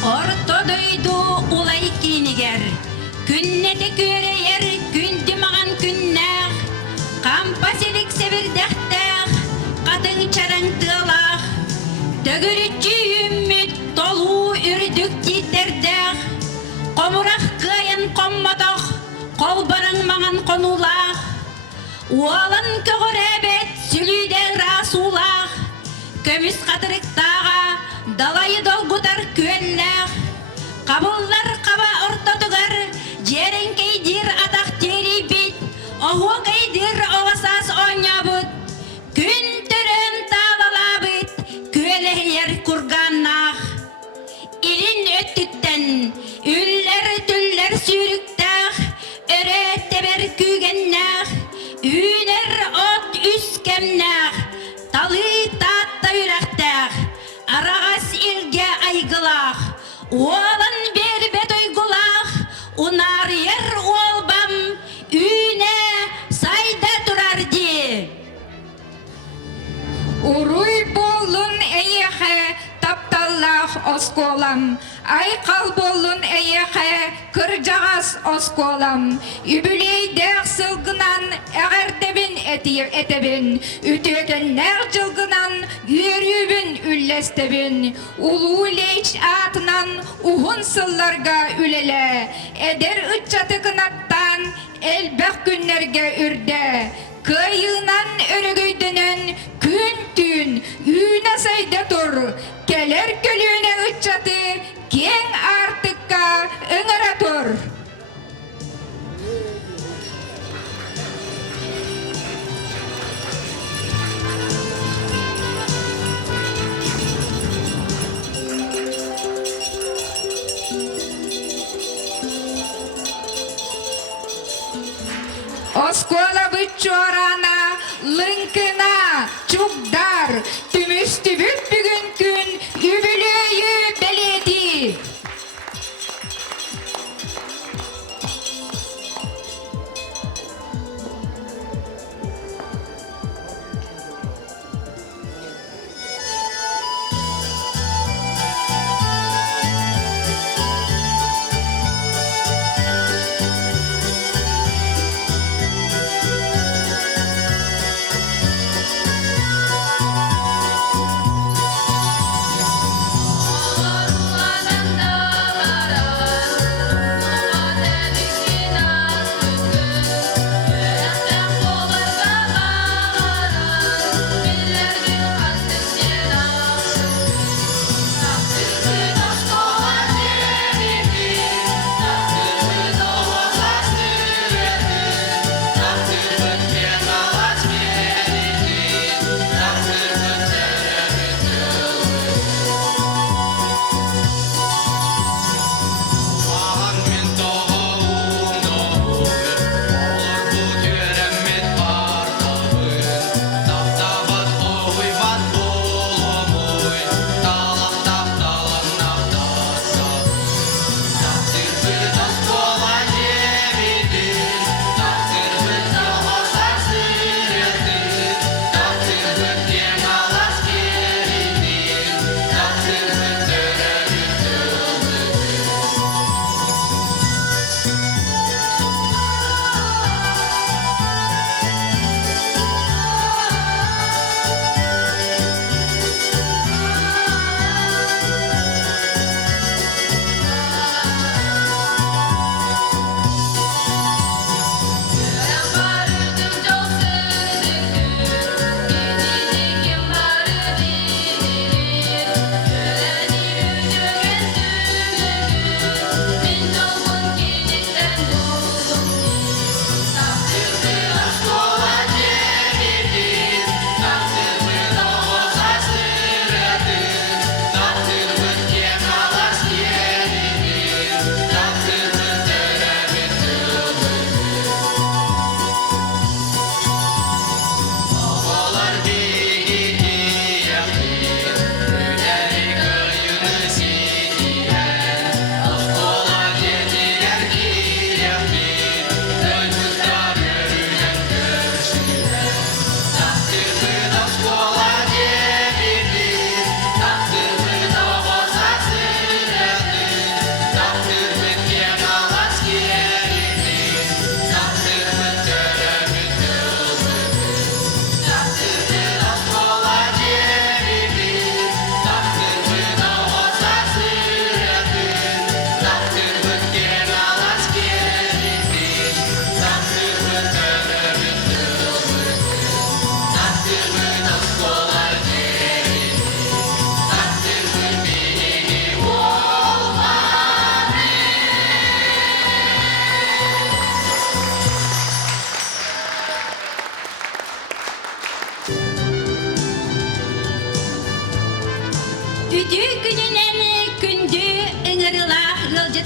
Ortoduydu ulay kiniger, künnete köreyer, kündü mağan künnäh, kampasilik sevirdähtäh, kadın çarang tığalах, tögürüçü ümmüt tolu ürdük titerdäh, komurak kıyın kommadoh, kolbarın mağan konulах, ualın kögürebet sülüde rasulах, kömüs katırıktağa dalayı dolgutar küellэх, kabullar kaba ortadıgar, jerenkeydir atak teribit, ohu gaydir oğasas onyabut, gün türün tağlalabit, küeleher kurgannah, ilin öttükten, üller tüller sürüktäh, öre teber kügennäh, üner ot üskemnäh, talı tatta yürektäh, arağas ilge aygılах, ualın berbet oygulах, unar yer olbam, üne sayda turardi. Uruy bollun eyehe taptallah oskolam. Ay kal bollun eyehe kırcağas oskolam. Übüleydek sılgınan eğertebin etebin. Ütögenler cılgınan yürübün üllestebin. Ulu leç atından uhun sıllarga ülele. Eder ıççatı kınattan elbek günlerge ürde. Kıyınan örgüydünün gün tün üne sayda dur. Keler kölüne ıççatı ken artıkka ıngara tur. Oskola bıçorana,lınkına, çukdar, tümüstübüt bugün gün, yübülüyü beledi.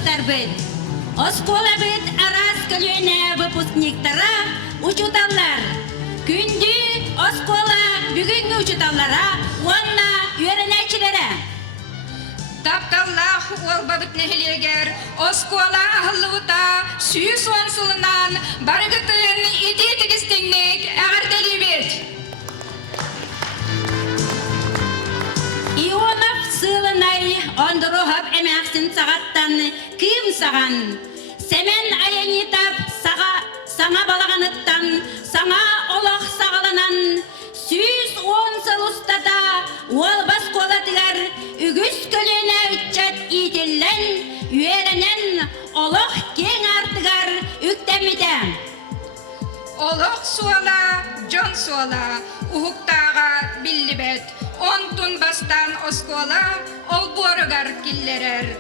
сылықтар бит. Оскола бит арас көлөне выпускниктара учуталлар. Күнді оскола бүгінгі учуталлара, онна үйренәчілері. Тапталлах ол бабыт нехилегер, оскола ахыллыута сүйіс онсылынан баргытын иди тігістіңнік әғарделебет. Ионов сылынай ондырухап әмәқсін сағаттан кім саған. Сәмен айанитап саңа балағаныттан, саңа олақ сағаланан, сүйіс онсыл ұстата, ол бас қолатығар, үгіс көліне үтчат итіллән, үйерінен олақ кен артығар үктәміді. Олық суала, жон суала, ухуктаға биллибет, онтун бастан оскола, ол борығар киллерер.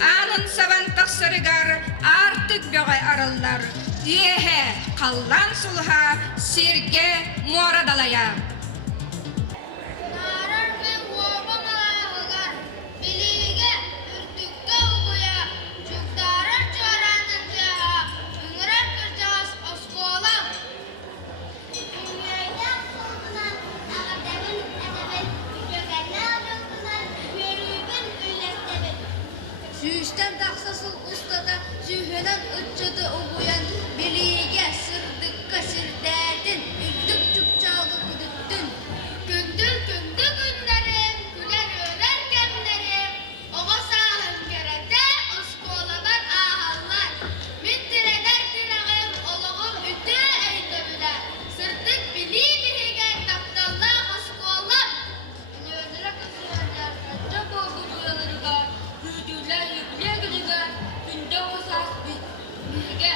Анын сабан тақсырығар, артық бөғай арыллар. Үйеhe, қаллан сулха, сирге морадалая. Нарар мен уабам ағығар, біліге үртікті ұғуя, жүкдарар жаранын жаға, үңірар күржағыз осколам. Үңірайдан солғынан, ағардабын әдебін, үжөгәнне ағылғынан, үйерүйбін үйлестебін. Сүйістен тақсасыл ұстада, сүйхенен үтчіді ұғуян, біліге сырдыққа сірдәдін, үрдік жүкчалғы күдіттін. Күндүл күнді күндерім, күлер өрер кемдерім, оға сағым кереде осколабар ағалар. Мен тіредер тірағым, олығым үті әйді білі, сырдық білі біліген тапталла осколам. Өнері кісілердер, әтті болғы бұйылырға, күділер yüklегілігі, күнді осас біліге.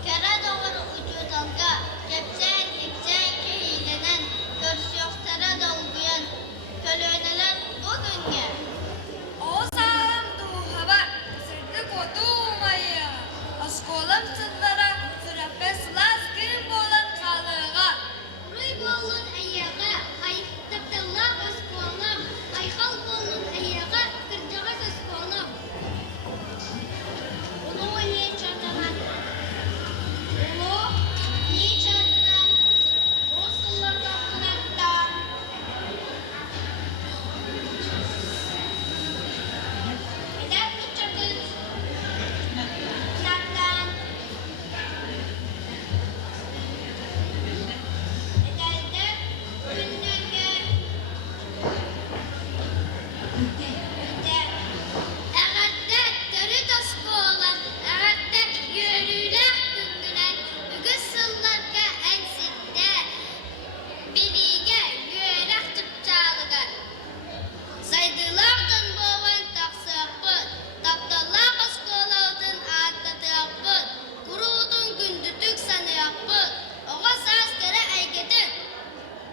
Кәрі doğru ucu dalga, cepsen yüksek kehilenen, görüşyoktara dolguyan, kölöneler bu günge. O sağım duha var, sırdık o duğmayı, askolam sınlara, sürafes las kim bolan kalığa. Ruy bolun ayağa, ay taptalla askolam, ay hal bolun ayağa, kırcağız askolam. Onu oynaya çardaman. Ulu, niye çardınan? O sıllardan kınaktan. Neden kıçırdın? Kınaktan. Edelde gündönge. Əğərdə dörü dostu olan, əğərdə yörülər güngünən, ügüz sıllarga ənsiddə, bilige yörək tıpçalıqa. Saydılardan boğan taqsaqbın, tapdallar oskolaudun adlataqbın, kurudun gündütük sanıyaqbın, oğa saz göre əygedin.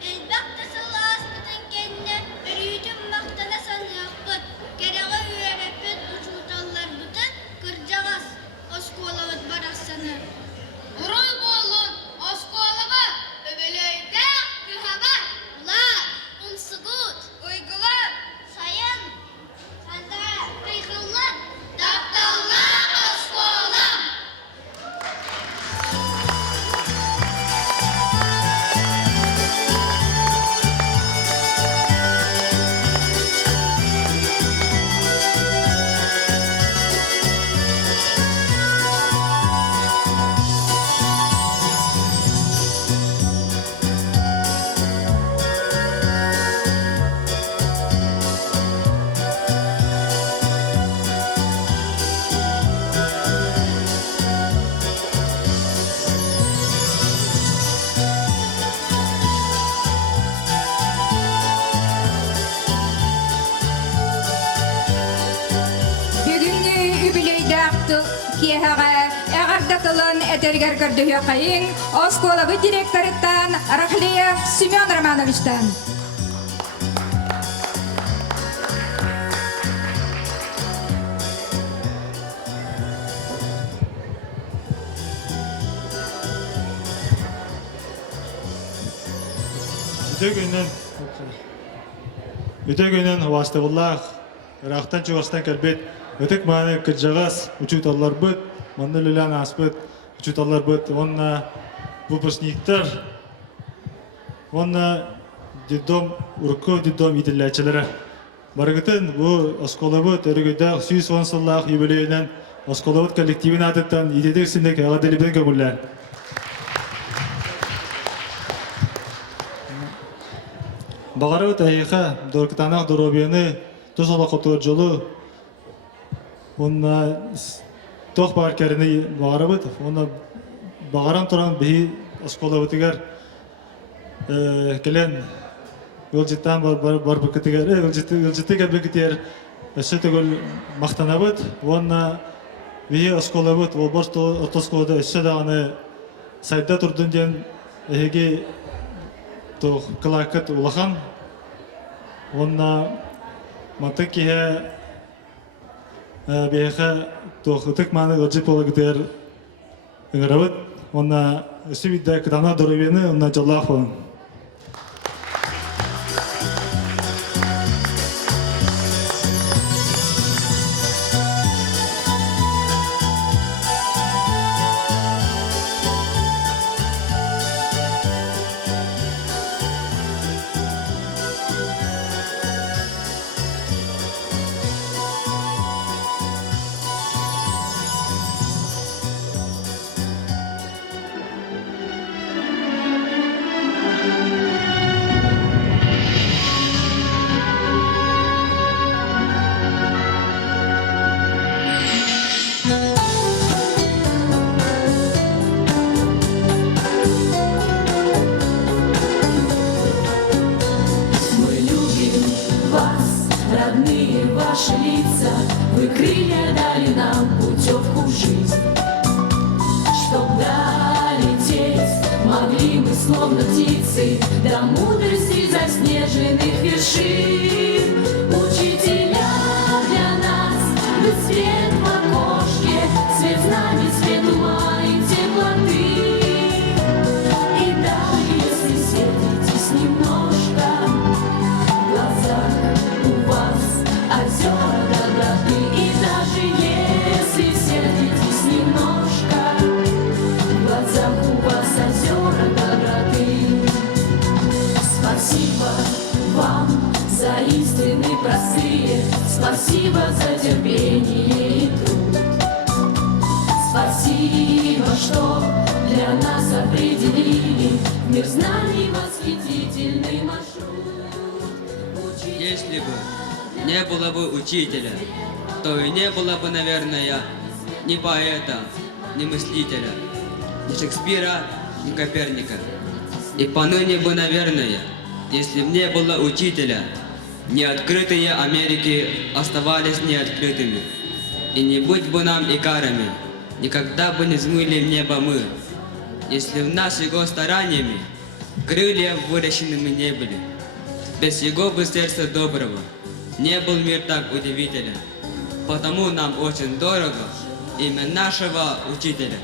Elbaqda sıl astıdın kendine, örüydün maqtana sanıyaqbın, gereğe üyereppet uçutallar bütün, kırcağız, oskolaud baraqsana. Uruy bolun, oskolaba, öbelöyde gühabar, ular, unsugut, uygular, sayın, sanda, kayxıllar, tapdallar oskolam. Бүгінгі үбілейді ақтыл киеғаға әғардатылын әтергер көрдігі қайын осколабы директорыттан Рахлиев Семен Романовичтан. Өтөгөнен вастыбыллах, рақтан чуғастан кәрбет Өтек маны кыджагас учуталлар быт, манны люлян аспыт, учуталлар быт, онна выпускниктар, онна детдом, урков детдом ителлячелері. Баргытын бу осколабыт өргөйдәк 110 сыллах юбилейнен осколабыт коллективин атыттан идедек синдек ага делибен көңүлләр. Багарыбыт айыха доркытанак доробияны тосала котур жолу онна тох бар кәріне багарыбыт, онна багарам туран бихи осколабытыгар келен Өлжеттен бар бүкітігер, өлжеттігер бүкітер өсі түгіл мақтанабыт, онна вие осколабыт, ол борс ортосколада өсі дағаны сайда тұрдың ден әйге қылақыт улахан, онна мантық кеге бейхі ұтық маны өлжет олагытер үңірабыт, онна өсі бидді кытана дұрыбені, онна жаллақ болын. Ваши лица, вы крылья дали нам путевку в жизнь. Чтоб долететь, могли мы словно птицы до мудрости заснеженных вершин. Учителя для нас, вы свет в окошке, свет знаний, свет ума и теплоты. И даже если светитесь немножко, в глазах у вас озера доброты. И даже если сердитесь немножко, в глазах у вас озера доброты. Спасибо вам за истины простые, спасибо за терпение и труд. Спасибо, что для нас определили мир знаний восхитительный маршрут. Если бы не было бы учителя, то и не было бы, наверное, ни поэта, ни мыслителя, ни Шекспира, ни Коперника. И поныне бы, наверное, если бы не было учителя, неоткрытые Америки оставались неоткрытыми. И не быть бы нам икарами, никогда бы не взмыли в небо мы, если в нас его стараниями крылья выращенными не были. Без его бы сердца доброго не был мир так удивителен. Потому нам очень дорого имя нашего учителя.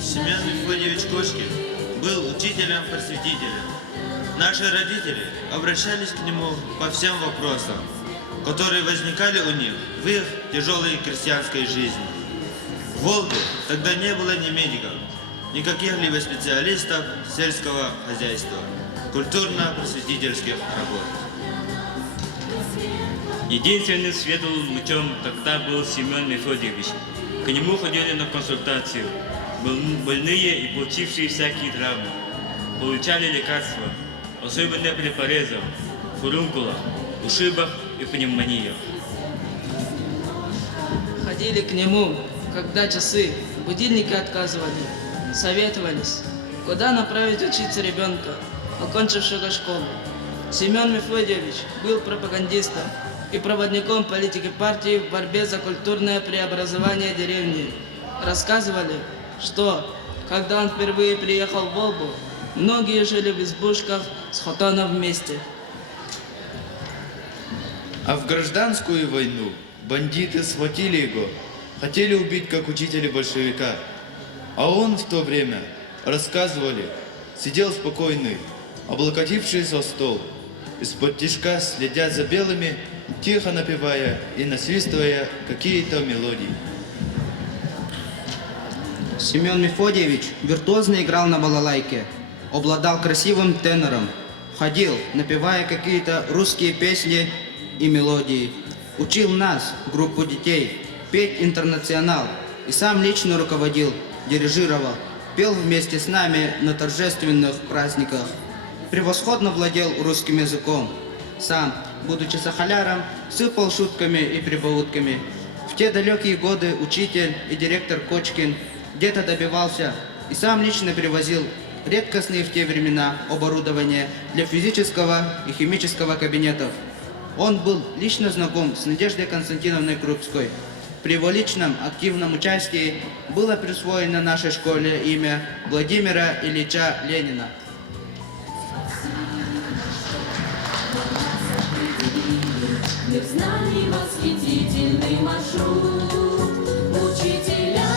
Семен Мефодьевич Кошкин был учителем-просветителем. Наши родители обращались к нему по всем вопросам, которые возникали у них в их тяжелой крестьянской жизни. В Волге тогда не было ни медиков, ни каких-либо специалистов сельского хозяйства, культурно-просветительских работ. Единственным светлым лучом тогда был Семен Мефодьевич. К нему ходили на консультацию больные и получившие всякие травмы. Получали лекарства, особенно при порезах, фурункулах, ушибах и пневмониях. Ходили к нему, когда часы, будильники отказывали, советовались, куда направить учиться ребенка, окончившего школу. Семен Мефодьевич был пропагандистом и проводником политики партии в борьбе за культурное преобразование деревни. Рассказывали, что, когда он впервые приехал в Волгу, многие жили в избушках с хотаном вместе. А в гражданскую войну бандиты схватили его, хотели убить как учителя большевика, А он в то время, рассказывали, сидел спокойный, облокотившись о стол, из-под тишка следя за белыми, тихо напевая и насвистывая какие-то мелодии. Семен Мефодиевич виртуозно играл на балалайке, обладал красивым тенором, ходил, напевая какие-то русские песни и мелодии, учил нас, группу детей, петь «Интернационал» и сам лично руководил, дирижировал, пел вместе с нами на торжественных праздниках, превосходно владел русским языком. Сам, будучи сахаляром, сыпал шутками и прибаутками. В те далекие годы учитель и директор Кочкин где-то добивался и сам лично перевозил редкостные в те времена оборудование для физического и химического кабинетов. Он был лично знаком с Надеждой Константиновной Крупской. При его личном активном участии было присвоено нашей школе имя Владимира Ильича Ленина. Мир знаний восхитительный маршрут. Учителя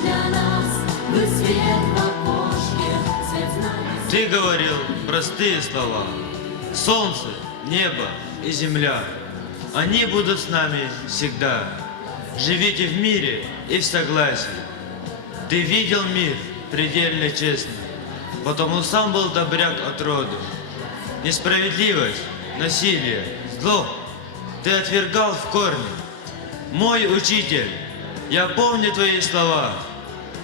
для нас, вы свет в окошке, свет знаний. Ты говорил простые слова. Солнце, небо и земля. Они будут с нами всегда. Живите в мире и в согласии. Ты видел мир предельно честный, потому сам был добряк от роду. Несправедливость, насилие, зло ты отвергал в корне. Мой учитель, я помню твои слова.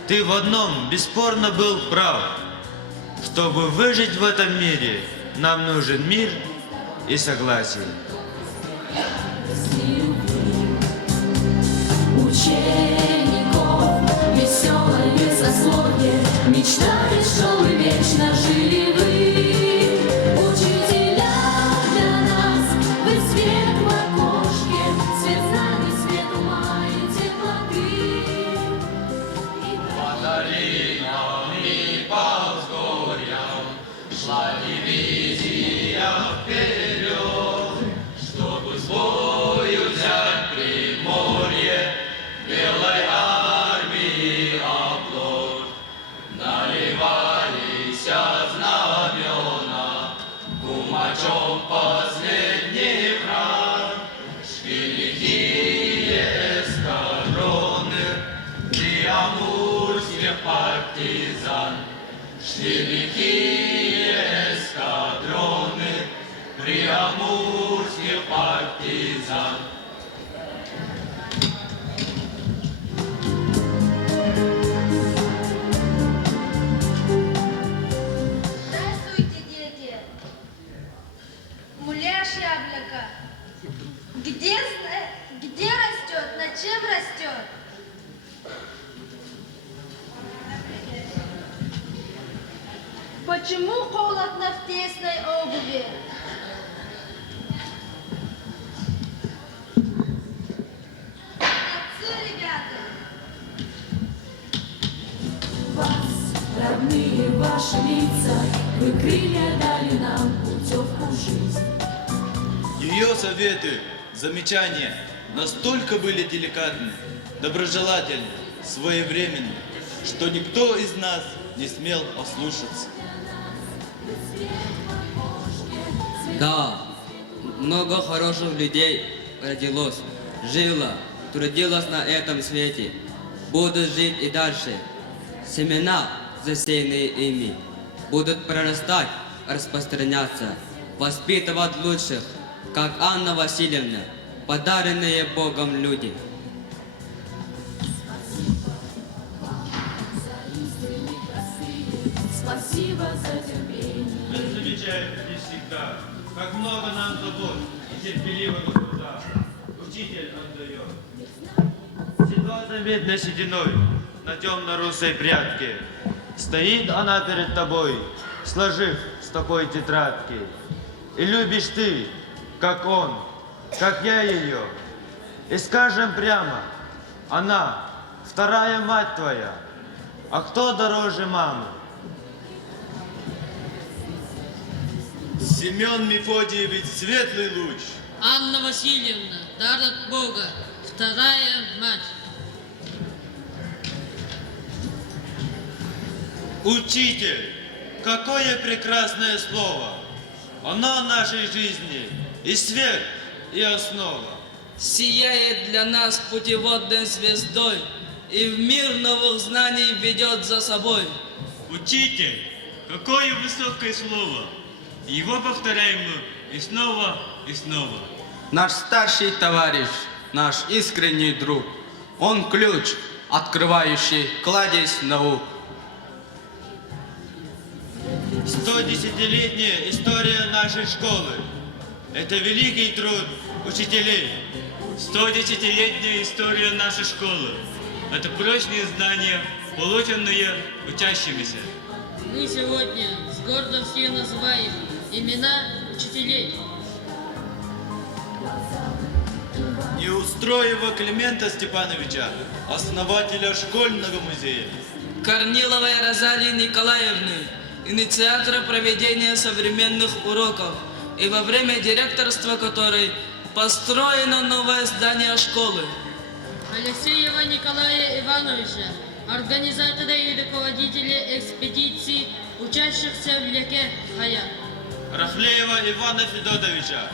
Ты в одном бесспорно был прав. Чтобы выжить в этом мире, нам нужен мир и согласие. Учеников веселое сословие, мечтали школы вечно жили вы. Учителя для нас, вы свет в окошке, свет знаний, свет ума и теплоты. По долинам и по взгорьям шла дивизия вперед, чтобы с бою взять Приморье, белой армии оплот. Наливались знамена кумачом последних ран, великие эскадроны приамурских партизан. Великие эскадроны приамурских партизан. Здравствуйте, дети! Муляж яблоко. Где растет, над чем растет? Почему холодно в тесной обуви? Молодцы, ребята! Вас, родные ваши лица, вы крылья дали нам путевку в жизнь. Ее советы, замечания настолько были деликатны, доброжелательны, своевременны, что никто из нас не смел ослушаться. Да, много хороших людей родилось, жило, трудилось на этом свете, будут жить и дальше. Семена, засеянные ими, будут прорастать, распространяться, воспитывать лучших, как Анна Васильевна, подаренные Богом люди. Спасибо за терпение. Мы замечаем не всегда, как много нам забот и терпеливого труда учитель отдает. Едва заметной сединой на темно-русой прядке стоит она перед тобой, сложив с такой тетрадки. И любишь ты, как он, как я ее. И скажем прямо, она вторая мать твоя. А кто дороже мамы? Семен Мефодиевич светлый луч. Анна Васильевна, дар от Бога, вторая мать. Учитель, какое прекрасное слово! Оно нашей жизни и свет, и основа. Сияет для нас путеводной звездой и в мир новых знаний ведет за собой. Учитель, какое высокое слово! Его повторяем мы и снова, и снова. Наш старший товарищ, наш искренний друг. Он ключ, открывающий кладезь наук. 110-летняя история нашей школы. Это великий труд учителей. 110-летняя история нашей школы. Это прочные знания, полученные учащимися. Мы сегодня с гордостью называем имена учителей. Неустроева Климента Степановича, основателя школьного музея. Корниловой Розалии Николаевны, инициатора проведения современных уроков и во время директорства которой построено новое здание школы. Алексеева Николая Ивановича, организатора и руководителя экспедиции, учащихся в реке Хая. Рахлеева Ивана Федотовича,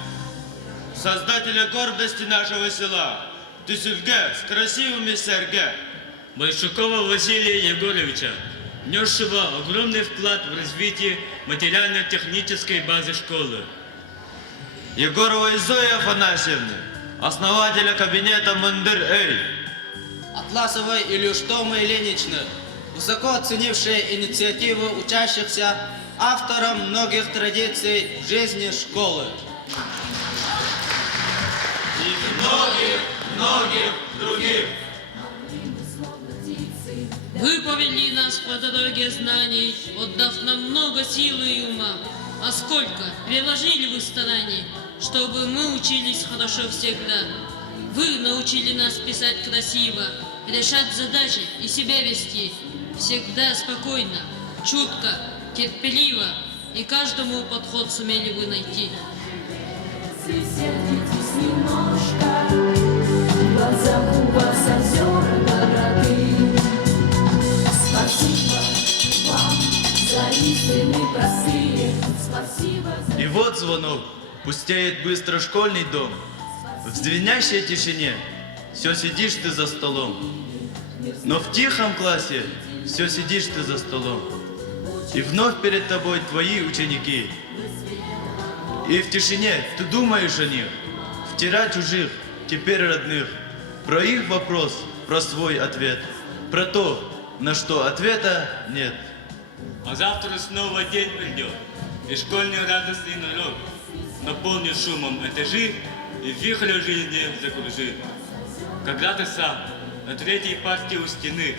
создателя гордости нашего села, Тюсюльге с красивыми серге. Большакова Василия Егоровича, внесшего огромный вклад в развитие материально-технической базы школы. Егоровой Зои Афанасьевны, основателя кабинета Мундыр-Эй. Атласовой Илюш Томы Ильиничны, высоко оценившие инициативу учащихся, автором многих традиций в жизни школы. И многих других. Вы повели нас по дороге знаний, отдав нам много силы и ума. А сколько приложили вы стараний, чтобы мы учились хорошо всегда. Вы научили нас писать красиво, решать задачи и себя вести. Всегда спокойно, чутко, терпеливо, и каждому подход сумели вы найти. Сердитесь немножко, в глазах у вас озера городы. Спасибо вам за истины простые, спасибо за... И вот звонок, пустеет быстро школьный дом. В звенящей тишине все сидишь ты за столом. Но в тихом классе все сидишь ты за столом. И вновь перед тобой твои ученики. И в тишине ты думаешь о них, втира чужих, теперь родных. Про их вопрос, про свой ответ, про то, на что ответа нет. А завтра снова день придет, и школьный радостный народ наполнит шумом этажи и вихря жизни закружит. Когда ты сам на третьей партии у стены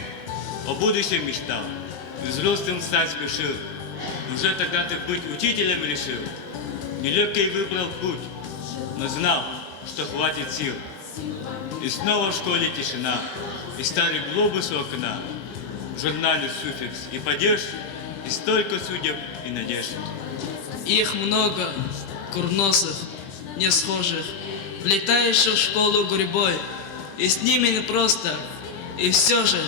о будущем мечтал, и взрослым стать спешил, уже тогда ты быть учителем решил. Нелегкий выбрал путь, но знал, что хватит сил. И снова в школе тишина, и старый глобус у окна, в журнале суффикс и падеж, и столько судеб и надежд. Их много, курносых, не схожих, влетающих в школу гурьбой, и с ними непросто, и все же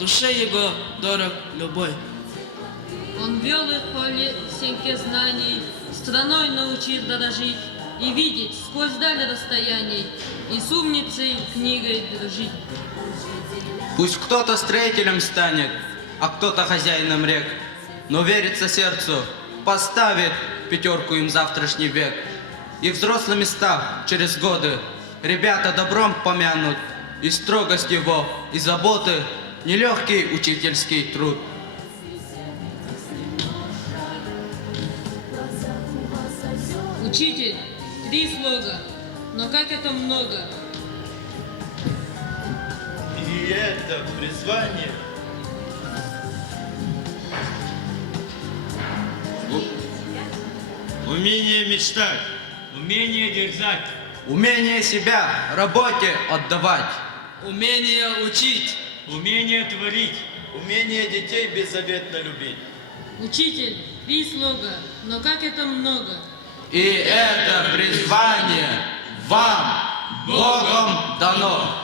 душе его дорог любой. Он вел их по лесенке знаний, страной научил дорожить и видеть сквозь даль расстояний, и с умницей книгой дружить. Пусть кто-то строителем станет, а кто-то хозяином рек, но верится сердцу, поставит пятерку им завтрашний век. И взрослыми став через годы, ребята добром помянут и строгость его, и заботы, нелегкий учительский труд. Учитель, 3 слога, но как это много. И это призвание. Умение мечтать. Умение дерзать, Умение себя работе отдавать. Умение учить, умение творить, Умение детей беззаветно любить. Учитель, 3 слога, но как это много. И это призвание вам Богом дано.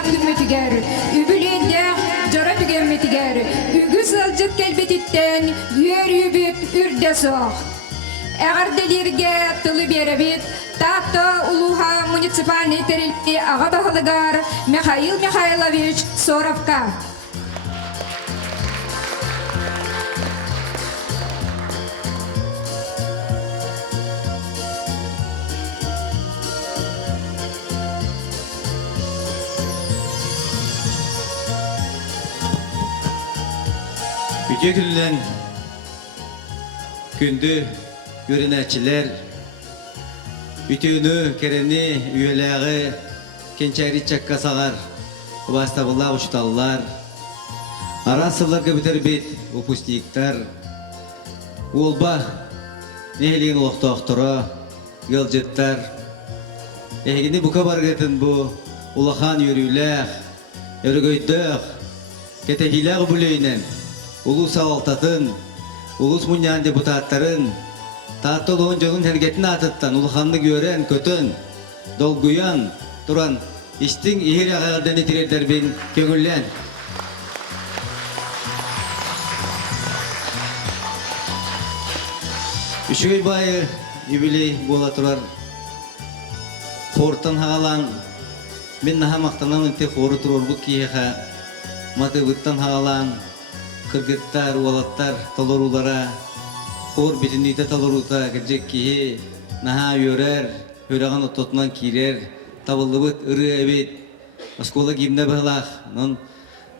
Jan gümmetiger, übüleyde jara tügenmetiger, ügü sılcık kelbetitten, yör yübüt ürde soğuk. Әғарделерге тылы беребет, Тата Улуха муниципальный терилти аға бағылыгар Михаил Михайлович Соровка. Üce günlen gündü görünəçilər, ütüğünü, kereni, üyələği, kençəri çəkka sağar, vastabılla uçtallar, arasılarga biter bit, upustiktar, olba, nehliğin uloqtoqtura, yılcıttar, ehgini buka bargıtın bu, ulağan yürüyləq, yürügöydük, ketehiləq büleynen, ulus altatın, ulus munyan deputatların, Tatılığın joğun hergetini atıttan, ulğanlı gören, kötün, dolguyan, duran, istin ihir ağardan itirirler bin köngüllen. Üçügey bayı yübüley bola turar, Hortan hağalan, ben naha maqtanamın te horu turur bu kiyeha, matıbıttan hağalan, kırgıttar, uvalattar, tolorulara, Hor bitindiyte taluruta gecek kihi, naha yörer, hörağın ototman kirer, tabıllıbıt ırı evet, askola gimne bağlaq, non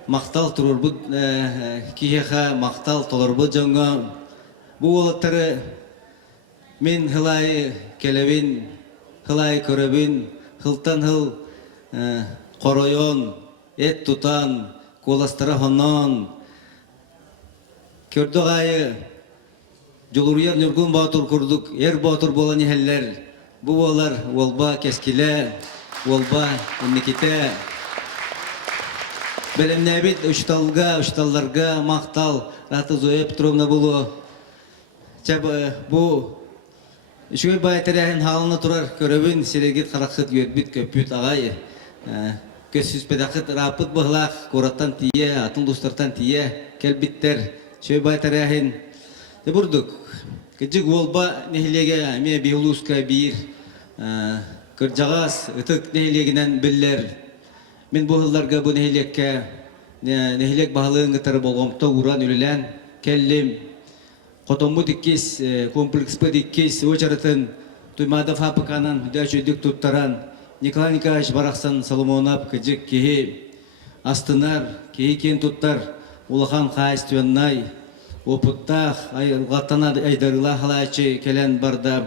maqtal turur bu kiheha, maqtal tolur bu jonga, bu olatları men hılay kelebin, hılay köröbin, hıltan hıl koroyon, et tutan, kolastıra honon, kördü gayı, Joluruyar nürgün batur kurduk, batur bolan yeheller. Bu bolar olba keskile, olba unnikite. Belemnebit uçtallarga maqtal, Rata Zoya Petrovna bulu. Çab bu şöyle bayatırayın halına turar, köröbün siregit qarakıt görbit köpüt ağay. Kösüz pedakıt rapıt bıhlaq, koratan tiye, atın dostartan tiye, kelbitter. Şöyle bayatırayın Burduk. Kecik olba nehlege me bihuluska bir kırcağız ıtık nehlegenen biller. Men bu hıllarga bu nehlekke nehlek bahalığın gıtarı bolğomta uğran ülülen kellim kotombu dikkis komplekspa dikkis oçaratın tuymada fabrikanan hüdaşöydük tuttaran Nikolay Nikolaevich Baraksan Salomonov kecik kehi astınar kehi ken tuttar ulağan qaistüennay Опыттах, гаттана айдарыла халачы келен барда.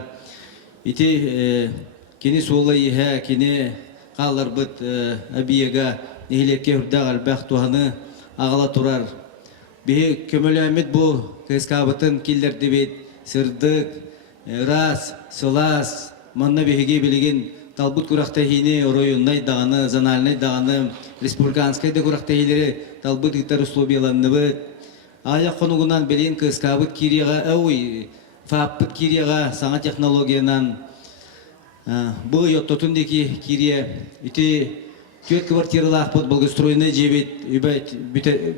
Ити кини солы иһә, кини қалар бит абиега нехлекке үрдәг албах туһаны агыла турар. Бихи көмөләмит бу кыскабытын киллер дебет, сырдык, рас, сылас, манна бихиге билеген талбут куракта хини районнай даганы, заналнай даганы, республиканскай да куракта хилери талбут гитар условияланны бит. Аяқ қонуғынан белен кыскабыт киреға әуй, фаппыт киреға саңа технологиянан бұл йоттотын деки кире үті төт квартиралақ бұд бұлгыстроены жебет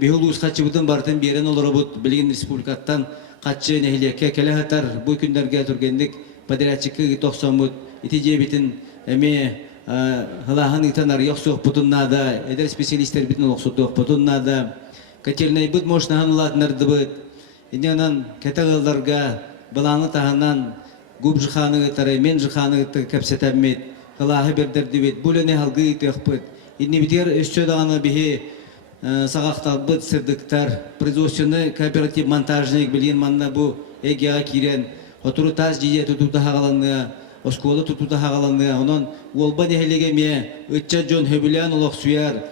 бейхулуыз қатшы бұтын бартын берен олары бұд білген республикаттан қатшы нәхилекке кәлі хатар бұл күндерге түргендік подрядчикы 90 бұд үті жебетін әме ғылағын ұйтан арияқ соқ бұтыннада әдер специалистер бітін олықсудық бұтыннада Котельный быт мощнахан уладнарды быт. Инянан кәтәғылдарға баланы тағанан губ жықаны ғытары, мен жықаны ғытары кәпсетәммет. Қылағы бердерді бет. Бұліне халғы ғытық быт. Инне бітер өсчө дағаны бігі сағақтал быт сырдықтар. Производственный кооператив монтажник білген манна бұ эгеға кирен. Отыру таз жиде тұтуты хағаланны, осколы тұтуты хағаланны. Онан олба нехелеге ме, үтча жон хөбілен олық сүйер.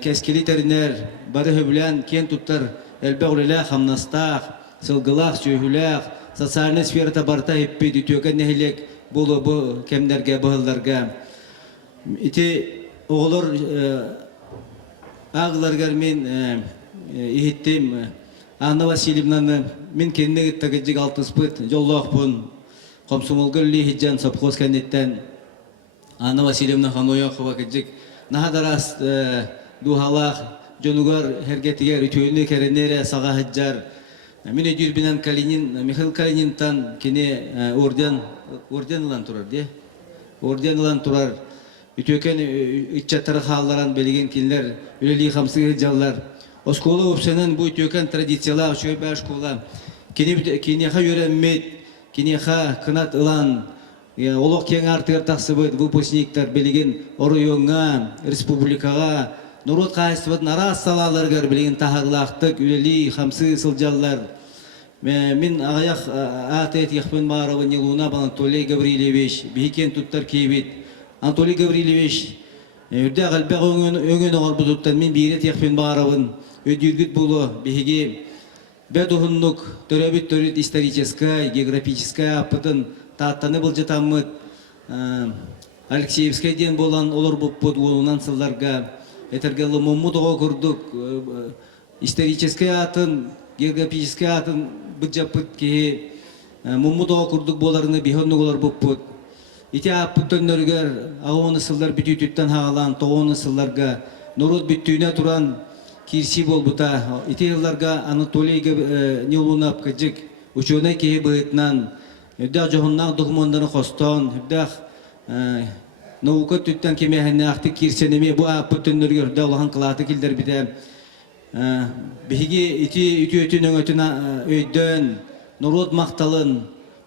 Кескели теринер, бары хөбілен кен туттар, әлбәқ үліләқ, хамнастақ, сылғылақ, сүйhülәқ, социальный сферата барта хеппет, үтөкен нәхілек болу бұл кемдерге, бұғылдарға. Ити оғылыр ағыларғар мен ихеттем, Анна Васильевнаны, мен кеніне геттагыджик алтыспыт, жоллақ бұн, Комсомолгыр лихиджан совхоз кәнеттен, Анна Васильевна Ханояқова кәджик Nahadarас duhalak Jonugar hergetiger ütüğünü kerenere sağa hıccar. Mine dürbinen Kalinin, Mikhail Kalinin'tan kine orden ilan turar diye. Orden ilan turar. Ütüken iççatları hallaran belegen kinler, üleli hamsı hıccarlar. O skola opsenen bu ütüken tradisiyalar, şöyle bir skola. Kineha yörenmet, kineha kınat ilan, olok ken artır taksıbıt, выпускниктар belegen oruyonga, respublikaga, Nurut Kayısıbıt naraz salalargar bilgin tahırlaqtık, üleli, hamsı sıljallar. Min ağayak atayet yakpın bağırabın yıluna ban Anatoliy Gavrilevich, bihiken tuttar keybet. Anatoliy Gavrilevich, ürde qalbaq öngön oğar bu tuttan min biret yakpın bağırabın, ödürgüt bulu, bihigi, beduhunnuk, töröbüt törüt историческая, географическая apıtın taattanı bılcıtamıt, Alexeyevskayden bolan olur bu podğunundan sıllarga, Etergeli Mummudoğa kurduk, исторический атын, географический атын bıcapıt ki Mummudoğa kurduk bolarını bihonnuk olar bupput. İti apıt dönörger, ağını sıllar bütütütten hağalan, toğunu sıllarga, Nurut bütüğüne turan kirsi bol buta. İti yıllarga Anatoliy Nilunap kıcık, uçuğuna kehi bıhıtnan, hübdağ johunnak dokumanlarını koston, hübdağ Nauka tütten kemehenne akti kirsenemi bu apıtınlar da olan kılatı kilder bide. Bihigi iti ötünün ötüne öydön, Nurut maktalın,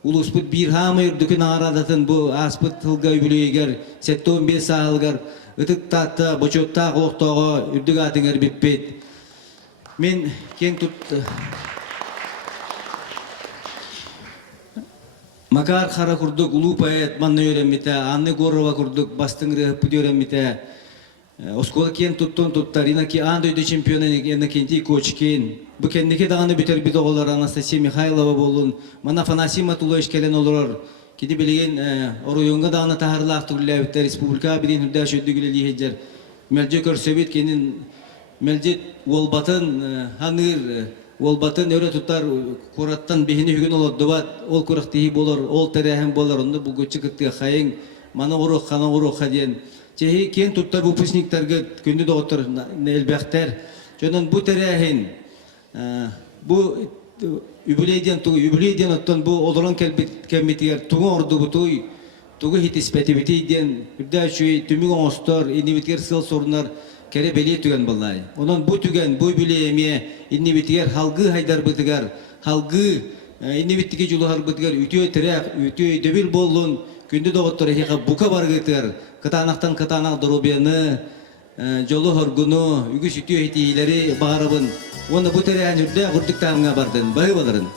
ulusput bir hamı yurdukun aradatın bu aspıt hılga übülüyeger, sette 15 sağılgar, ıtık tatta, boçotta qoqtoğa, ürdük atıngar bippet. Men ken tut... Makar khara kurduk, ulu payet manna öğrenmite, anne gorrova kurduk, bastın rehpüt öğrenmite. Oskola ken tuttar, ina ki andöyde çempiyona ena kenti koçken. Bu kendike dağını biter bir oğullar Anastasia Mikhailova bolun. Mana Fanasima tulo işkelen olur. Kedi bilegen oruyonga dağını taharlaq turlayıpta Respublika birin hüdda şöydü güleli heccer. Melce körsöbet kenin, melce olbatın, hanır, Olbatın öyle tutar kurattan behini hügün olur duvat ol kuraktihi bolor ol terehem bolor onu bu çıkıttı hayın mana uruk kana uruk hadiyen çehi ken tutar bu pusniklerge gündü doktor elbekter çodan bu terehin bu übüleyden ottan bu odolan kelbetiger tuğu ordu bu tuğu hit ispetivitiyden hübda şuy tümük oğustor indivitger sıl sorunlar kere beli tügen vallahi. Onun bu tügen, bu bileyemiye inni bitiger halgı haydar bitiger, halgı inni bittige julu har bitiger ütüye terek, ütüye debil bollun, gündü doktor heka buka bar bitiger, kıtanaktan kıtanak dorobiyanı, jolu horgunu, ügüs ütüye hitihileri bağırabın. Onu bu tereğen hürde vurduk tamına bardın, bağı baların.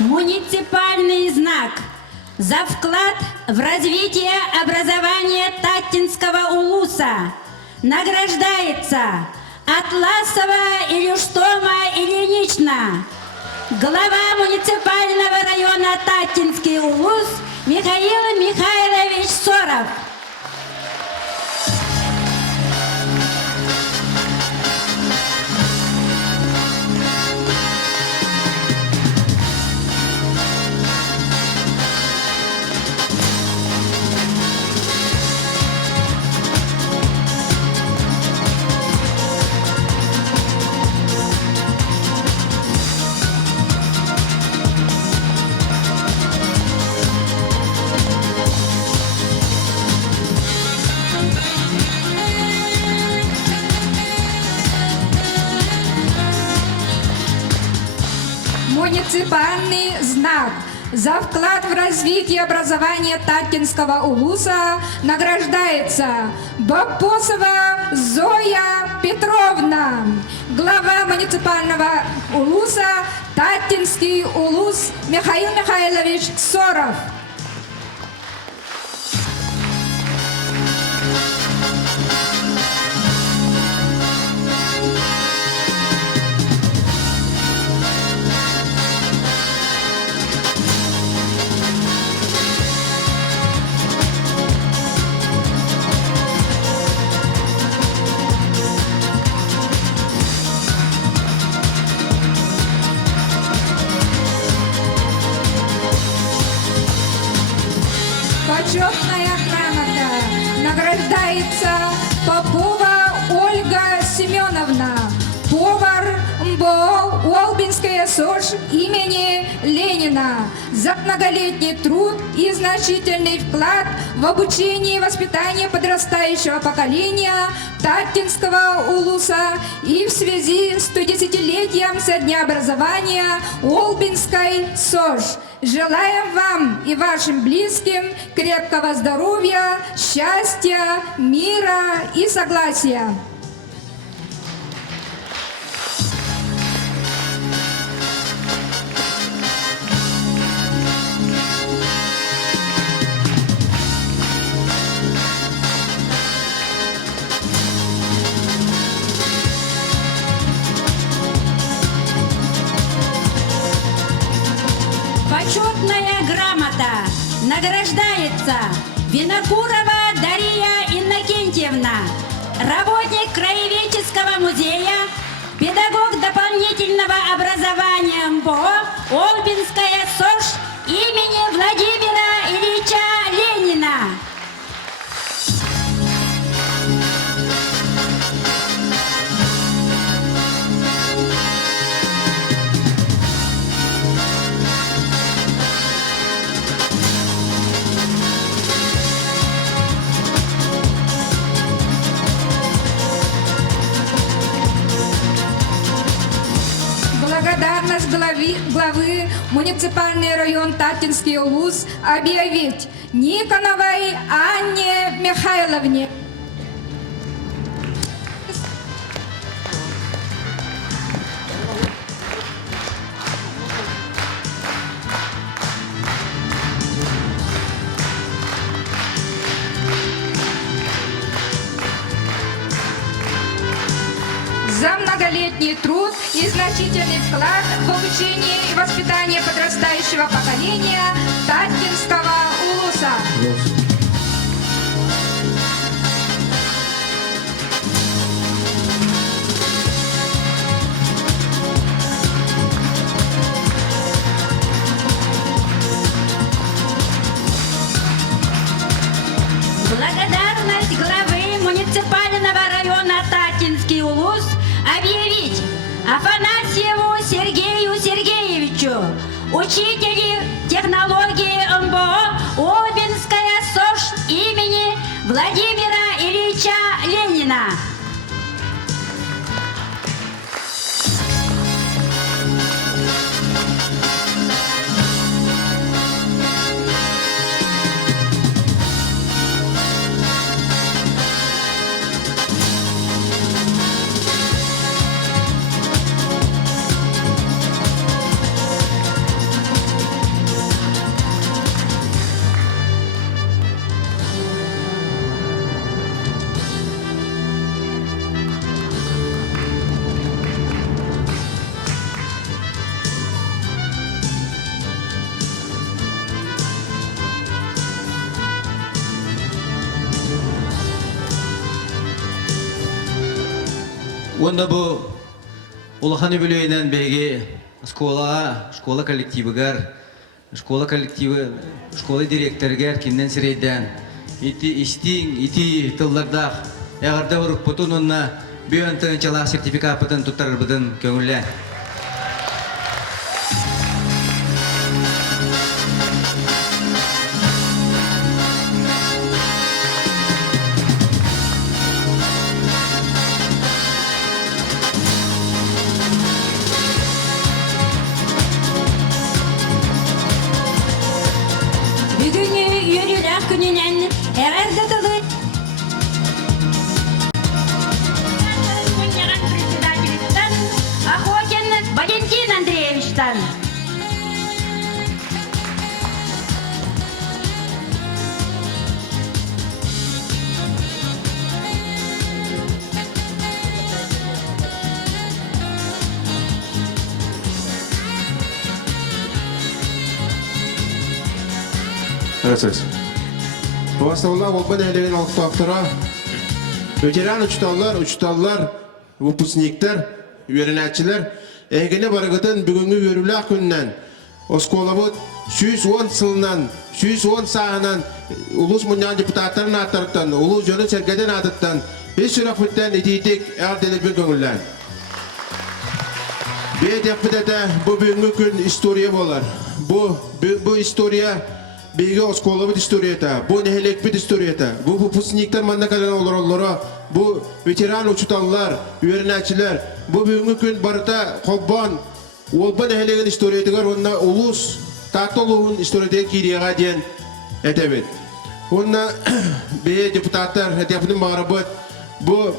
Муниципальный знак за вклад в развитие образования Таттинского улуса награждается Атласова Илюштома Ильинична, глава муниципального района Таттинский улус Михаил Михайлович Соров. Муниципальный знак за вклад в развитие образования Таттинского улуса награждается Бапосова Зоя Петровна, глава муниципального улуса Таттинский улус Михаил Михайлович Соров. Почетная грамота. Награждается Попова Ольга Семеновна, повар МБО Олбинская СОЖ имени Ленина, за многолетний труд и значительный вклад в обучение и воспитание подрастающего поколения Таттинского улуса и в связи с 110-летием со дня образования Олбинской СОЖ. Желаем вам и вашим близким крепкого здоровья, счастья, мира и согласия. Почетная грамота. Награждается Винокурова Дарья Иннокентьевна, работник Краеведческого музея, педагог дополнительного образования МБО Олбинская СОЖ имени Владимира Ильича Ленина. Благодарность главы муниципальный район Таттинский улус объявить Никоновой Анне Михайловне. За многолетний труд и значительный вклад в обучение и воспитание подрастающего поколения Таттинского улуса. Благодарность главы муниципального района Таттинский улус объявить Афанасьеву Сергею Сергеевичу, учителю технологии МБО Олбинская СОЖ имени Владимира Ильича Ленина. Onda bu улахан бүлөйнен беги школа коллективыгар, школа директоргар кинден сирейден ити тыллардах ягарда урук путунунна бүйөн тыгынчалаа сертификатын туттарбыдын көңүлле. Gracias. Бастауына олбан әлеген алықтақтыра, ветеран учталлар, выпускниктер, үйерінәтчілер, әйгені барығытын бүгінгі өрілі күннен, осколабыд 110 сылынан, 110 сағынан улус мұнyan депутаттарын аттарыптан, улус жөнін сәргеден адыттан, еш сұрақ бүттен етейтік әрдені бір көңіллән. Бейдек бідеті бұл бүгінгі күн история болар. Бұл история бейге осколы бұд историята, бұл нәхелек бұд историята, бұл выпускниктер манна кәлен олар, бұл ветеран учуталылар, үйерінәчілер, бұл бүгінгі күн барыта қолбан, олба нәхелеген историятығар, онына улус, татолуын историятығы кирияға дейін әтәбет. Онына бейе депутаттар, әтәпінің мағыры бұд, бұл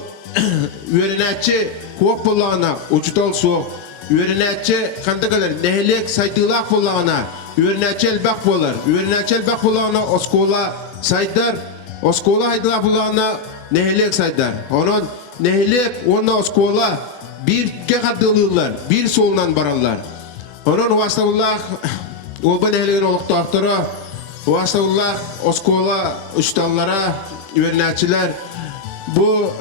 үйерінәчі көк болағына, учутал соқ, үйерінәчі қандығалар, нәхелек сайтылақ болағына, үйерінәчі әлбәқ болар, үйерінәчі әлбәқ болағына оскола сайдар, оскола хайдыға болағына нәхелек сайдар. Онын нәхелек, онына оскола бірге қадылылар, бір солынан баралар. Онын уастағылақ, олба нәхелеген олықты ақтыры, уастағылақ оскола ұшталлара, үйерінәчілер, бұл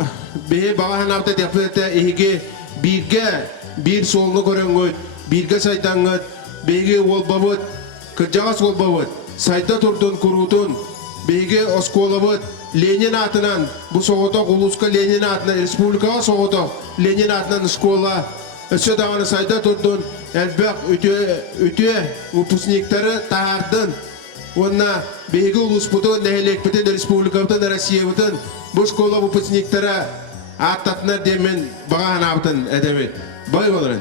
бейе бағахан авта тәпілетті егеге бірге, bir solunu görüngöt, birge saytangöt, beyge olbabıt, kırcağız olbabıt, sayta turdun kurutun, beyge oskolabıt, Lenin atınan, bu soğutak uluska Lenin atınan, Respublikaya soğutak Lenin atınan skola, ötse dağını sayta turdun, elbek ütüye upusnikleri tahardın, onna beyge ulusbutun, nehelek bitin, Respublikabıtın, Rossiyabıtın, bu skola upusnikleri attatınlar demin bağan abıtın edemit. Bay olarak.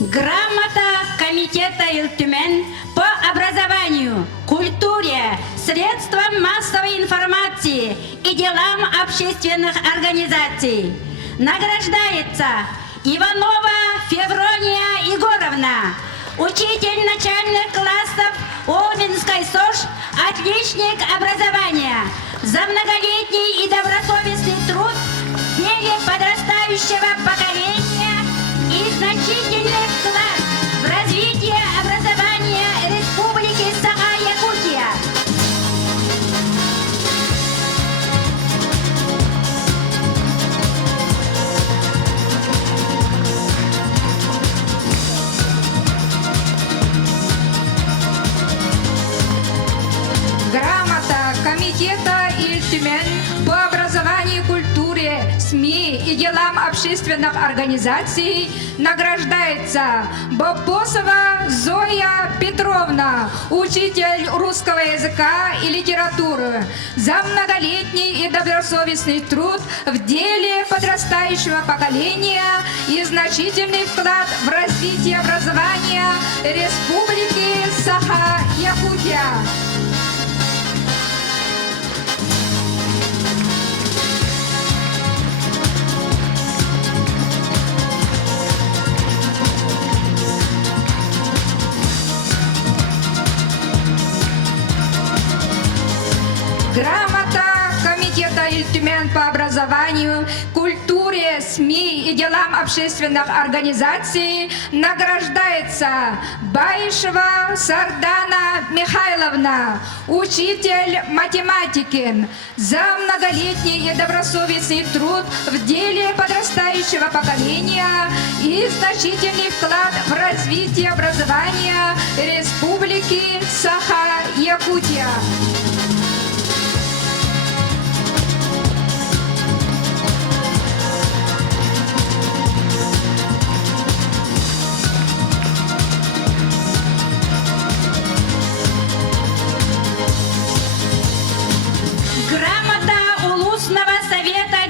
Грамота Комитета Ил-Тюмень по образованию, культуре, средствам массовой информации и делам общественных организаций. Награждается Иванова Феврония Егоровна, учитель начальных классов Олбинской СОЖ, отличник образования, за многолетний и добросовестный труд в деле подрастающего поколения и значительный вклад в развитие образования Республики Саха-Якутия. Грамота Комитета Ил-Тюмень по образованию, культуре, СМИ и делам общественных организаций награждается Бобосова Зоя Петровна, учитель русского языка и литературы, за многолетний и добросовестный труд в деле подрастающего поколения и значительный вклад в развитие образования Республики Саха-Якутия. Грамота Комитета Ил-Тюмень по образованию, культуре, СМИ и делам общественных организаций награждается Баишева Сардана Михайловна, учитель математики, за многолетний и добросовестный труд в деле подрастающего поколения и значительный вклад в развитие образования Республики Саха-Якутия.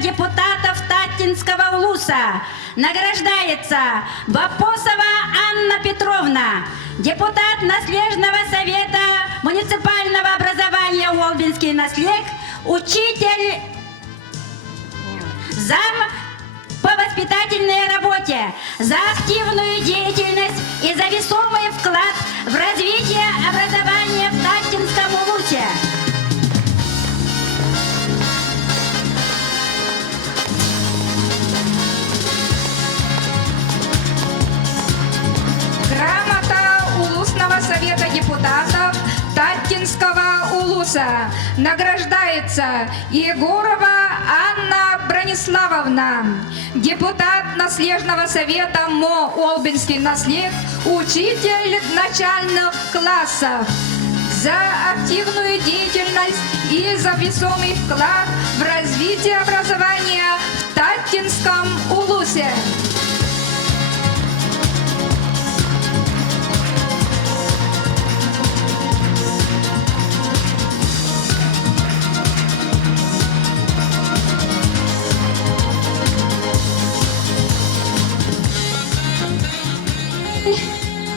Депутатов Таттинского улуса награждается Бопосова Анна Петровна, депутат Наследного совета муниципального образования Олбинский наслед, учитель, зам по воспитательной работе, за активную деятельность и за весомый вклад в развитие образования в Таттинском улусе. Грамота Улусного совета депутатов Таттинского Таттинского улуса награждается Егорова Анна Брониславовна, депутат наследного совета МО Олбинский наслед, учитель начальных классов, за активную деятельность и за весомый вклад в развитие образования в Таттинском улусе.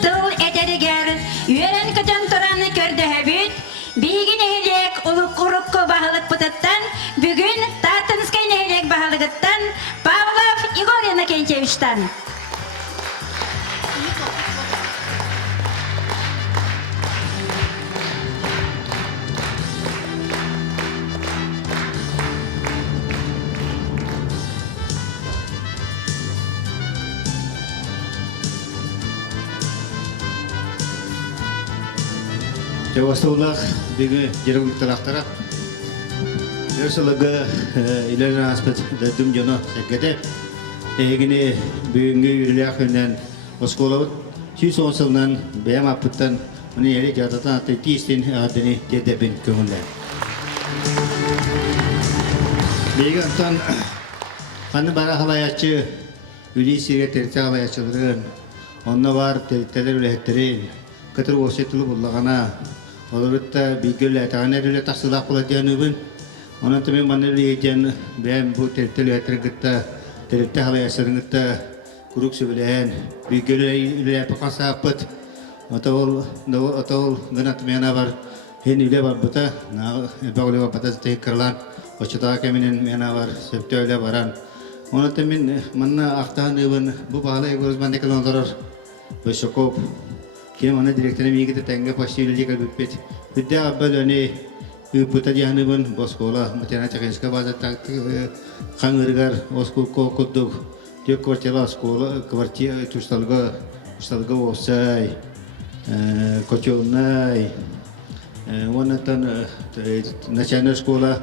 Тыл этеригер, үйерен көтен тұраны көрдөһөбүт, бейгin ehilek урукко бағылық бұтыттан, бүгін Таттинскай нехилек бағылығыттан Павлов Игорь Иннокентьевичтан. Жавастаулах биги жерук тарактара. Ерсалага илена аспет дадым жана сәккәдә. Эгене бүгенге юриләхеннән осколабыт. 2010 елдан бәям апыттан моны яре жадатан тестин адыны дедебин көңүлдә. Бегантан ханы бара халаячы үлисиге терте халаячыларын онна бар терттелер үләттерин кытыр осетулы буллагана олорутта бигеле тагынерле тасылак була дяныбын. Онан темен манерле ежен бәм бу тертеле әтергетта терте халаячыларынгытта курук сөбелән бигеле иле пакасапыт. Отол гына темена бар хен иле бар бута на багылы бата текерлан очта кеминен мена бар септөйле баран. Онан темен манна актаныбын бу баалай горызман декелондорор бешокоп Кем ана директоры мигите тәңгә паштилли калбет. Бидә аббаланы үпүтә яныбын боскола матена чакенска база так хангыргар оскул кокодук. Тек квартира школа квартира тушталга осай. Кочонай. Вонатан начальная школа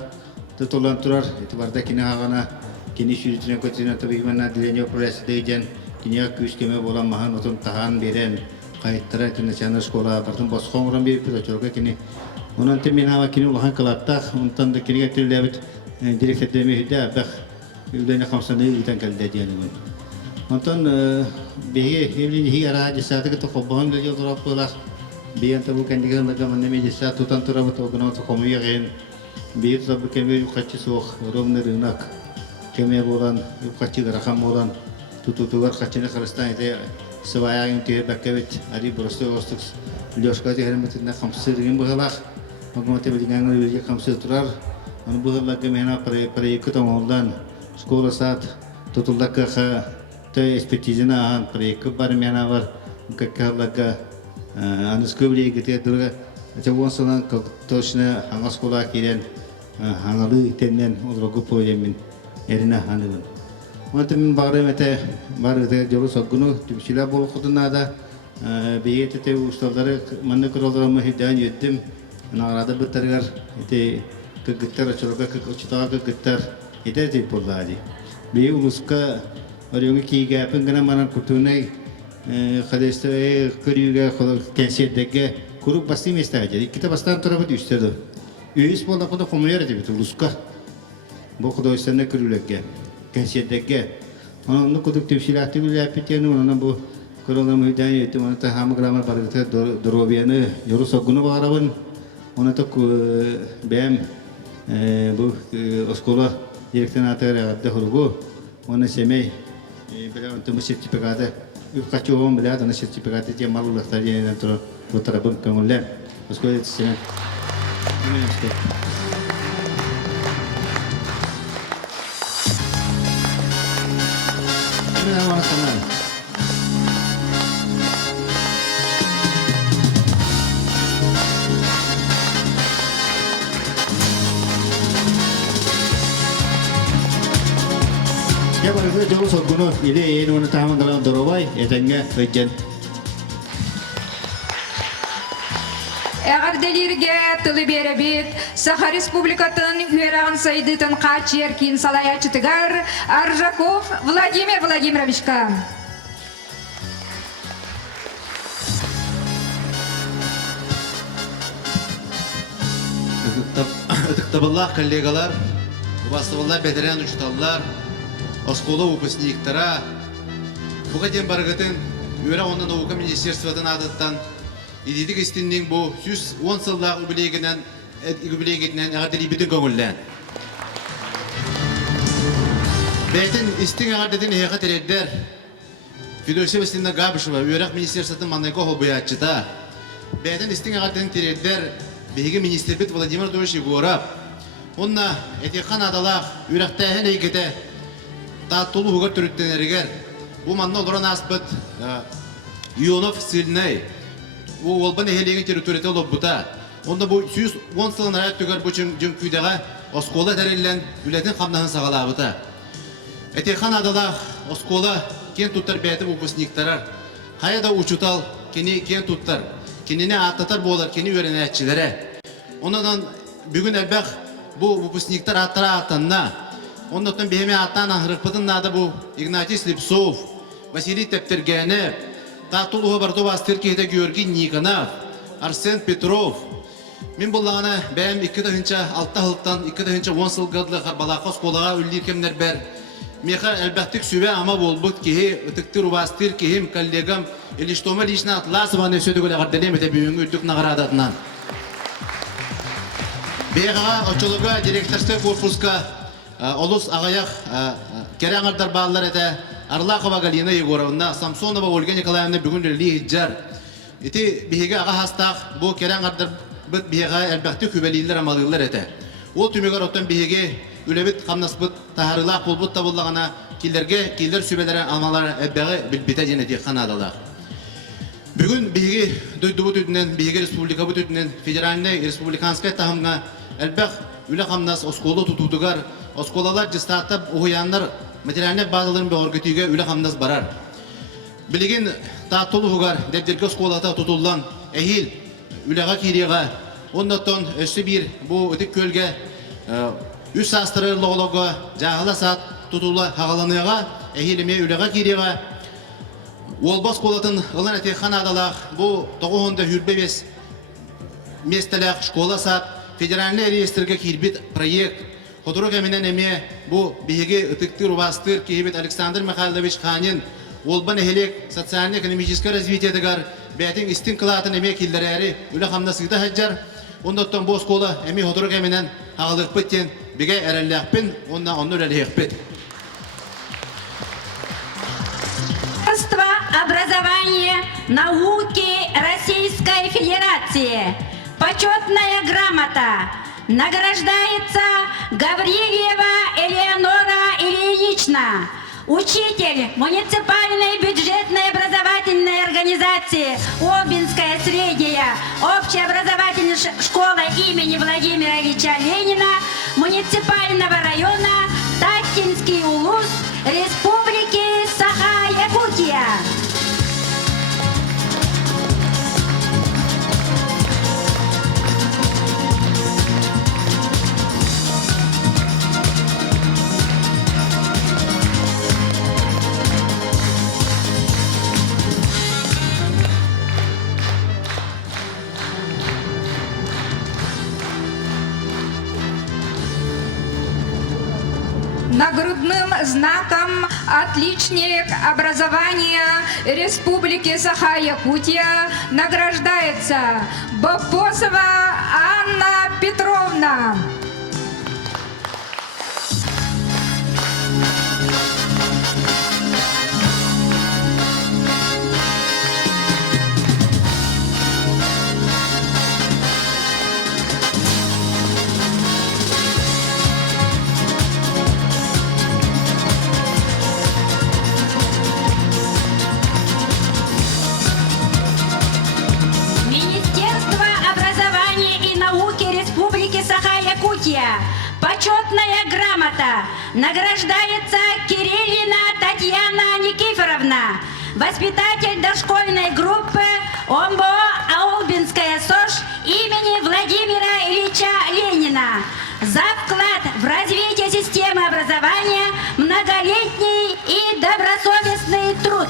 тотолан турар. Этибарда кина гана кини шүритне котина табигмана дилене пресс дейден киня күскеме болан махан отон тахан берен. Кайттара начальная школа бартын босхоңран берип өчөргө кини. Онан темен ава кини улахан кылаттак, онтан да киниге тилдебит директор демейде бак үлдене камсаны итен келде дияны. Онтан беге евлини хигара жесатыгы токобон да жолдорап болар. Беен табу кандиган да гаман неме жесат тутан турабы тогнон токомуяген. Беет табу кеме юкачы сох ровны рынок. Кеме болан юкачы гарахам болан тутутугар качыны кырыстан ите Сываяғын түйе бәккәбет, әрі бұрысты оғыстықс. Лешқа тегерметіне қамсы деген бұғалақ. Өкіметі білгенгі өрге қамсы тұрар. Оны бұғалаққа мена проекті тоңолдан школа сат тұтылдаққа той экспертизина аған проекті бар мена бар. Көккәлаққа аныз көбіле егіте дұрға. Әтеуон сонан точно аңа школа керен аңалы теннен олырғы пойден әріне анығын. Онты мен бағырым әте барыды жолы соғыны түпшілі болу құдынада бейет әте ұсталдары манны күралдырамы хидән еттім. Нағырады бұттарғар көгіттер açылыға ұчытаға көгіттер етер деп болды ади. Бей ұлысқа өріңі кейге әпін ғана манан күртуынай қадесті көріуге кәнсетдегі күріп басты еместі әдер. Иккіті бастан тұра бұд үстерді. Үйіс болда құда құмылер әдебет ұлысқа. Бұл құда өстеріне көрілікке. Кәнсетдегі. Оны күдік төпшіләкті білі әпетені, оны бұл көрілім үйден еттім, оны та хамығырамар барғыты дұробияны yorу соғыны бағарабын. Оны та бәм бұл оскола директен атығыр әғадды құрғы. Оны семей білі ұнтымы сертификаты үпқачы оғын білі аданы сертификаты тем малылықтар денеден тұры бұтарабын көңілі. Оскола еті семей. I want to come in. Ya kalau itu jauh soguno, ini mana tahaman kalau dorowai, ya tengah hujan. Әғарделерге тылы беребет, Саха Республикатын үйерағын сайдытын қачер кейін салаячытыгар Аржаков Владимир Владимировичка. Ыдыктабыллах коллегалар, убастыбыллах бетерен учталлар, оскола выпускниктара, бугаден баргатын, үйрә онын наука министерствотын адыттан, идидик истиннен бу 110 сыллах үбілегінен әғардели бүтін көңілден. Бәйтін истин әғардетін еға тереддер, Федосия Васильевна Габышева, үйрәк министерствотын маңнайко холбыятчыта, бәйтін истин әғардетін тереддер, Беги министр Владимир Дойч Егоров. Онна этехан адалах үрәктәһен әйгете таттулу хугар төрүттенергер. Бу манна олоран аспыт Юнов Сильней. Бу олбан эхелеген территорияте олып бута. Онда бу 110 сылын арат түгәр бу жын күйдәгә оскола тәреллән үләтен камнаһын сагалабыта. Этехан адалах оскола кен туттар бәйте выпускниктарар. Каяда учутал кени кен туттар. Кинене аттатар болар, кені өренәтчілері. Онадан бүгін әлбәқ бұл выпускниктар аттара аттанна. Ондан бейме аттан аңырықпыдың нады бұл Игнатий Слепцов, Василий Тептергенев, Татулуға бардова астыркейді Георгий Никонов, Арсен Петров. Мен бұллағына бәйім 2-6 ғылттан 2-10 сылғадылы балақы сколаға үлдер кемдер бәр. Меха әлбәқтік сөбе ама болбыт кеге үтіктір убастыр кегем коллегам Илиштома лично атласываны сөдігілі ғарделем әте бүйінгі үттік нағарадатынан. Бейғаға очылыға директорсты корпуска олыс ағаяқ кераңардар бағалар әте Арлақова Галина Егоровна, Самсонова Ольга Николаевна бүгін үлі хиджар. Эти бейге аға хастақ бұл кераңардар бұд бейға әлбәқтік көбелейлер амалығылар әте. Ол түмегар оттан бейге үлебет қамнаспыт тахарылақ болбыт табылағына келдер сөбелері алмалары әббәғі білбеті дене де қанадалақ. Бүгін бейге дөйді бұт өтінен, бейге республика бұт өтінен, федеральный республиканскай тағымға әлбәқ үлі қамнас осколы тұтудығар, осколалар жыстақтап ұғыянлар материальный базаларын бе оргетуге үлі қамнас барар. Білеген тағытылы ұғар, дәбдерге осколата тұтылдан әйіл үліға кереға, оннаттан өсі бір бұл өтік көлге үс астыры лоғылығы жағыла сат тұтулы хағаланыға, әйеліме үліға кереға, Олбас қолатын ұлан әтеқан адалақ, бұл 9-ында хүрбебес местеләқ школа сат, федеральный реестрге кирбит проект, Ходырық әмінен әме бұл бейге ұтықтыр ұбастыр кейбет Александр Михайлович Ханин, олбан әхелек социально-экономическое развитиедігар, бәтін істін қылатын әме келдері әрі үлі қамна сыйда хаджар, ондаттан бұл скола әме Ходырық әмінен ағылық біттен беге әрәләқпін, онна онны өләләқ біт. Образования, науки Российской Федерации. Почетная грамота. Награждается Гаврилева Элеонора Ильинична, учитель муниципальной бюджетной образовательной организации Обинская средняя общеобразовательная школа имени Владимира Ильича Ленина муниципального района Таттинский улус Республики Саха-Якутия. Нагрудным знаком «Отличник образования Республики Саха-Якутия» награждается Бопосова Анна Петровна. Почетная грамота. Награждается Кириллина Татьяна Никифоровна, воспитатель дошкольной группы ОМБО «Аулбинская СОЖ» имени Владимира Ильича Ленина за вклад в развитие системы образования, многолетний и добросовестный труд.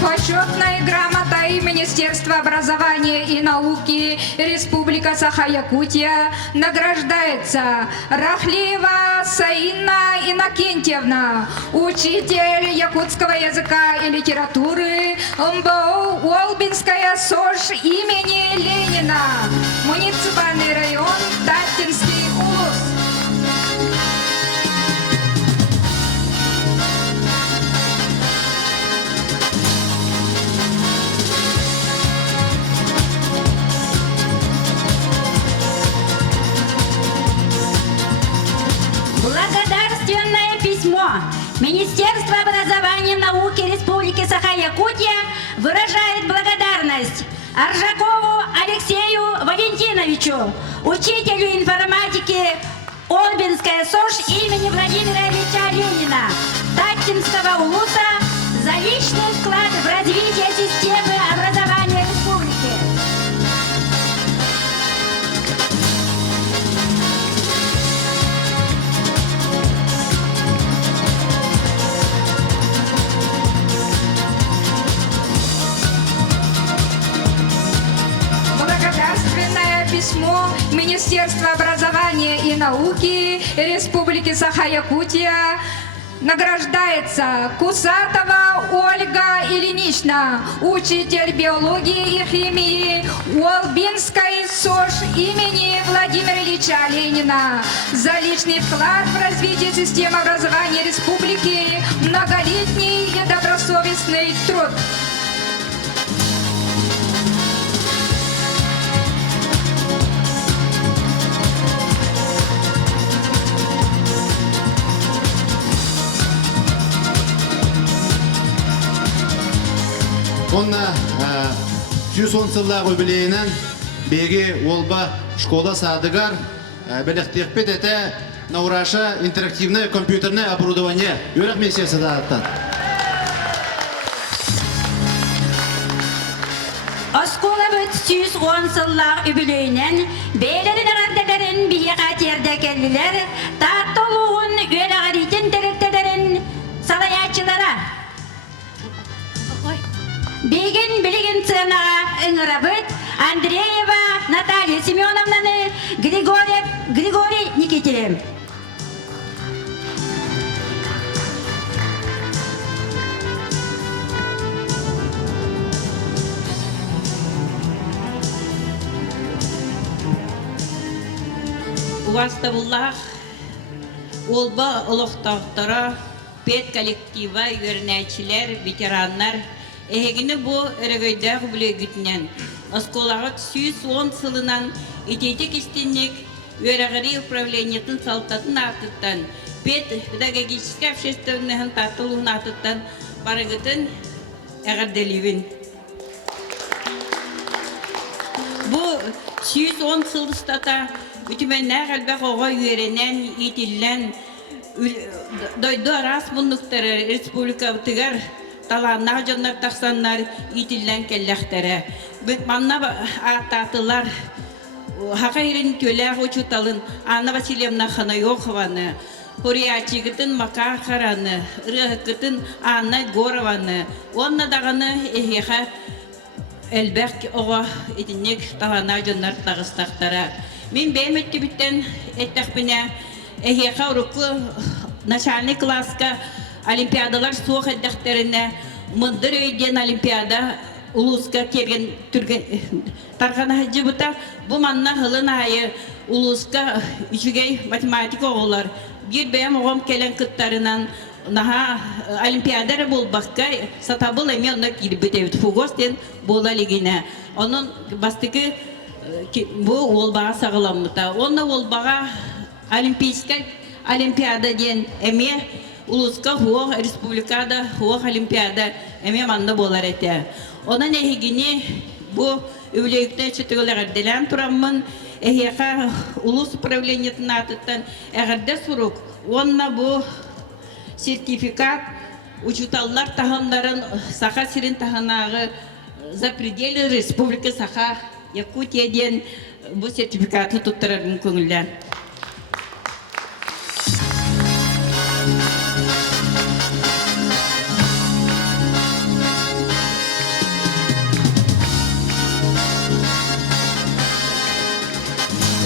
Почетная грамота и Министерства образования и науки Республика Саха-Якутия награждается Рахлеева Саина Иннокентьевна, учитель якутского языка и литературы МБО Уолбинская СОЖ имени Ленина, муниципальный район Таттинский улус. Благодарственное письмо Министерства образования и науки Республики Саха-Якутия выражает благодарность Аржакову Алексею Валентиновичу, учителю информатики Олбинская СОЖ имени Владимира Ильича Ленина, Таттинского улуса за личный вклад в развитие системы образования республики. Благодарственное письмо Министерства образования и науки Республики Саха-Якутия награждается Кусатова Ольга Ильинична, учитель биологии и химии Уолбинской СОЖ имени Владимира Ильича Ленина за личный вклад в развитие системы образования республики, многолетний и добросовестный труд. Онна сүйсон сыллағы білейінен беге олба школа садыгар біліктекпет әті наураша интерактивное компьютерное оборудование өрік месесі дағыттан. Оскола бүт сүйіз он сыллақ үбілейінен бейлерін ағардаларын бие қатерді келділер, тақтолуғын өл ағаритін тәріктелерін салаячылара. Беген білеген ценаға ыңырабыт Андреева Наталья Семеновнаны Григорий Никитилем. Уаставуллах, олба олықтақтара, пет коллектива, үйернәчілер, ветераннар, Эгене бу эрегойдах бүлегүтнен. Осколагат 110 сылынан итетек истинник өрәгәри управлениятын салтатын артыттан, пет педагогический общественный татылуын артыттан барыгытын әгәрделивин. Бу 110 сылыстата үтіменнәр әлбәқ оға үйеренен, итиллен, дойду арас бұндықтары республика бұтығар таланнар жандар тақсаннар итиллен келләхтәрі. Бүт манна аттатылар хақайрын төләғ учуталын Анна Васильевна Ханайохованы, Хуриячигытын Макахараны, Рыгытын Анна Горованы, онна дағаны эхеха әлбәк оға итиннек таланнар жандар тағыстақтара. Мен бәйметті бүттен әттәқпіне эхеха ұрықы начальный класска Олимпиадалар соқ әддәқтеріне мұндыр өйден Олимпиада улуска керген түрген тарғана жібіта бұл манна ғылын айы улуска үшігей математика оғылар. Bir бәйім оғым келен күттарынан наға Олимпиадары бол баққа сатабыл әме онна кирбіт әвіт фугостен бола легіне. Оның бастықы бұл олбаға сағыламыта. Онна олбаға Олимпиада ден әме улуска хуох республикада хуох олимпиада эме манда болар эте. Онан эхигини Бу өвлөйүктен чөтөгөлөр делен тураммын. Эхеха улус управлениятын атыттан эгерде сурук. Онна бу сертификат учуталлар тахандарын саха сирин таханагы за пределы республики Саха Якутияден бу сертификаты туттырарын көңүлләр.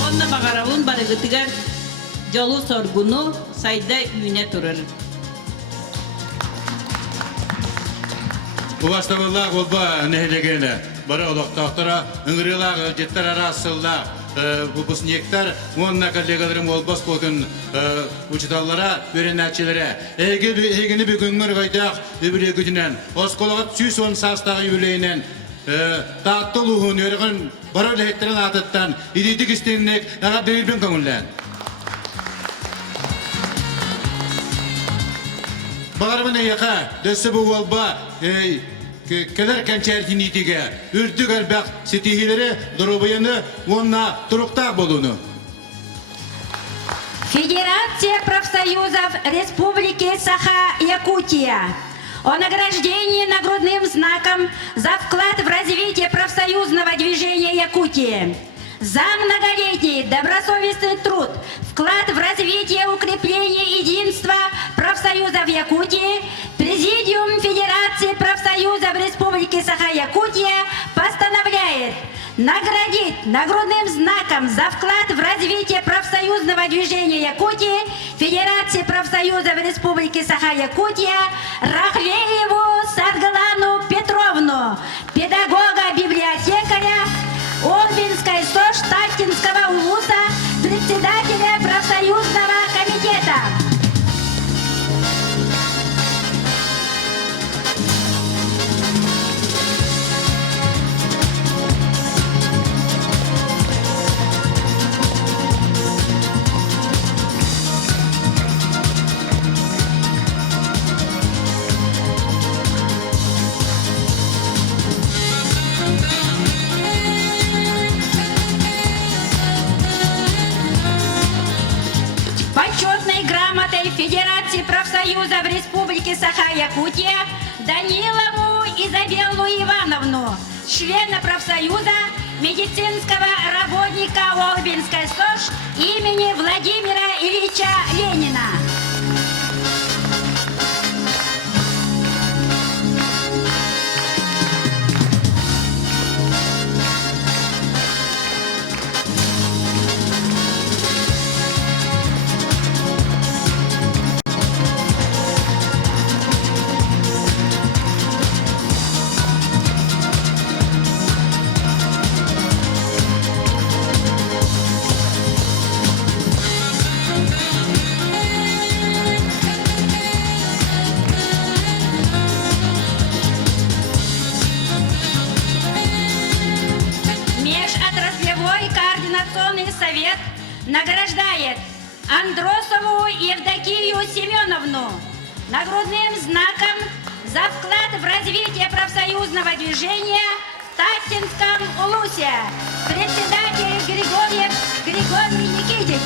Онна багарабын барыгытыгар жолу соргуну сайда үйне турар. Уаставылла голба нехлегене. Бары олоқтақтыра, үңірілағы жеттер арасылла выпускниктар, онна коллегаларым олбас болдың учиталлара, өренәтчілері. Егіні бүгінгір ғайдақ өбірі күтінен, осколағат сүйс он састағы юбілейінен, тағыттыл ұғын өрігін бары ләйттірін атыттан, идейдік істенінек әға дөйілбен көңіллән. Бағармын әйеқа, дөсі бұл олба, Келер кәнчәрден етеге, үрдік әлбәқ сетихилері дұрубайыны онна тұрықтақ болуны. Федерация профсоюзов Республики Саха-Якутия о награждении нагрудным знаком за вклад в развитие профсоюзного движения Якутии, за многолетний добросовестный труд, вклад в развитие укрепления единства профсоюзов Якутии, Президиум Федерации профсоюзов Республики Саха-Якутия постановляет наградить нагрудным знаком за вклад в развитие профсоюзного движения Якутии Федерации профсоюзов Республики Саха-Якутия Рахлееву Садгалану Петровну, педагога-библиотекаря Олбинской СОЖ Таттинского улуса, председателя профсоюзного комитета. Почетной грамотой Федерации профсоюзов Республики Саха-Якутия Данилову Изабеллу Ивановну, члена профсоюза, медицинского работника Олбинской СОЖ имени Владимира Ильича Ленина. Совет награждает Андросову Евдокию Семеновну нагрудным знаком за вклад в развитие профсоюзного движения в Таттинском улусе. Председатель Григорьев Григорий Никитич.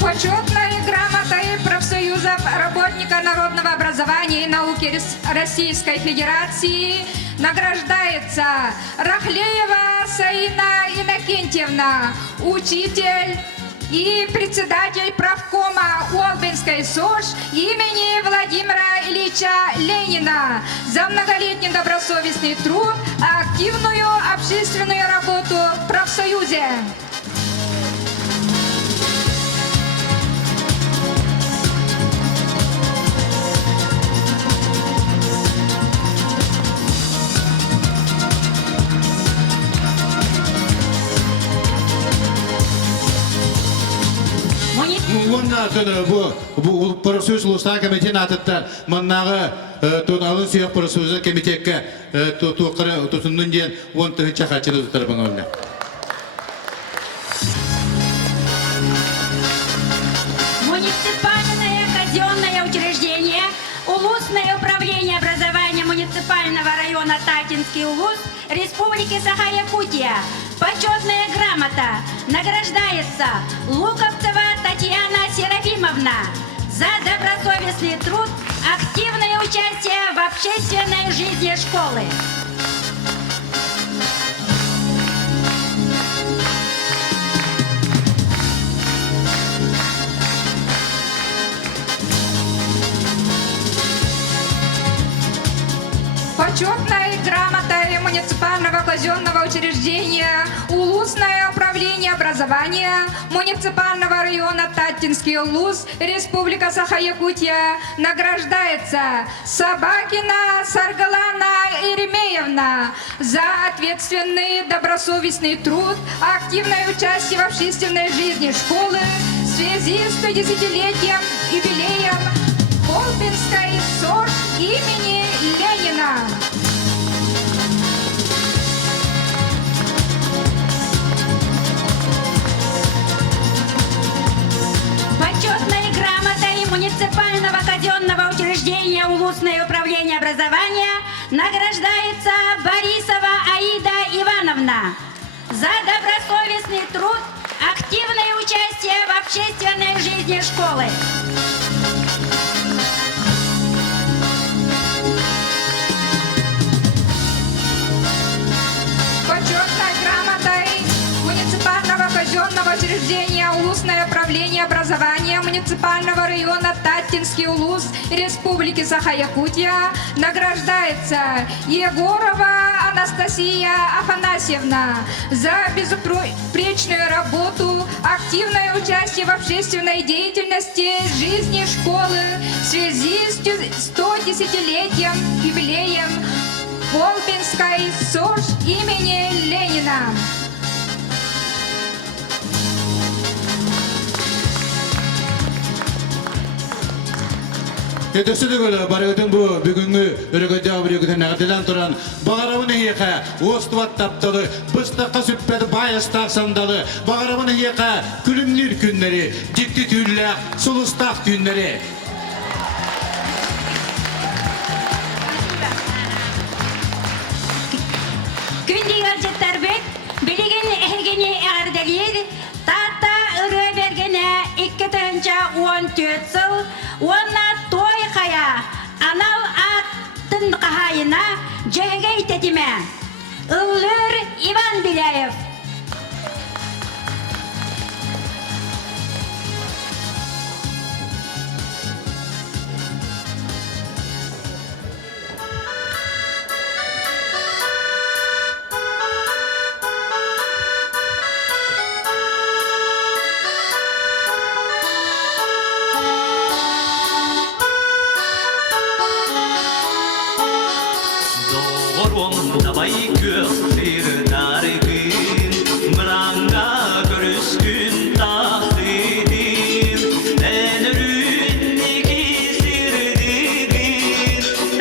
Почетной грамотой профсоюзов работника народного образования и науки Российской Федерации награждается Рахлеева Саина Иннокентьевна, учитель и председатель правкома Олбинской СОЖ имени Владимира Ильича Ленина за многолетний добросовестный труд, активную общественную работу в профсоюзе. Ondan sonra bu profesör ulusal komitenin atıtlar mannağı alın suyak profesör komiteke tutunun diyen on tığın çakaçılı tutarım onunla. Муниципальное казенное учреждение, Улусное управление образования муниципального района Татинский Улус Республики Саха-Якутия. Почетная грамота. Награждается Луковцева Татьяна Серафимовна за добросовестный труд, активное участие в общественной жизни школы. Почетной грамотой муниципального казенного учреждения Улусное управление образования муниципального района Татинский Улус Республика Саха-Якутия награждается Собакина Саргалана Иеремеевна за ответственный добросовестный труд, активное участие в общественной жизни школы в связи с 110-летием юбилеем Колпинской СОЖ имени Ленина. Почетной грамотой муниципального казенного учреждения Улусное управление образования награждается Борисова Аида Ивановна за добросовестный труд, активное участие в общественной жизни школы. Почетной грамотой муниципального казенного учреждения Улусное управление образования муниципального района Татинский Улус Республики Саха-Якутия награждается Егорова Анастасия Афанасьевна за безупречную работу, активное участие в общественной деятельности жизни школы в связи с 110-летием юбилеем Колпинской СОЖ имени Ленина. Ötesüdügülü barıgıtın bu bugünkü örgüde abirgütün ağdılan turan bağırımını yeka, ostuvat taptalı, bıstakka süppedi bayıstak sandalı, bağırımını yeka, külümlür günleri, dikti tüller, sulustak günleri. Күндигер жеттарбек, билигин эхегини эгердегир, тата ыры бергене 2-14 сыл, онна той қая, анал аттын қахайына жегей тетиме. Ыллыр Иван Беляев. Давай көстер наргын, мыраңға көріскін тақтыдым. Әнірін кесірдігін,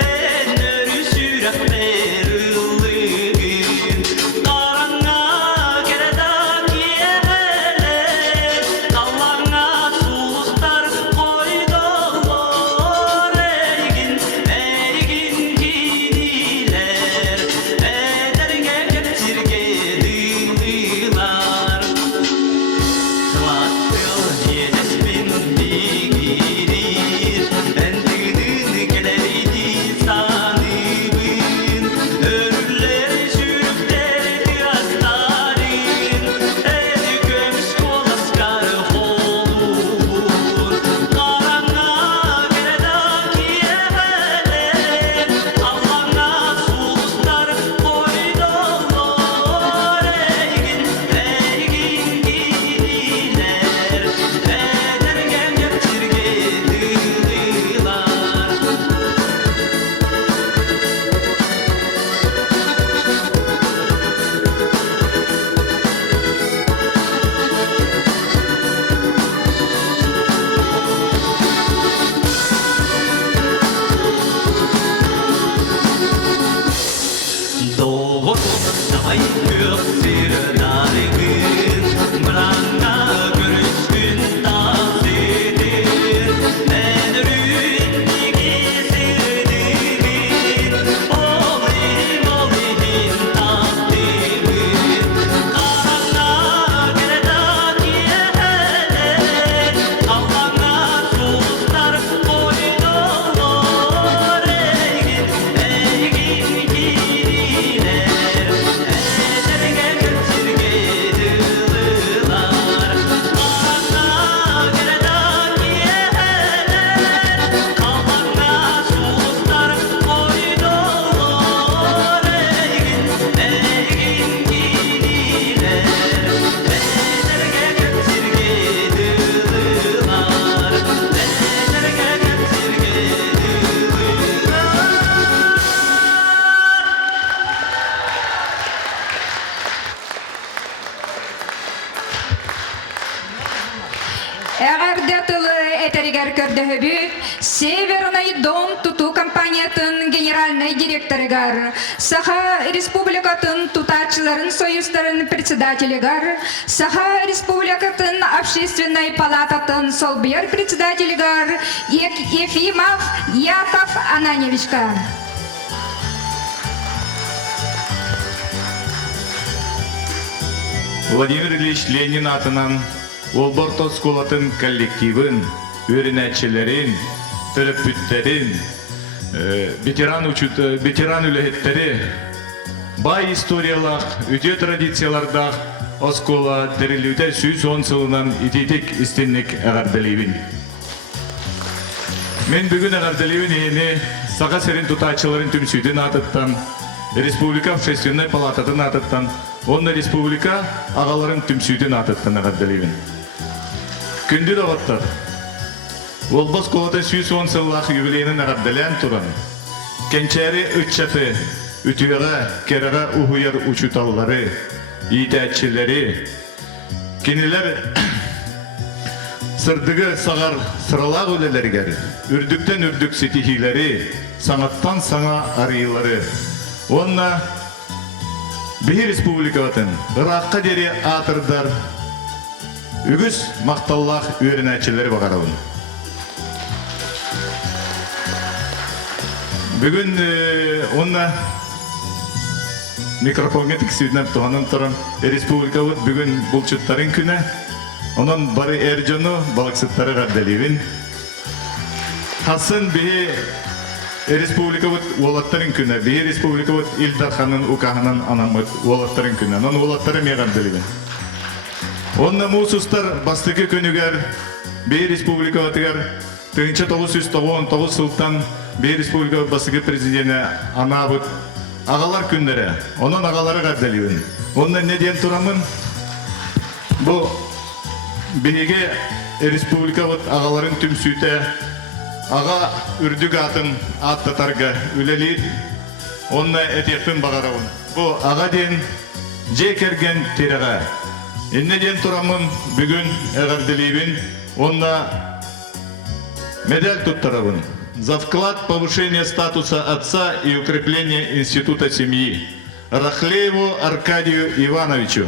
әнірі сүрәк бәрілігін. Қараңға керді кемелер, қалаңға сұлыстар қойдылар. Әргін кенилер, köksür dargın Branga görüşkün tavsidir En ründeki sirdirin Oğlim oğlimin tahtidir Karanlığa gerdan yeğeler Allah'ına sustar koyduğlar Egin giriler Ederge götürgediler Karanlığa gerdan yeğeler Allah'ına sustar koyduğlar Egin giriler Ederge Эғарда тылы әтәрігер көрдігі Северный дом туту компаниятын генеральный директорыгар, Саха республикатын тутачыларын союздарын председателігар, Саха республикатын общественной палататын солбер председателігар, Ефимов Яков Ананевичка. Владимир Ильич Ленин атынан Олборто сколатын коллективын, өрінәтшілерін, төрөппүттерін, ветеран үліхеттері, бай историялақ, өте традициялардақ оскола дәрілуді сөз онсылынан итетік істеннік әғардалейбін. Мен бүгін әғардалейбін ені саға сәрін тұтачыларын түмсүйден атыттан, Республика общественной палататын атыттан, онна республика ағаларын түмсүйден атыттан әғардалейбін. Күнді де баттар. Олбос колата сүйс онсыллақ юбилейнің әғардалያን тұран. Кенчәрі үтчаты, үтіғаға, кераға ұхуяр ұчуталлары, итәтчілері, кенелер сырдығы сағар сыралақ өлелергер, үрдіктен үрдік сетихилері, саңаттан саңа арыйлары. Онна Бейі республикатын Ираққа дере атырдар, үгіз мақталлақ өрінәтшілері бағарауын. Бүгін онна микрофонға тіксүйден тұғанын тұрын республика бүгін бұлчыттарын күні, онын бары әржону балықсыттары ғардалевін. Хасын бейі республика олаттарын күні, бейі республика Илдарханын ұқағынан анамыд олаттарын күні, онын олаттары ме ғардалевін. Онна мұсыстар бастықы күнігер, бей республика өтігер, 1999 сылттан бей республика бастықы президенті анабыд ағалар күндері, оның ағалары ғардалуын. Онна неден тұрамын? Бұл бейге республика ағаларын түмсүйті, аға үрдік атын аттатарға үлелейд, онна әтекпін бағарауын. Бұл аға ден жекерген тереға. Иннеден тұрамын бүгін әғардалейбін, онна медаль тұттарабын. За вклад повышения статуса отца и укрепления института семьи Рахлееву Аркадию Ивановичу.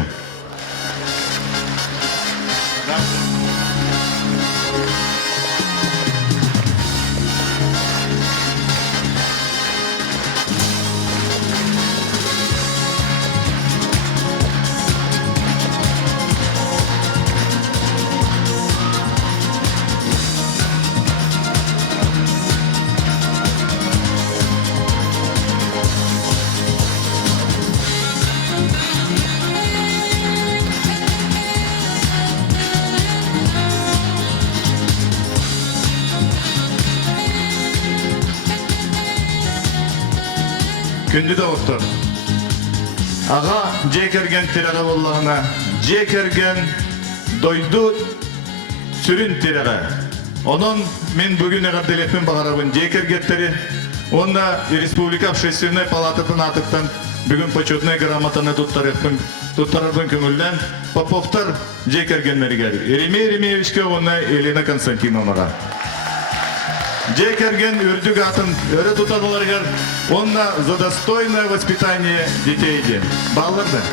Күнді де оқтыр. Аға жекерген тереға болағына, жекерген дойду сүрін тереға. Onun мен бүгін әғарделеппен бағарабын жекергеттері, онда Республика общественной палататын атыптан бүгін почетный грамотаны туттарабын көңілден Поповтар жекергенлері кәді. Еремей Еремеевичке онна Елена Константиновнаға. Жекерген үрдүк атын өрі тұтан оларғар, онна за достойное воспитание детей де. Балларды.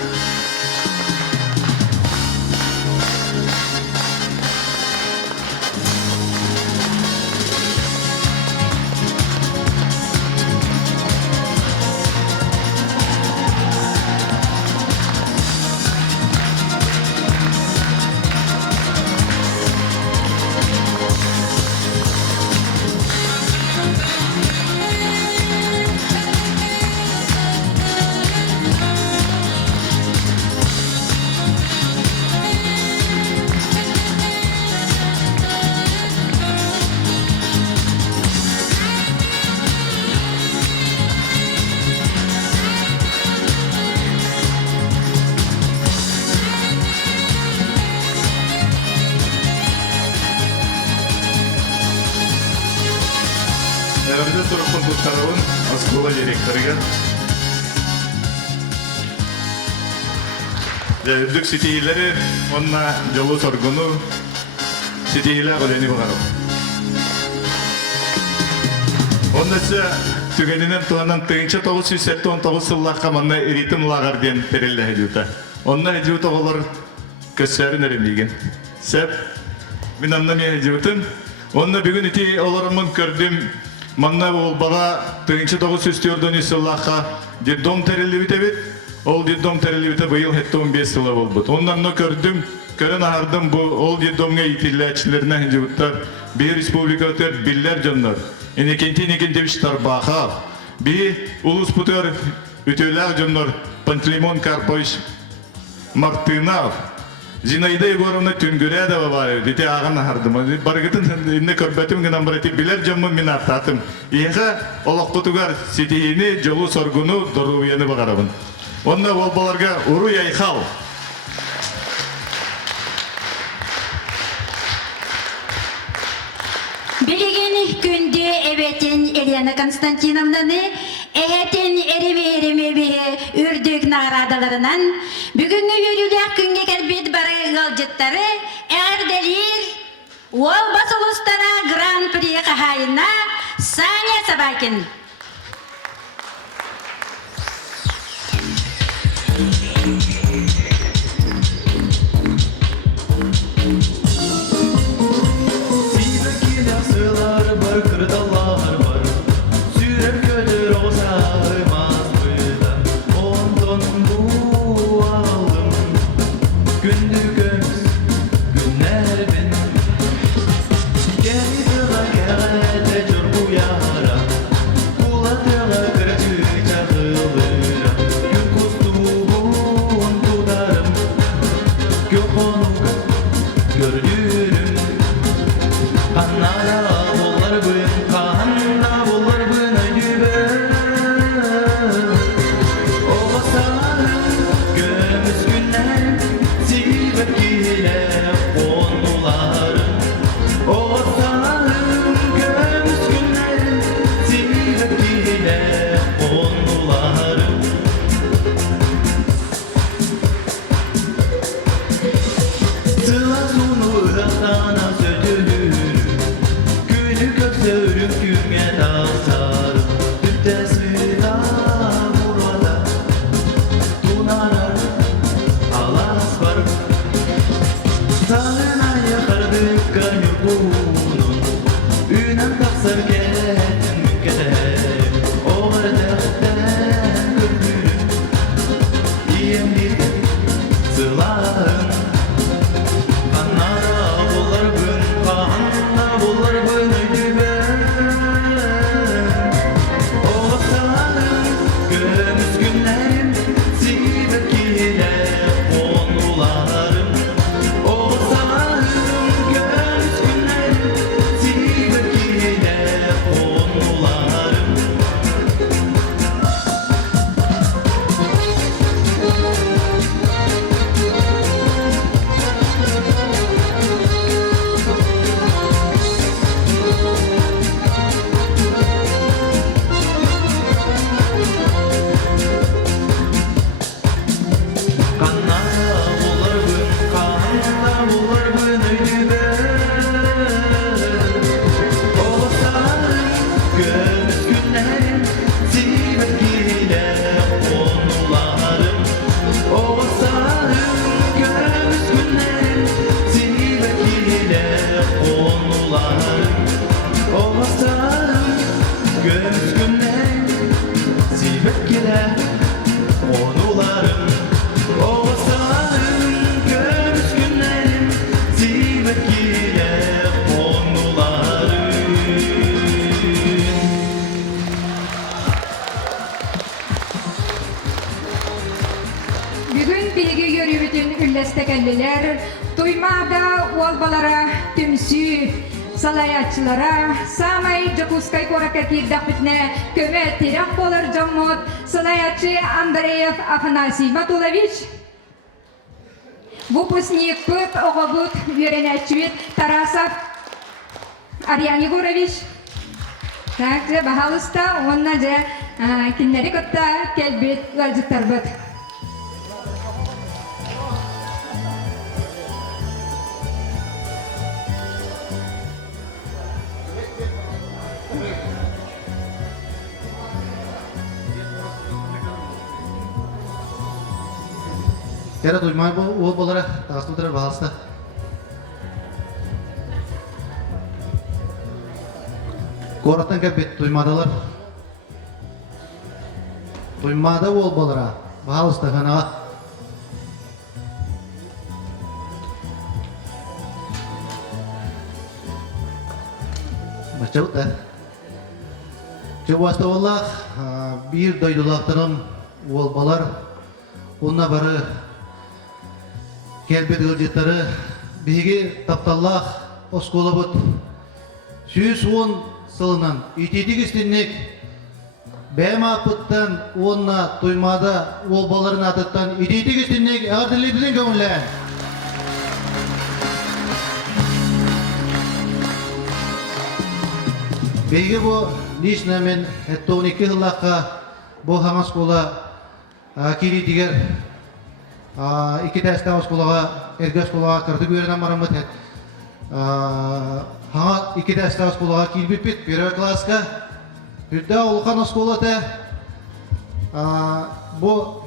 Өрді тұрықпын тұттарауын аскола директорыға. Үрдік сетейлері, онна жолу соргуну сетейлі олені бұғару. Оннасы түгенінен туанан 1979 сыллаққа манна иритім лағарден перелі әдеута. Онна әдеута олар көссәрін әрімейген. Сәп, мен анна мен әдеутым. Онна бүгін ити оларымын көрдім. Манна ол бала 1994 сыллаққа деддом тәрелі бітебет. Ол деддом тәрелі біте бұйыл хетті 15 сылы бол бұд. Оннанны көрдім, көрін ағардым бұл ол деддомға итілі әчілеріне әдеуттар. Bir республика өтер биллер жоннор. Енекенте біштар бақал. Bir улус бұтыр өтелер жоннор Пантелеймон Карпович Мартынов. Зинаида Егоровна түнгүрә дә бар. Дите ағын ағардым. Барғытын инне көрбәтім гынан барати билер жомын мен аттатым. Еға олақ құтуғар сетейіні жолу соргуну доруяны бағарабын. Онда ол баларға ұру яйхал. Билигин күнде эветин Елена Константиновнаны эхетин эреме-эреме үрдүк наградаларынан бүгүнгү үйрүләк күнгө келбит бары галжыттары әрделир ол басылыстара гран-при кахайына Саня Сабакин. билестекеллилер, туймада уолбалара түмсү, салаячылара, самай Жакускай корака кирдак битне көмө терак болар жоммот, салаячы Андреев Афанасий Матулович, выпускник ПЭП Огобут Веренечвит Тарасов Арьян Егорович. Также, пожалуйста, он же киннери котта келбит валжыктарбыт. Кәрі дұймай ол болары тағысты отырар бағалысты. Қораттан кәпет дұймадалар. Дұймада ол болары бағалысты ғанаға. Бақча бұтта. Жауасты олақ бір дойдылақтырым ол болар. Онына бары келбет ғылжеттары бейге тапталлақ осколы бұд. 110 сылынан итетік істеннек бәм апыттан онына тоймада ол баларын атыттан итетік істеннек әғарділерден көңілен. Бейге бұл лично мен 12 ғылаққа бұл хаңа скола кири тигер iki testa oskolaga erga oskolaga kirdi görenen maramut het ha iki testa oskolaga kilbit bit первый класска Hüdda Ulkan oskolata bu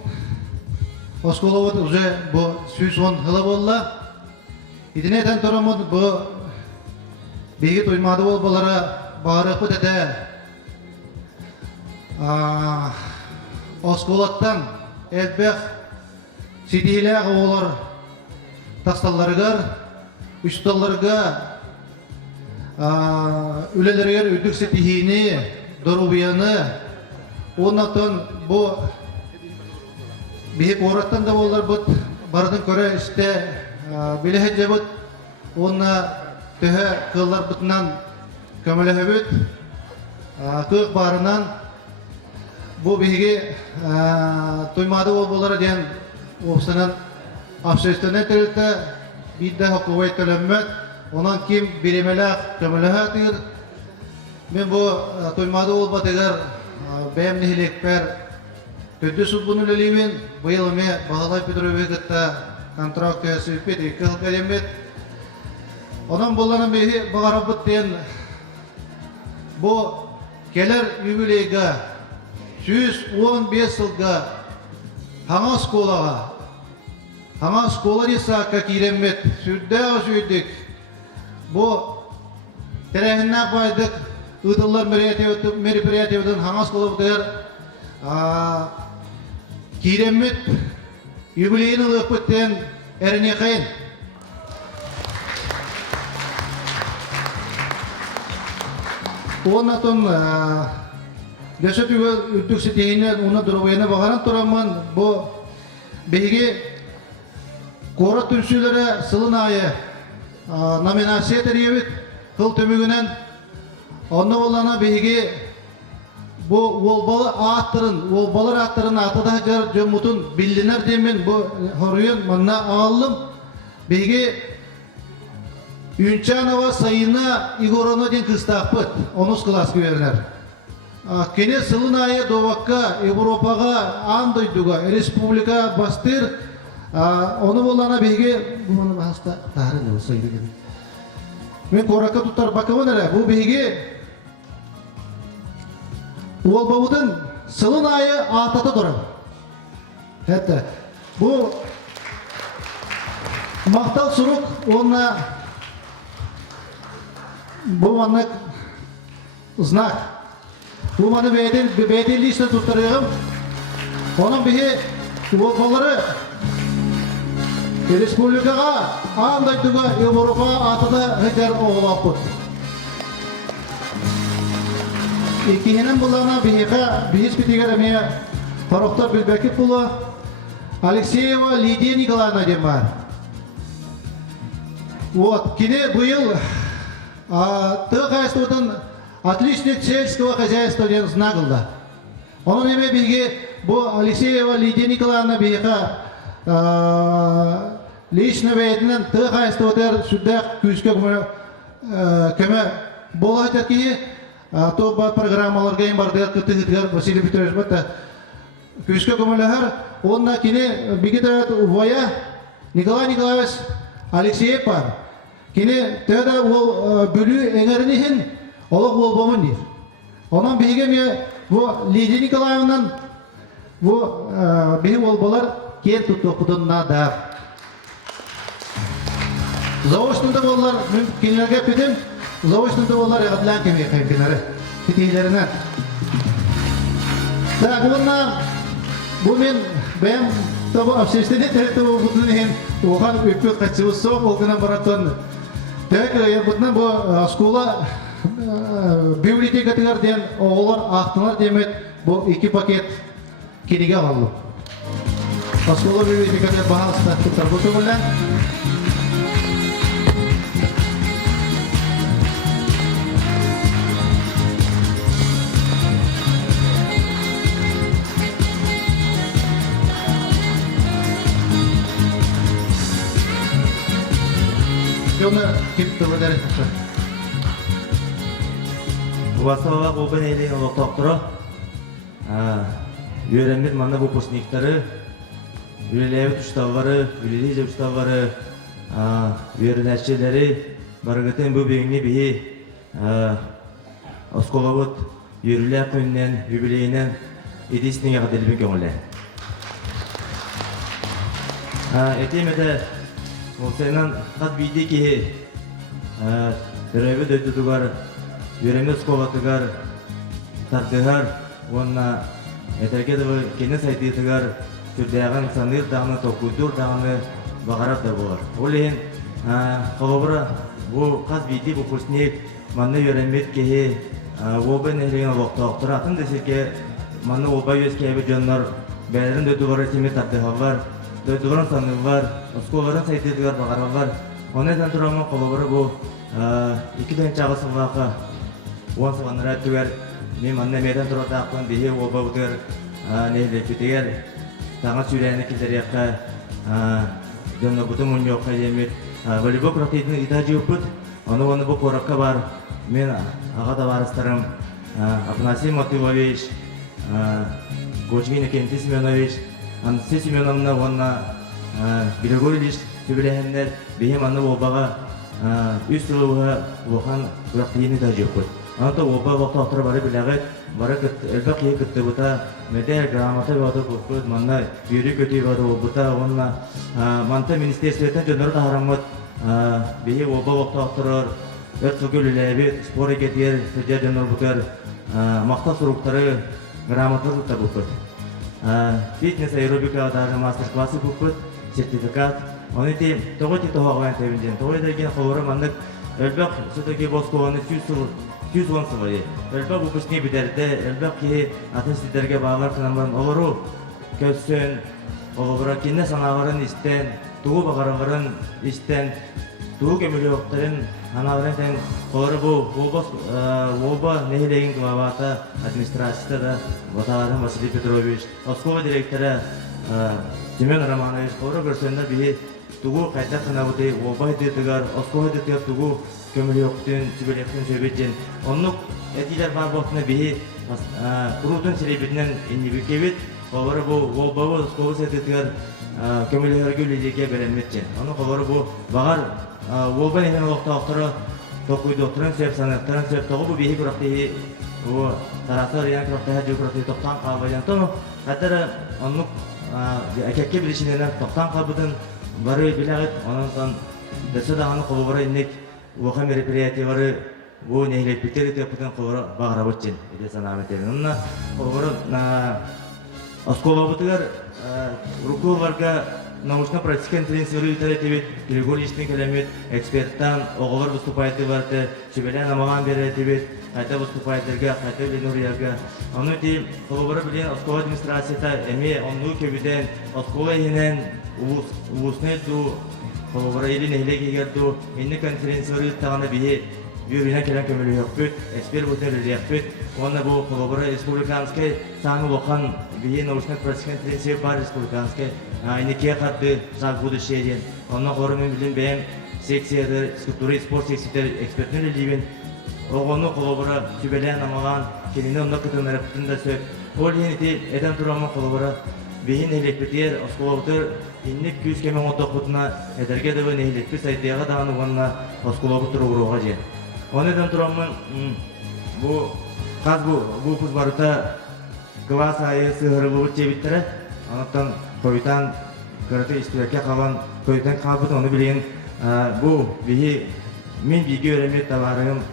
oskola уже bu 110 yılı bolla idineten toramut bu begi toymadı bol bolara bağırıp ötede oskolattan elbek Sidiyle oğlar tastallarıgar, üstallarıga, ülelerger üdük setihini, dorubiyanı, ondan bu bir orattan da oğlar bu bardın köre işte bilehece bu ona töhe kıllar butnan kömelehe büt, kök barınan bu bilgi tuymadı oğulları diyen Oğuzhan'ın afşeştene tölütte bir de hukuvayet tölümmet, onun kim birimele kömelehe atıyor. Ben bu tuymadı oğul batıgar benim nihilekper tödü subbunu leliyim, bu yılımı Bağlay Petrovi gıtta kontraktı süpet, 2 yıl kademet. Onun bulanın behi bağırabıt diyen bu keler yübüleyga 115 yılga Hanga skolaga desa kakiremet sürdü sürdük. Bu terehinna baydık, ıdıllar meripiriyatiyotun hanga skola bıdır. Kiremet yübüleyini ılık bitten erine kayın. Ondan sonra Desa juga untuk setihine ona durbayana bakaran turaman bu begi kora tümsülere sılın ayı nominasiya teriyevit kıl tümügünen onda olana begi bu olbalar attırın atıda jar jomutun bildiner demin bu horuyon manna ağallım begi Ünçanova sayına Igorona den kıstaqpıt onus klas güverner. Kene sılın ayı Dovakka, Evropaga, Andoyduga, Respublika bastır, onu olana bege, bunu hasta tahrın olsa gibi. Ben koraka tutar bakamın hele, bu bege, Uolbavudun sılın ayı atata duran. Hatta bu Maktal suruk ona bu manlık znak. Bu manı bedelli işte tutturuyorum. Onun bir uolbaları Respublikaga, Andayduga, Evropa atıda hıcar oğlapıt. İkihinin bulana bihika, bihis bitigeremeye Farokta Bilbekip bula. Алексеева Лидия Николаевна деп бар. Вот, кене быйыл тыгайстудын отличник сельского хозяйства ден знагылда. Onun eme bilgi bu Алексеева Лидия Николаевна бейха лично вейтінен тыгайстудыр сүддәк күзге көмі бола айтар ки то бар программаларга ем бардыр кытыгытыр Василий Петрович бата күзге көмілігір онна кене бигетер воя Николай Николаевич Алексеев бар. Кене тәді ол бүлі әңерінігін олық ол болмын дейір. Онан бейге ме Лидия Николаевнан бейге ол болар кен тұтты құдынна да. Завошнында болар, мен кенелерге педем, завошнында болар әғадлан кемей қаймкенері, кетейлерінен. Так, онна бұл мен бәйім табы общественный тәрәті бұтын ең оған өппет қатсығы соң олғынан бараттан. Так, бұтынан бұл скула библиотекатығар ден оғылар ақтынар демет бұл 2 пакет кенеге қалды. Скула библиотекатығар бағалысына тұттар бұл төмілі. Оны кеп тұрғыдар етті. Убасыға қолбен әйлеген олықтақтыры, үйеренмет маңна выпускниктары, үйеләйі тұшталғары, үйеләйі тұшталғары, үйерен әшчелері, барығытын бұл бейіңне бейі осқолауыт үйерілі күннен, юбилейінен едесінің яғаделбен көңілі. Әтемеді Олсайнан қат бейді кеге түрәбі дөйдігар, үйремі сқолатығар, тардығар, онына әтәркедігі кені сайтығығар, түрдәғын саныр дағыны, тоқуйдур дағыны бағарап да болар. Ол ең қолыбыра бұл қат бейді бұл күрсінек манны үйремет кеге обын әлеген олықтауқтыр. Атын десеке манны обай өз кәйбі жонлар бәлерін дөйдігар әтеме тардығалар, дөйдігарын санығылар, Осколарын сайтедігер бағаралар. Оны әтен тұрамын қолыбыры бұл 2 дән чағы сылғақы 10 сылғаныр әттігер. Мен манна мәйдан тұраты ақпын бейе оба бұтығыр нәйлі кетігер. Таңа сүйрәні келдер яққа жонны бұтым ұн жоққа емет. Волейбол құрақтайтын итажы өппіт. Оны бұл қораққа бар. Мен ағада барыстарым Афанасий Матылович, Кочмин Кенти Семенович, Анастасия Семеновна онна Григорьевич төбеләһеннәр бейім анны обаға үз тұлуға оған құрақтайыны да жоқ бұд. Анаты оба вақта ақтыры бары біләғет, бары әлбәқ ие күтті бұта, мәдәр грамота бады бұд, манна бүйрі көтей бады бұта, онна манта министерстветтен жөнері да харамыд, бейі оба вақта ақтырыр, өрт сұгыл үләбет, спор екетер, сөджер жөнер бұтыр, мақта сұруқтары грамота бұта бұд. Фитнес аэробика даже мастер-классы бұд, сертификат. Оны тем, тоғы тек тоғағайын тәбінден. Тоғы едерген қолыры маңдық әлбәқ сөтөке босқуаны 110 сылы. Әлбәқ бұпысне бідерді, әлбәқ ке атын сіздерге бағалар қынамын олыру көпсін, олығыра кені санағарын істен, туғы бағарағарын істен, туғы көмілі оқтарын аналарын тән қолыры бұл оба нәхелеген главата администрацияда да Баталарын Василий Петрович, Оскова директоры Семен Романович, қолыры көрсендер бейі тугу қайта қынабыды, обай дедігар, Оскова дедігар тугу көмілі оқтын, сүбелектің сөйбеттен. Онлық әтилер бар болтына бейі құрудың серебетінен енебекебет, қолыры бұл обауы Оскова дедігар көмілі өргілі береметтен. Оны қолыры бұл бағар обай неген олықта оқтыры тоқуйды оқтырын сөйіп, санықтырын сөйіп, тоғы бұл бейі күрақтайы тарасы риян күрақтайы жыл күрақтайы тоқтан қалбайдан. Тоны қаттары онлық әкекке білішінелер тоқтан қалбыдың бары біләғыт, онын дәсі дағаны қолы бары иннек оқа мероприятиялары бұл нәйлеп бітер етіп бұтын қолы бағыра бұтчен. Еді сана әметерін. Онына қолы бары оскола бұтығар руколарға научно-практический конференциялар үтәлетебит, Григорьевичтин келемет, эксперттан оғылар выступайтыларды, Шебелян амаған беретебит, қайта выступайтырға, қайта Ленурияға. Оны дейм, қолыбыры білен Оскола администрацията әме онны көбіден, Оскола енен ұлысны ду, қолыбыры елін әйлек егерду, енні конференциялар үттағаны бейе, Юрина келен көмілі өкпіт, эксперт бұтын рөлі өкпіт. Оны бұл қолыбыры республиканскай саңы лоқан бейе научно-практический конференция бар республиканскай. Айнеке қарды жақ будущее ден. Оны қорымен білін бәйім секцияды, скульптура и спорт секциялар экспертін рөлейбен. Оғыны қолыбыры Шебелян амаған, келіне онда күтін әріптін да сөп. Ол енеті әден тұрамын қолыбыры бейін әйлекпетер, Осколабытыр, иннік күз кемен отық бұтына әдерге дөбін әйлекпі сайдияға дағаны ғанына Осколабытыр ұғыруға жен. Оны әден тұрамын бұл күз барыта класс айы сығыры бұлыт жебіттірі, анықтан қойытан көріті істірәке қалған қойытан қалбыт оны білген бұл бейі мен бейге өремет табарығым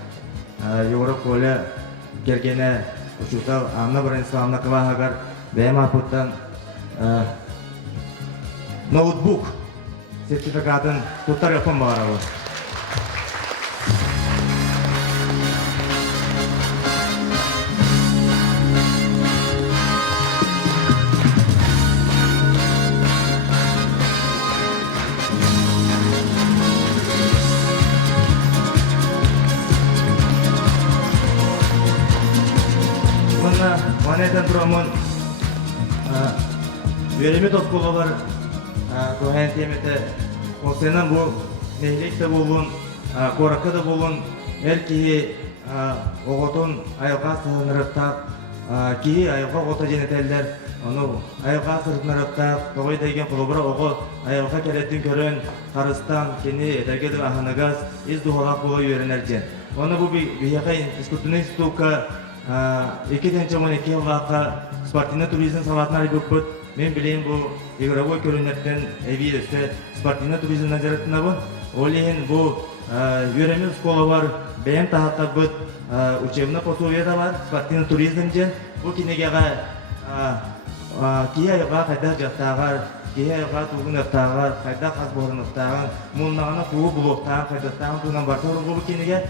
Европа қолы кергені ұшуқтал амна бір инсталамна қылағағар бәйім апыттан ноутбук сертификатын тұттар япын бағарауы. Манайдан тұрамын Веремет Осколалар көйен теметі осынан бұл нехлек те болуын, қорақы да болуын, әр кейі оғытын айылға сығынырықтақ, кейі айылға оғыта женетелдер, айылға сығынырықтақ, тоғай деген құлыбыра оғы айылға келеттін көрін, қарыстан, кені, әдәргеді ағанығаз, ез дұғалақ болу үйерінер жен. Оны бұл бейеқай искусственный институтқа 2012 жылға спортивный туризм салатына ребекпіт. Мен білейін бұл игровой көрінеттен әвейдісті спортивный туризм назараттына бұл. Олейін бұл үйремін школа бар, бәйім тағатта бұд учебна пособиеда бар, спортивный туризм жен. Бұл кенегеға кей айыға қайда жақтағар, кей айыға туғын өқтағар, қайда қаз болын өқтағар, мұннағына қуы бұл өқтағар, қайдастағын туынан бартыр бұл кенеге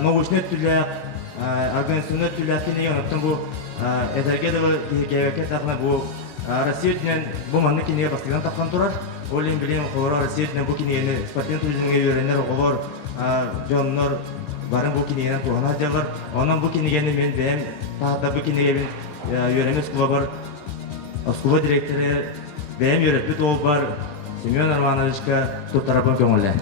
научный түләк, организационный түләк кенеге ұнықтың бұл әзәргеді кеуеке тақына бұл Россия өтінен бұл манны кенеге бастыған таққан тұрар. Олейін білейін қолыра Россия өтінен бұл кенегені спортивный туризмге үйренер олар жонлар барын бұл кенегенен туғана жағар. Онан бұл кенегені мен бәйім тағатта бұл кенеге мен үйреме скула бар. Скула директоры бәйім үйретпіт ол бар. Семен Армановичка тұр тарапын көңілі.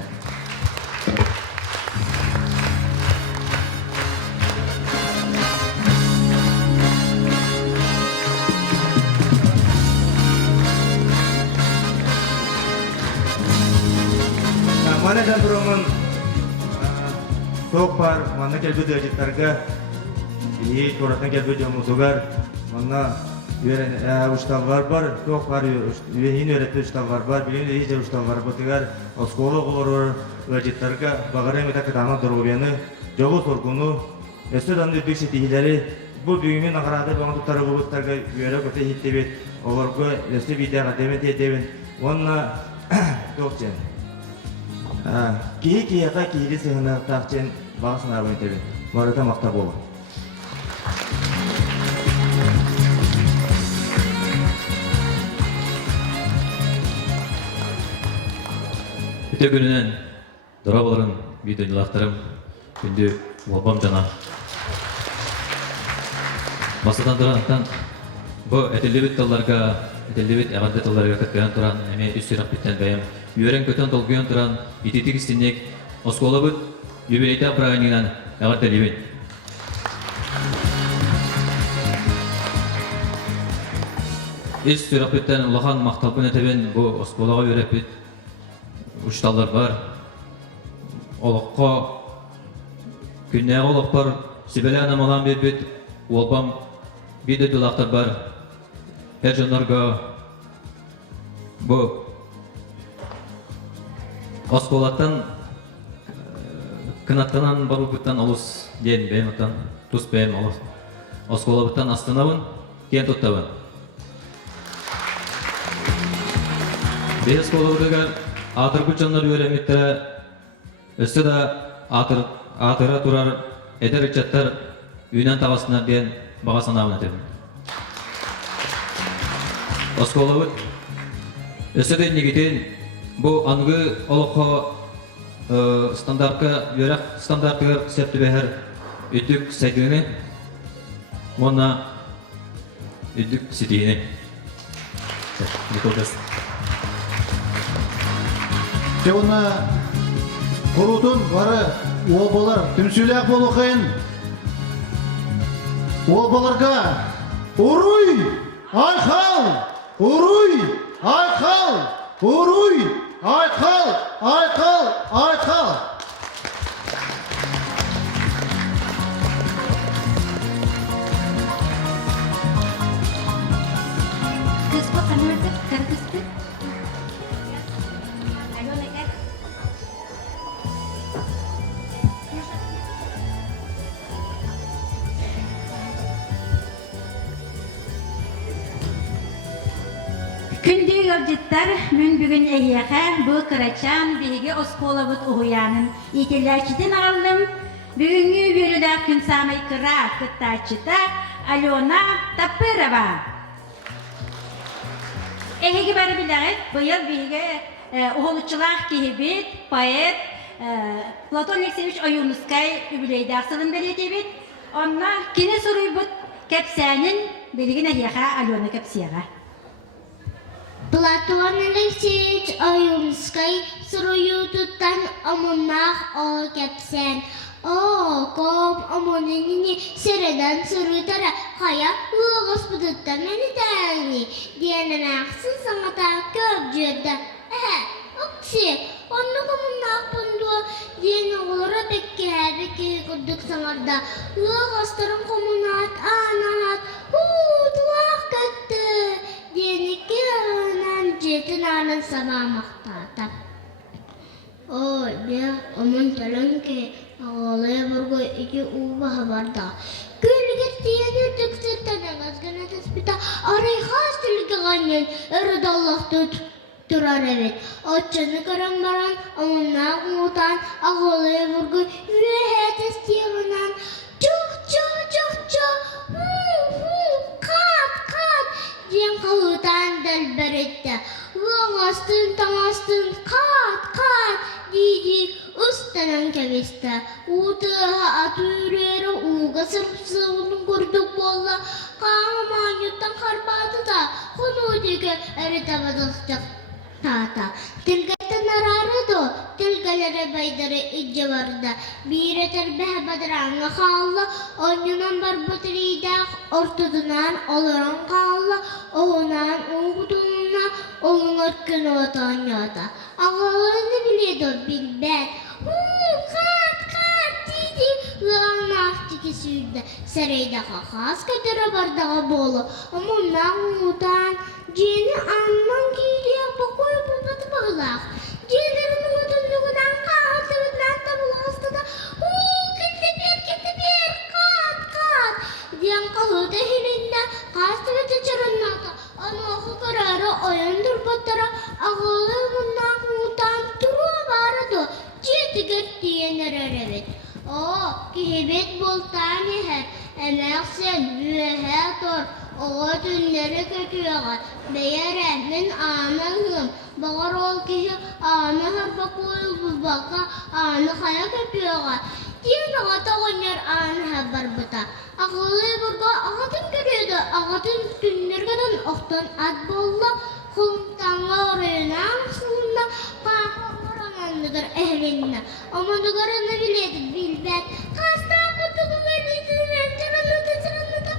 Манайдан тұрамын тоқ бар, маңна кәлбеді әжеттарға ей тұратын кәлбеді ұмытуғар, маңна ұшталғар бар, тоқ бар, үйенін өретті ұшталғар бар, білен ейже ұшталғар бұтығар, осколы ғылыр әжеттарға бағары әмета кітаны дұрғыбені, жоғы соргуну, өсті данды бүксі тегілері, бұл бүгімен ағырады бағын тұттары ғылыптарға үйері көте хиттебет, оларға өсті бейдеға демет етебен, онына тоқ жен. Кейі-кейіға кейлі сығына тақчен бағысын арбын етебен. Марыта мақта болу. Үте күнінен дұра боларын бейдөнілақтарым күнді уабам жана. Басыдан дұрағықтан бұл әтелдебет талларға, әтелдебет әғарды талларға кәткән тұран әме үстірақ біттен бәйім. Үйерен көтен толгуен тұран итетік істенек оскола бұд юбилейті апырағаныңнан әғарды лебен. Үстірақ біттен ұлақан мақталпын әтебен бұл осколаға үйерек біт ұшталдар бар. Олыққа күнне олық бар, Сибелі анамалан бер біт, олбам бейді дұлақтар бар. Әр жонларға бұл Осколаттан кынаттанан бару бұттан олыс ден бәйім ұттан тұс бәйім олыс. Оскола бұттан астанауын, кен тұттауын. Бес колыбыдыгар атыр бучанлар өремиттері өсті да атыра турар эдер ичаттар үйнен табасына бен баға санабына тебін. Осколыбыд өсті де негетен бұл аңғы олыққа стандартқа бөрек стандартығыр септі бәхір үттік сәйтігіні онна үттік сетейіні. Тевна құрутын бары обалар түмсілек болу қайын. Обаларға ұруй, айқал, ұруй, айқал, ұруй, айқал, айқал, айқал. Kısmı kanırdı, kargıstı. Алена, как? Күндей обжеттар мен бүгін әйеға бұл қырачан бейге осколабыт ұғыянын етеләчіден алым. Бүгінгі бөліда күн самай қыра күттачыта Алена Тапырова. Әйеге бары біләғет, бұйыл бейге оғылычылақ кейбет, поэт Платон Алексеевич Оюнускай үбілейді ақсылын бәлеті бет. Онна кені сұрый бұд кәпсәнін белген әйеға Алена кәпсияға. Платон Алексеевич Оюнский сырую туттан омуннах о кепсен. О, ком омунинини середен сыруйтара хая господуттан мені тәңни. Диянын ақсын саңата көп жерді. Окси, онны комуннах бұнду диен оғылыра бекке күрдік саңарда. Ғастырын комунат, анат, туақ көтті. Денеке анан жетін анын сама мақтатап. Ой, бе, омын төлін ке, ағалай бұрғы екі ұға барда. Көлігер тиен үрдік сыртанан азғана таспита, арайхас тілгі ғанен үрді Аллахты тұрар әвет. Отчаны көрін баран, омыннақ ұтан, ағалай бұрғы үйәтес тиғынан. Ден қауытан дәлбәретті. Ғағастын, таңастын, қат, дейді ұстанан кәвесті. Ұтыға аты үрері ұға сырпсығының көрдік болла. Қаңымайыттан қарбады да, құны өтеге әрі табадықтық тата. Тілгәттен арары до, тілгәлері байдары үджі барды. Bir eter beh badraңы қалла, ойнынан бар бұтырейдақ, ортыдынан олыран қалла, оғынан оғытуына, оғын өркін отан яда. Ағалыны біледі білбәт. Қат, дейді, ғалын ақтығы сүйді. Сәрейдаға қас көтірі бардаға болы, мұннан ұтан, жені аннан кейде бақой бұлбаты бағылақ. Жеңдерінің ұтындығынан қалты өтінен табылғысты да, кетті бер, қат. Ден қалуды хелінде қасты өті чырыннаты, ануақы көрәрі ойын дұрбаттары ағылы мұннан ұтан тұру барыды, жетігір дейінер әрәбет. О, кейбет болтан ехер, әмәқ сен үйәе тұр, оға түнлері көтуеға, бәйәрі мен анығым, бағар ол кейі аны харба қойыл бұлбақа, аны қая көтуеға. Ден ағата ғынер аны хабар бұта. Ағылы бұрға ағатын көреді, ағатын түнлергеден оқтан ат болла, құлымтанға орайынан сұлында қақы оранандығыр әхленіне. Омандығырыны біледі білбәт, қаста құтығы бәлейтінен чырынды.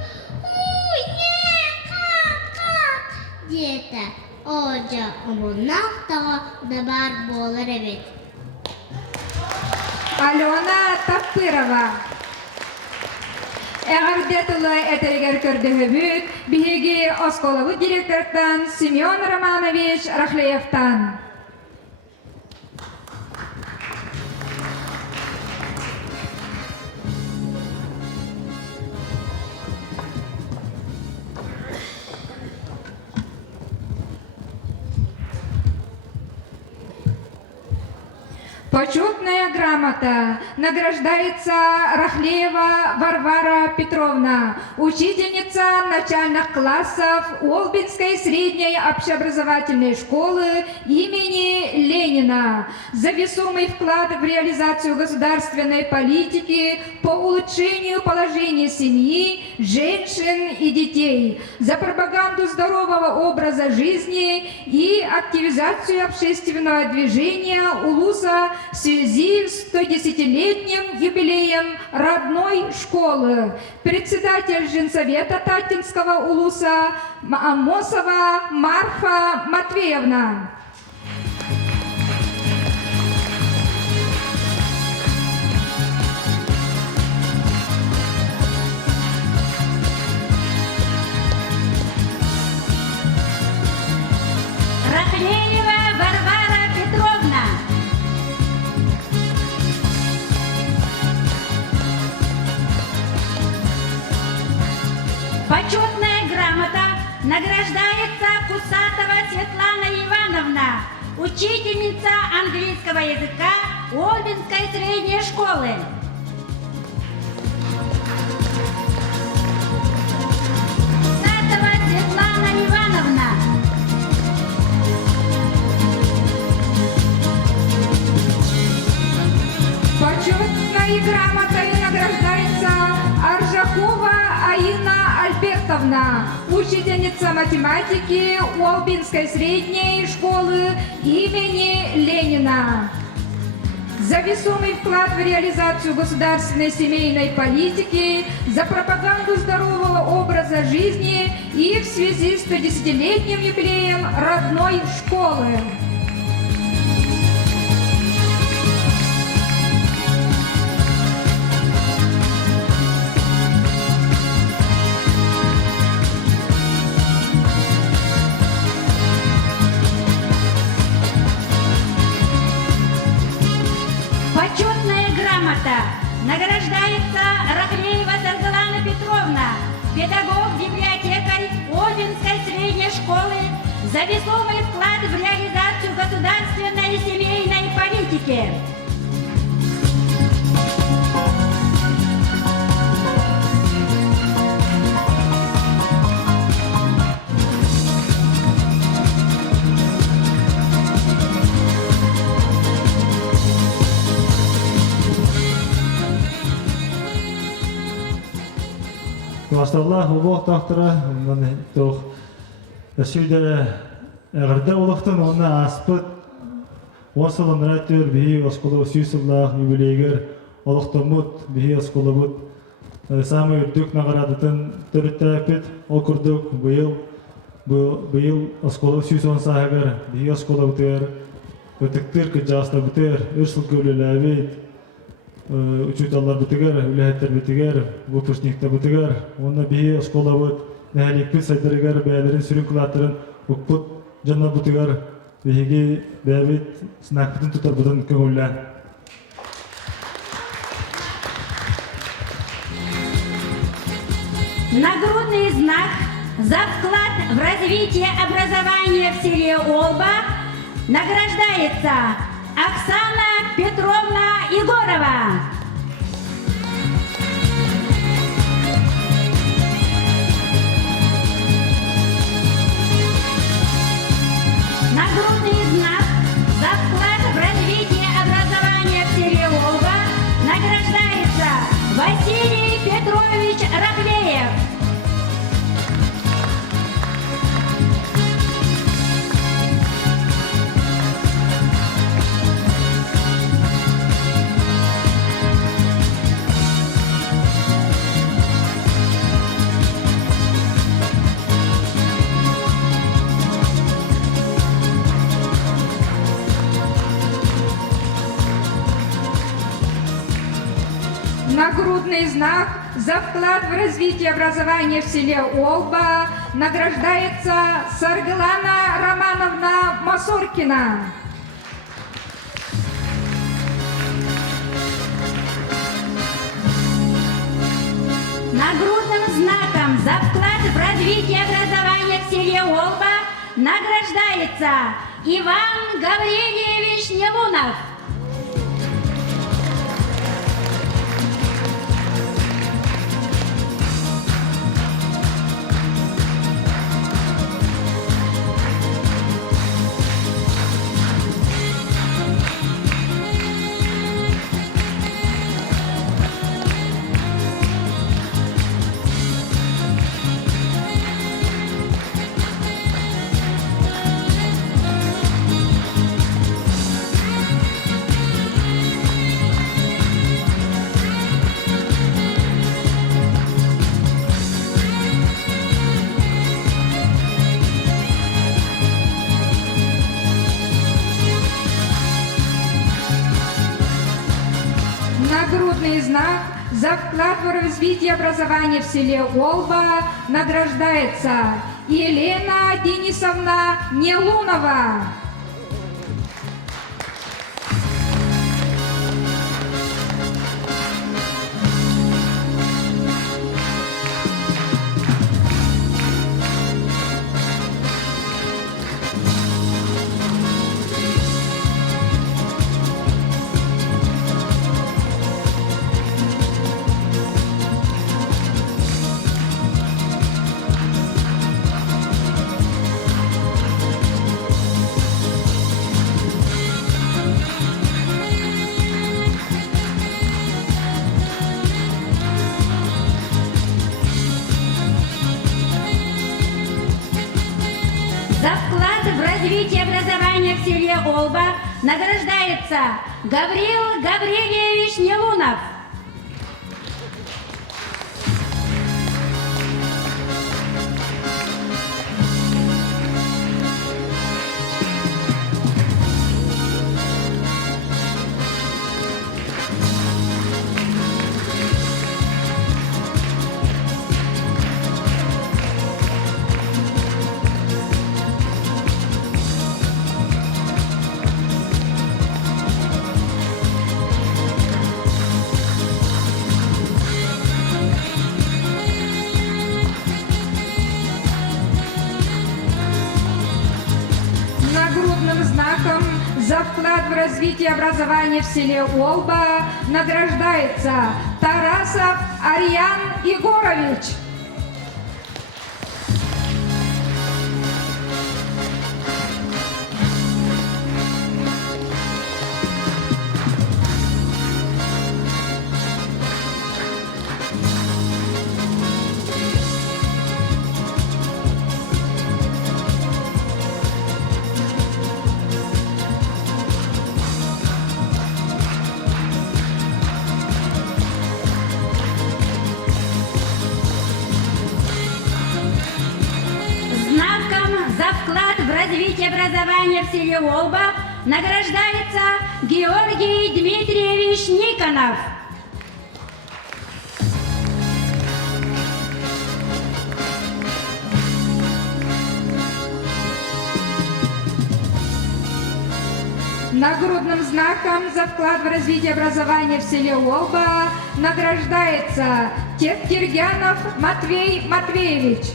Қат, деді. Оja омуннақ таға дабар болар әбет. Алена Тапырова. Әғардетілі әтергер көрдігі бүт, бігі осколығы директортан Семен Романович Рахлеевтан. Почетная грамота награждается Рахлеева Варвара Петровна, учительница начальных классов Олбинской средней общеобразовательной школы имени Ленина, за весомый вклад в реализацию государственной политики по улучшению положения семьи, женщин и детей, за пропаганду здорового образа жизни и активизацию общественного движения Улуса в связи с 110-летним юбилеем родной школы. Председатель Женсовета Татинского Улуса Амосова Марфа Матвеевна. Рахлеева Варвара Петровна. Почетная грамота награждается Кусатова Светлана Ивановна, учительница английского языка Олбинской средней школы. Кусатова Светлана Ивановна. Почетной грамотой награждается Аржакова Аина Альбертовна, учительница математики Олбинской средней школы имени Ленина, за весомый вклад в реализацию государственной семейной политики, за пропаганду здорового образа жизни и в связи с 110-летним юбилеем родной школы. Почетная грамота награждается Рахлеева Таргалана Петровна, педагог-библиотекарь Олбинской средней школы, за весомый вклад в реализацию государственной и семейной политики. Класталлах улух тахтара мен тох сөйдө эгерде улуктан онна аспыт осылын ратер бии осколу сүйсыллах юбилейгер олуктамут бии осколубут самый үрдүк наградытын төрүттәпит ол курдук быйыл осколу сүйсон сагер бии осколубутер өтүктер кыжаста бутер үрсүл көлөлөбит учуталар бутыгар, үләһәттер бутыгар, выпускниктар бутыгар, онна бии оскола бут, нәһәликпит сайдырыгар, бәйләрен сүрін кулаттырын, укпут жанна бутыгар, биһиги бәбит снакпытын тутар бутын көңүллән. Нагрудный знак за вклад в развитие образования в селе Олба награждается Оксана Петровна Егорова. Нагрудный знак за вклад в развитие образования в селе Олба награждается Василий Петрович Рахлеев. Нагрудный знак за вклад в развитие образования в селе Олба награждается Саргилана Романовна Масоркина. Нагрудным знаком за вклад в развитие образования в селе Олба награждается Иван Гаврильевич Немунов. Нагрудный знак за вклад в развитие образования в селе Олба награждается Елена Денисовна Нелунова. За вклад в развитие образования в селе Олба награждается Гаврил Гаврилевич Нелунов. Нагрудным знаком за вклад в развитие образования в селе Олба награждается Тарасов Ариан Егорович. Знаком за вклад в развитие образования в селе Олба награждается Георгий Дмитриевич Никонов. Нагрудным знаком за вклад в развитие образования в селе Олба награждается Тертергянов Матвей Матвеевич.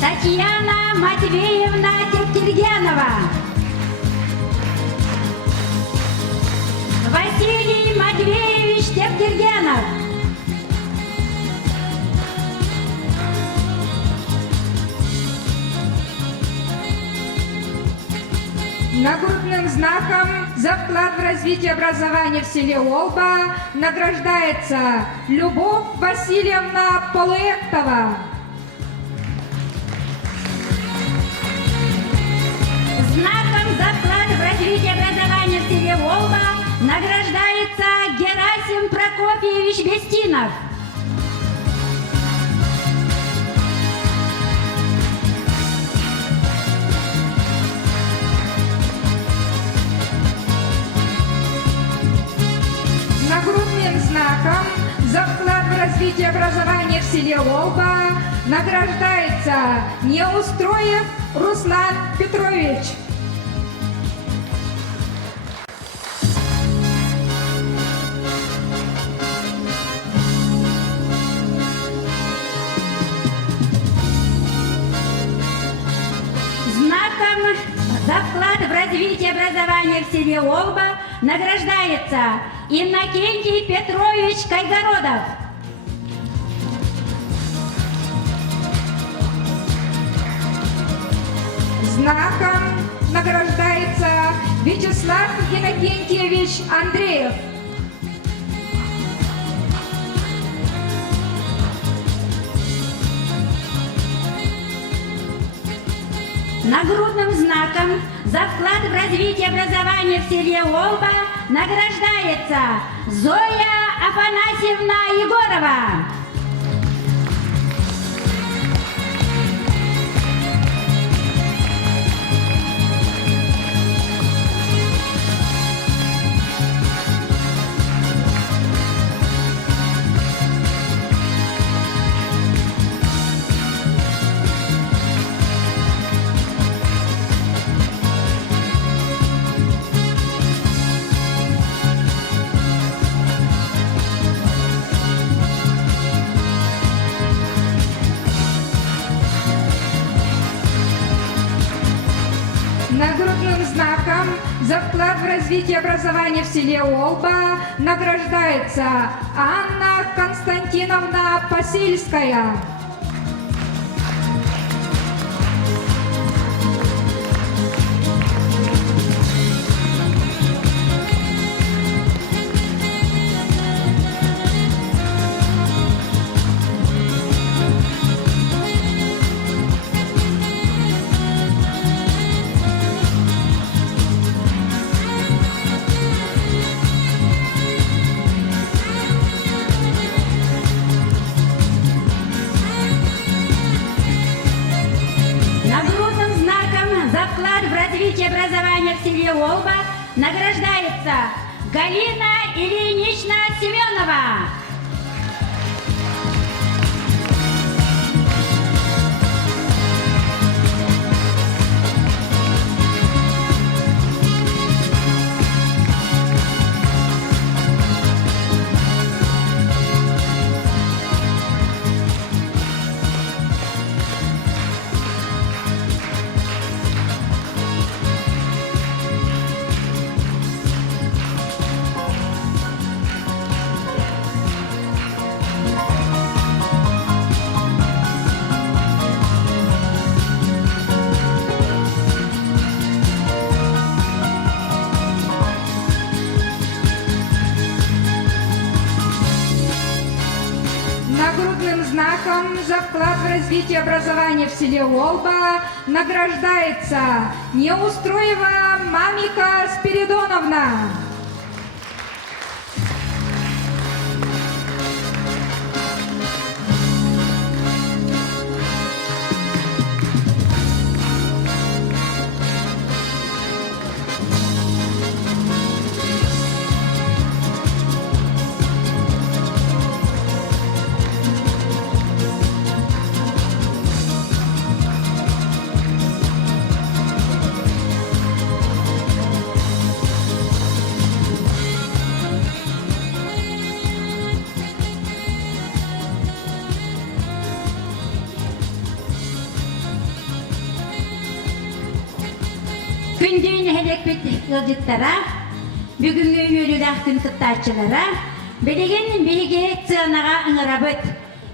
Татьяна Матвеевна Тертергянова. Василий Матвеевич Тертергянов. Нагрудным знаком за вклад в развитие образования в селе Олба награждается Любовь Васильевна Полуэктова. Знаком за вклад в развитие образования в селе Олба награждается Герасим Прокофьевич Бестинов. Нагрудным знаком за вклад в развитие образования в селе Олба награждается Неустроев Руслан Петрович. Знаком за вклад в развитие образования в селе Олба награждается Иннокентий Петрович Кайгородов. Знаком награждается Вячеслав Иннокентьевич Андреев. Нагрудным знаком за вклад в развитие образования в селе Олба награждается Зоя Афанасьевна Егорова. знаком за вклад в развитие образования в селе Олба награждается Анна Константиновна Посильская. Образования в селе Олба награждается Галина Ильинична Семенова. Нагрудным знаком за вклад в развитие образования в селе Олба награждается Неустроева Мамика Спиридоновна. Күндейін әлекпет ғылжыттара, бүгінгі үйеліләқтін қыттарчылара, білеген бейге цынаға ыңырабыт,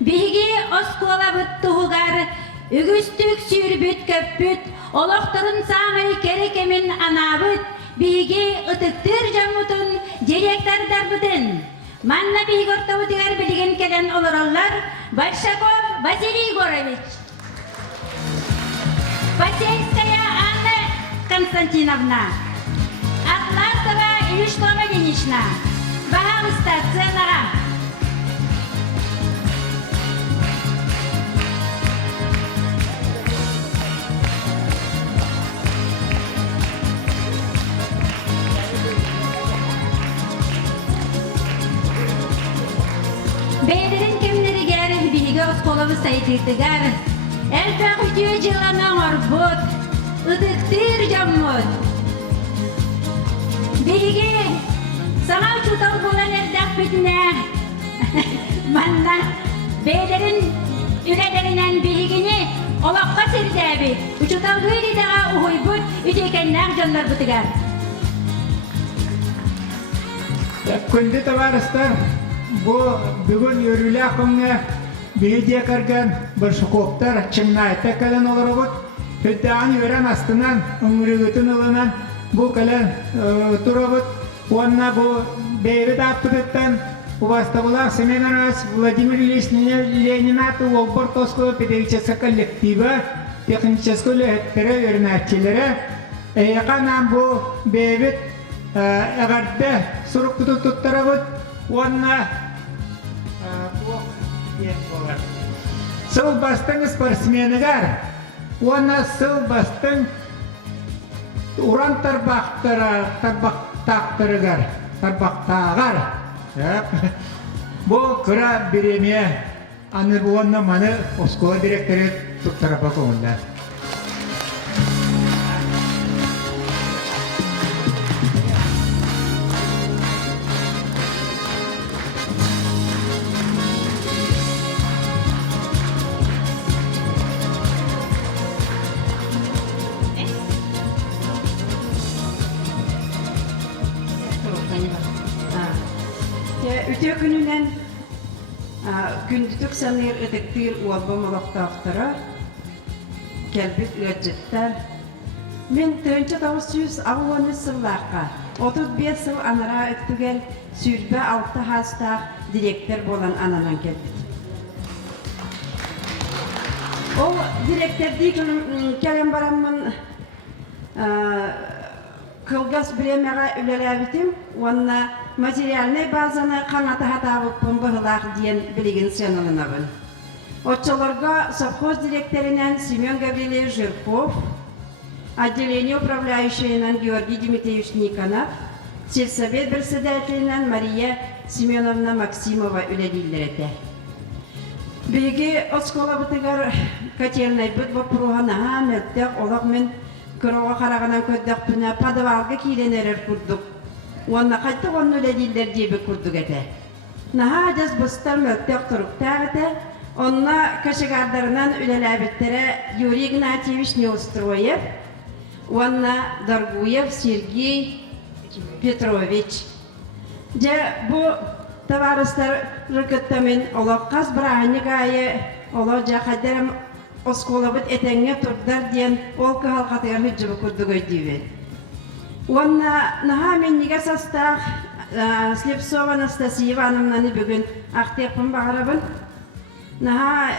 бейге осколабыт тұғығар, үгістік сүйірбіт көппіт, олықтырын саңай керекемен анабыт, бейге ұтықтыр жаңутын директордар бұдын. Манна бейге ортауытығар білеген келен олыралар Большаков Василий Егорович, Посельская Анна Константиновна, Атласова Ильичнова Ильинична, пожалуйста, ценаға. Beylerin kimleri gər, bihiga oskolavu saytırdıgar, elbaq ütüye жылана orbut, ыдыктыр жаммут. Биги саңа учутал болан эрдак битне. Манна бейлерин үрелеринен бигини олаққа сердәбит. Учутал гыйридага ухуйбут үтекеннәк жондар бутыгар. Күнді товарыстар, бұл бүгін өрілі ақымны бейде кірген Большаковтар чымнайта кәлін олары бұд. Хүттіған өрен астынан, ұңырығытын ұлынан бұл кәлін тұры бұд. Онына бұл бейді даппыдыттан Увастабылақ Семенович Владимир Ильич Ленинат Волбортовского педагогического коллектива технического лектора өрнәтчелері Эйқанан бұл бейбіт әғарды сұрық тұттары бұд. Онына сыл бастың спортсменігер, онына сыл бастың уран тарбақтағар. Бұл күра береме аны бұғанна маны оскола директоры тұттарапа көңілді. Үтө күнүнен күндүтүк саныр ытыктыр уалба молоктоктора келбит ыджыттар. Мен 1900 ауаны сыллаққа, 35 сыл анара өттігер сүрбе 6 хастақ директор болан ананан келбит. Ол директорды келен барамын кылгас бремяға үлеләбітім, онна материальный базаны қаңаты хатабықпын бұғылақ дейін білеген сенылынабын. Отчаларға совхоз директоринен Семен Гаврилович Жирков, отделение управляющейнен Георгий Дмитриевич Никонов, сельсовет председателинен Мария Семеновна Максимова үлелилерді. Беге оскола бұтығар котельный бұд вопруғанаға мөлттек олақ мен күроға қарағынан көддік бұна падывалғы кейленерер күрдік. Онна қайты оны үлелилер дебі күрдік әті. Наға жаз бұстар мөлттек тұрықтақ әті, онна кашыгардарынан үлеләбеттері Юрий Игнатьевич Неустроев, онна Даргуев Сергей Петрович. Же бұ товарыстар рыкыттамын олақ қаз бірағыны ғайы олақ жақадырым осколабыт әтәңе тұрдар дейін ол кығалқатығар хүджібі күрді көйдейбен. Онна наға мен неге састақ Слепцова Анастасия Ивановнаны бүгін ақтеқпін бағарабын. Наға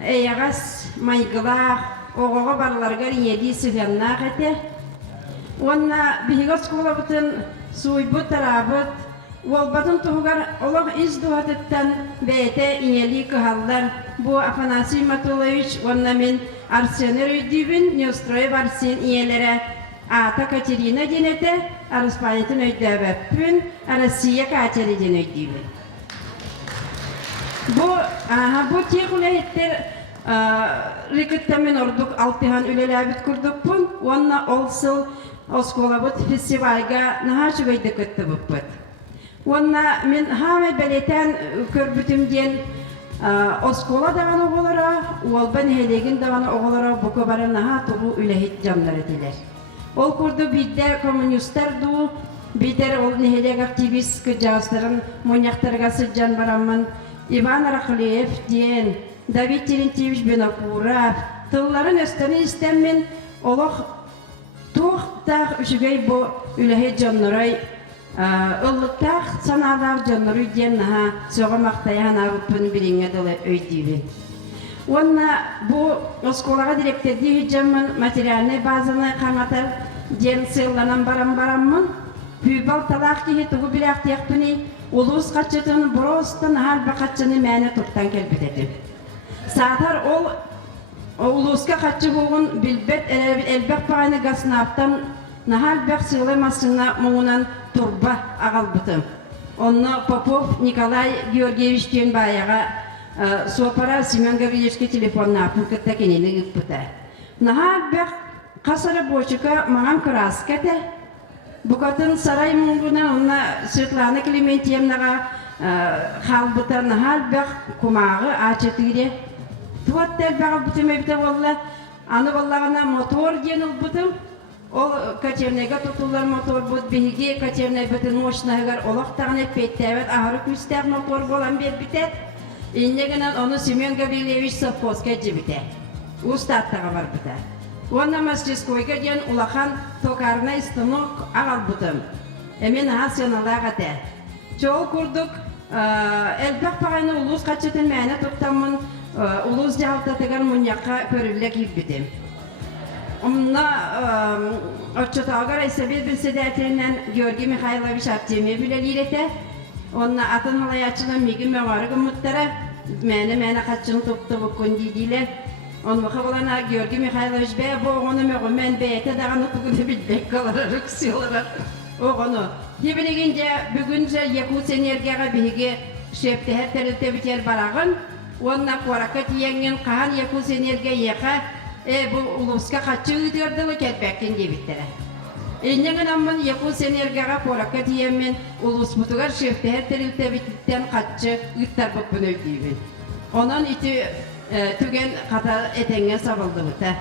әйағас майғылақ, оғыға барларға ринеди сығаннақ әте. Онна бігі осколабытын суйбыт тарабыт, Олбатын тұғығар олық из дуғатыттан бәйті инели кығалдар. Бұ Афанасий Матулович, онна мен Арсенер өйдейбін, Неустроев Арсен иелері Ата Катерина денеті, Арыспанетін өйдәбәппін, Россия Катери ден өйдейбін. Бұ текулі еттер рекіттамен ордық алтыған үлеләбіт күрдікпін, онна олсыл осколабыт фестивальға наға жүгейді күтті бұппыт. Онна мен хамай бәлетен көрбүтімден оскола дағаны оғылыра, уалбан хелеген дағаны оғылыра бұқы бары наға тұғу үләхет жанлар етелер. Ол күрді биддер коммунистар ду, биддер ол нехелек активист жағыстарын мұнияқтарға сыджан барамын. Иван Рахлеев ден, Давид Терентьевич Бенакуров, тылларын өстіні істеммен олық туқтақ үшігей бұ үләхет жанларай Ұлықтақ саналар жоныры ден наға соға мақтаян ауыппын біріңе дылы өйдейбен. Онна бұ осколаға директорды хүджамын материальный базаны қаңатар ден сылланан бараммын. Пүйбал талақ кейі тұғы бір ақтияқпыны ұлыс қатшытын бұростын халба қатшыны мәні тұрттан келбететім. Сатар ол ұлысқа қатшы болғын білбет әлбәқ бағаны ғасынаптан нахал бәқ сылы масына мұңынан турба ағалбытым. Онна Попов Николай Георгиевичтен баяға сопара Семен Гаврилевичке телефонна апынкытта кенені үппіті. Нахал бәқ қасыры бочыка маған кырас кәті. Бұқатын сарай мұңғына онна Светлана Клементьевнаға қалбыта нахал бәқ құмағы ачетігіде. Туаттар бәғал бұтым өбіті болла. Аны боллағына мотор ден ұлбытым. Ол катернега tutullar motor bud bihiги катернег бүтін мощнагар олақтағын әппеттәвет ағыры күстәк мотор болан бер бітет. Иннегінен оны Семен Гаврилович совхозға жібіте. Устаттаға бар біте. Онна мастерскойға ден улахан токарный станок ағал бұтым. Әмен аға сеналаға тә. Чоғыл күрдік әлбәқ пағайны ұлыс қатшытын мәні тұқтамын ұлыс жағылтатығар мұнияққа көрілік еббітем. Онна отчетағар Совет председателінен Георгий Михайлович Артемьев үлелейлеті. Онна атын алаячылы мегі мәғарығы мұттары мәні қатшын тұқты бұқын дейдейлер. Онмақы болана Георгий Михайлович бәй бұғыны мәғымен бәйті дағаны тұғыны білбек қалары рүксиялары. Оғыны. Ебілегенде бүгінже Якут энергияға бігі шепті әттәрілті бітер барағын. Онна қорақы тиеңген қаған Якут энергия еқа бұл ұлысқа қатшы үйдерділі кәлпәккен дебіттері. Еннеген амын Якут энергияға қорақы тиеммен ұлыс бұтығар шепті әттәрілті біттен қатшы ұйттар бұппын өйдейбін. Онын үті түген қата әтенген сабылды бұта.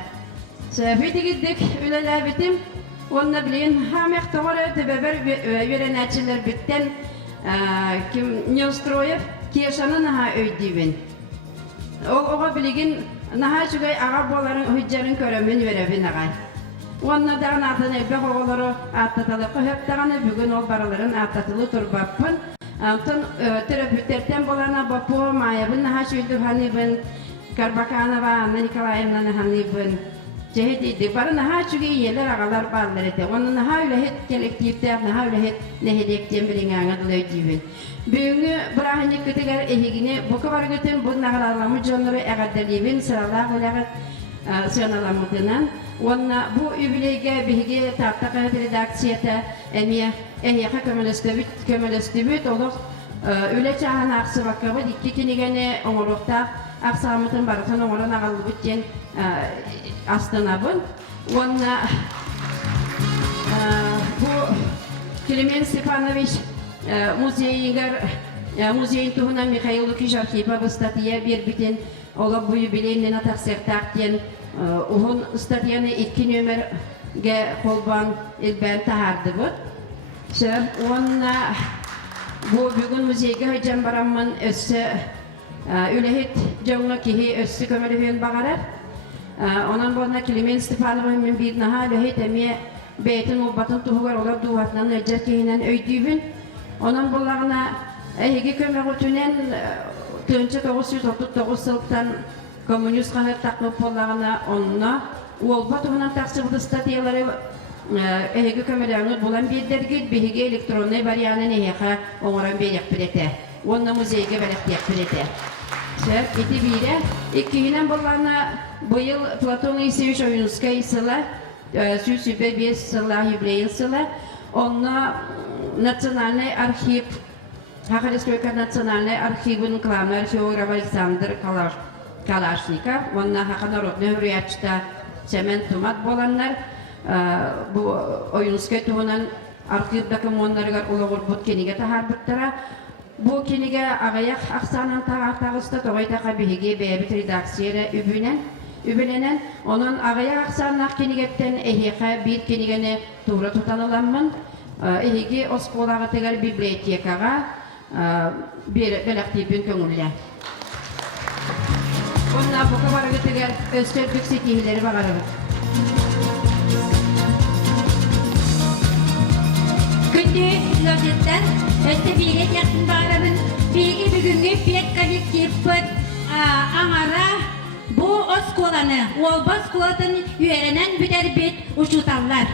Сөйфетігіддік үлелі бітім, онына білейін хамек тоғыры төбәбір өрен әтшілер біттен Kim Неустроев Кешаны наха өйдибин. Ога билигин наха чугай ага боларын хүҗҗәрен көрәмен верәбин агай. Онна дагы атын элбе оголоро аттаталы көһөптаганы бүгүн ол бараларын аттатылы турбаппын. Антон терапевтерден болана бапу маябын наха чуйду ханибын Карбаканова Анна Николаевна ханибын. Жehidi bari naha çünkü yerler ağalar bağlar ete. Onun naha öyle hep kolektifler, naha öyle hep nehelekten birin ağadılar diyeyim. Büyüğü bırakınca kötüler ehigini bu kadar götürün bu nağalarlamı canları ağadalıyım sıralar olarak sıralamıdığından. Onun bu übülege bilgi taptaka redaksiyete emiye ehiyaka kömülestübüt olur. Öyle çağın aksı vakabı dikki kinigene onurukta aksamıtın barıtın onurun ağalı bütçen Astana'nın. Onunla bu Klemen Stefanoviç muzeyin tuhuna Mikhail Lukic arxiva bu statiya bir biten ola bu yubileyinin atak sertakten uhun statiyanı 2 nömerge kolban ilben tahardı bu. Onunla bu bugün muzeyge hocam baramın össü ülehit jonga kihi össü kömürühün bağarar. Ondan sonra Klemen Stefanov'un bir naha ülehit emiye beytin mubatın tuhugar olar duvatlan öcer kihinen öydübün. Ondan bunlarına ehigi kömürütünen tönçe 939 yıldan komünist kanıt taklıp onlarına onunla olba tuhunan taksıbıdı statiyaları ehigi kömürlerini bulan bir dergi bihigi elektronlu variyanın ehika onuran bir yakpirete. Onunla muzeyge belek yakpirete. Eti bire, ikihinen bunlarına bu yıl Platon Lisevich Oyunskay sıla, süsübe bir sıla, Hibreyin sıla, onunla Naциональный архив, Хакалистройка Национальный архивын главный археолог Александр Калашников, onunla Haka Народный Hürriyatçı'da Semen Tumat bolanlar, bu Oyunskay tuğunan arxivdaki monlarıgar uluğur bud kenige tahar buttara, bu kenige ağayak aksanan tağısta toğaytaqa bihige beyabit redaksiyere übülenen, onun ağayak aksanak kenigetten ehika bir kenigene tuğra tutanılanmın, ehigi oskolağa tegar bibliotekaga bir belaktifin köngülle. Onunla bu kabarıgı tegar Öztürk setihleri bağırır. Gündü lojetten Öztürk'e yakın bağırımın bilgi bugünkü bir kolektif ağara bu oskolanı, olbaz kolatın üyelenen büder bit uçutallar.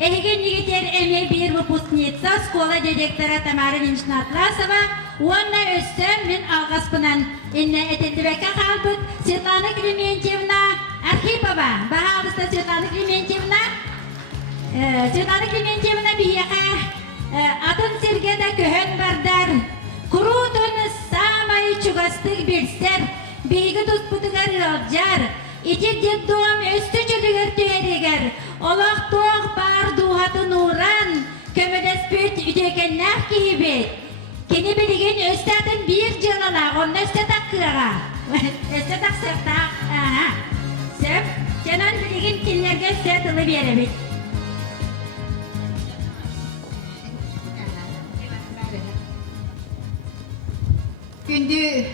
Ehegen yigitler eme bir выпускница школа директора Тамара Ильинична Атласова, онна өссем мен алғаспынан инне этендібекке қалбыт Светлана Клементьевна Архипова. Бағалыста Светлана Клементьевна бияға атын сергеде көхен бардар. Крутыны самай чугастық білсер, бейгі тұспытығар алжар. İti детдом өсті жүлігер түйерегер, олақ тоқ бар дуғаты нұран, көмілеспет үдекеннәқ кейбет. Кені білген өстәтін бір жылына, оны өсті таққыға. Өсті тақсыртақ. Сөп, жанан білген келерге өстәтілі беребет. Күнді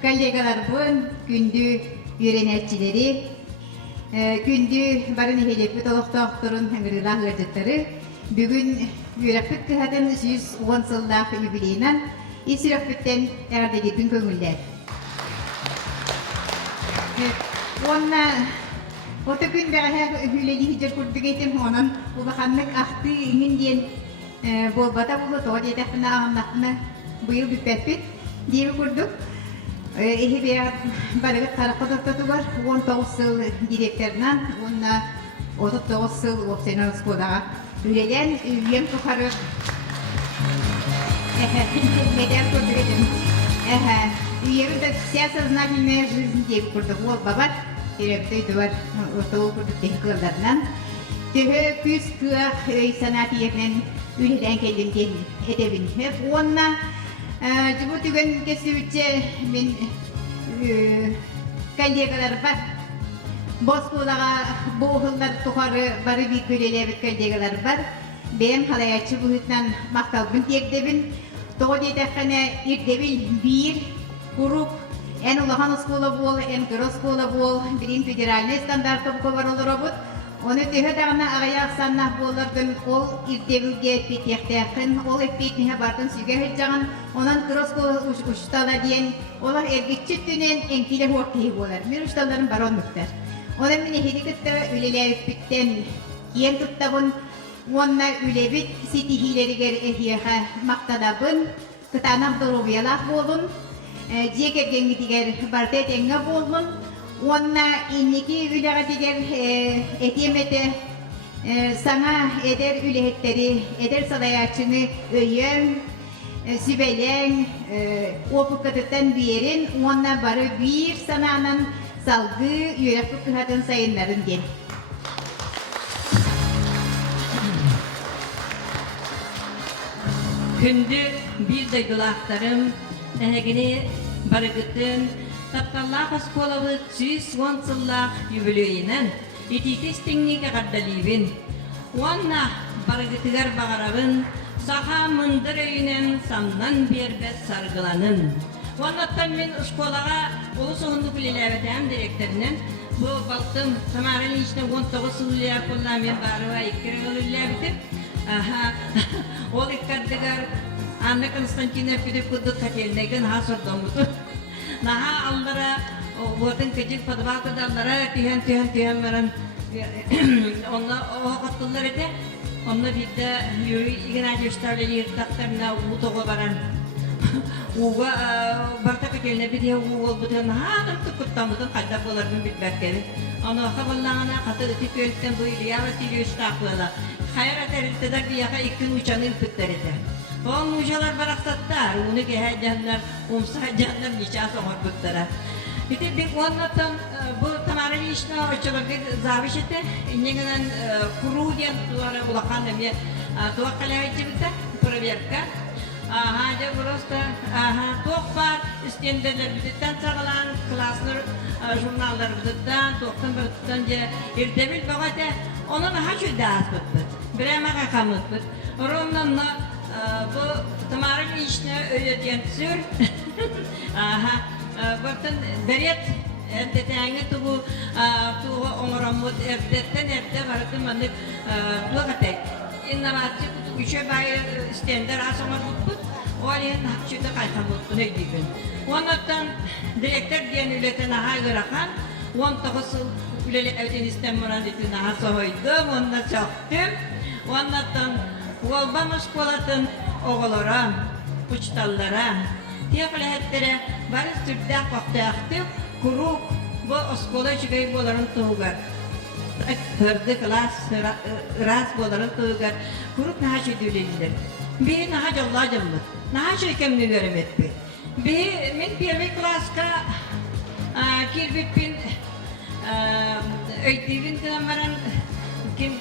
коллегалар бұн, күнді Öğrenicileri, gündü barın hedefli doktorun hemrilah lezzetleri, bugün yürüyüp kıhatın 110 yıllık jubileyinen İsrafet'ten erde gittin kömürler. Onunla otu gün daha hüleli hicr kurduk etim onun bu bakanlık aktı inin diyen bol bata bulu toğ diye takına ağımlakına bu yıl bir pepit diye kurduk. Ehi bir barıgı karakter var, 19 yıl direktörden, onunla 39 yıl opsiyonel skoda. Üleden üyem tukarı, medal kurdum. Üyemi de siyasal znamenная жизнь diye kurduk. O babat, terapide duvar ortalığı kurduk tehliklerden. Tühe küs kıyak sanatiyeten üleden kendim edebin. Hep onunla Cibuti'nin kesivçe ben kollegalar var. Bozkulağa boğullar tuharı barı bir köleyle bir kollegalar var. Benim halayatçı buhuttan maktabın tekdebin. Тоғы дейдәққәне ирдебіл бір grup en ulahan skola bol, en kırı skola bol, birin federalne standartı bu kavar olur obut. Onu tühü dağına ağayak sannah bolardın, ol irdebilge etpetiyektekin, ol etpetnihe bartın süge hıccağın, onun kırı skola uçtala diyen, olar ergekçi tünen enkile huaktihi bolar. Bir uçtalların baron mükter. Onun mine hedi kıtta ülele öpütten, yen kıttabın, onna ülebit sitihileri ger ehiyeha maktadabın, kıtanah dorobiyalak bolun, Jeket gengi tiger bartet enga bolun, onna inniki ülega tiger etiyemete sana eder ülehetleri, eder salayatçını öyen, sübelen, opukatından bir yerin, onna barı bir sananın salgı yürek kıhatın sayınların den. Kündü bir de gülaktarım, Ehegini barıgıtın taptallah askolavı 110 yıllık yübülüyünün ititis teknik akaddalibin. Wanna barıgıtıgar bağarabın saha mındır öyünün samnan berbet sargılanın. Wannattan min uskolaga ulus ohunduk lilevetem direktörünün bu baltım tamarın içine 19 yıl yapılan men barıva ikkiri lilevetip ol ikkaddigar Anne Konstantina Filipuduk katelnegen hasordamut. Naha allara boten kecik padbakada allara tihan maran onna o katıllar ede. Onna bir de yürü igna gösterleri yırtaklarına umutoga baran. Uga barta katelne bir de uga butan ha da kuttamutun kadda boların bitberkeri. Ona havallana katı ötükölten bu iliyavati yüştakla. Hayrat eriteder bir yaka ikin uçanın pütteride. Onun ucalar baraktatlar, onu gehecanlar, umsacanlar nişah somar buttara. İşte bir ondan bu tamamen işte açılırdı zavişete, ingenen kuru diyen tuara ulakan demye tuakkalaya cibita proverka. Haja burası tuak var, istenderler bitten sağlan, klaslar, jurnallar bitten, tuaktan bitten je irdebil bagate, onun haçı dağıt bit, bireme kakamut bit. Ondan bu tamarın işine öğretiyen sür. Bakın beret erdetengi bu onuramut erdetten vardı manık tuğatek. İnnamatçı üçe bayır istender asama tutut. O aliyen hapçıda kaytamut ne gibi. Ondan direktör diyen ületen aha gırakan. 19 yıl üleli evden istenmeyen ditin aha soğuydum. Ondan çaktım. Ondan Volbam skolatın oğullara, uçtallara, tiyaklehetlere barı sürdek vaktiyaktı, kuruk bu skola çıkayı boların tuğgar. Hırdı klas, ras boların tuğgar, kuruk naha çödülelidir. Bir naha callacımdır, naha çöykemini göremet bir. Bir, min pirmi klaska, kirbipin, öydivin kınamaran,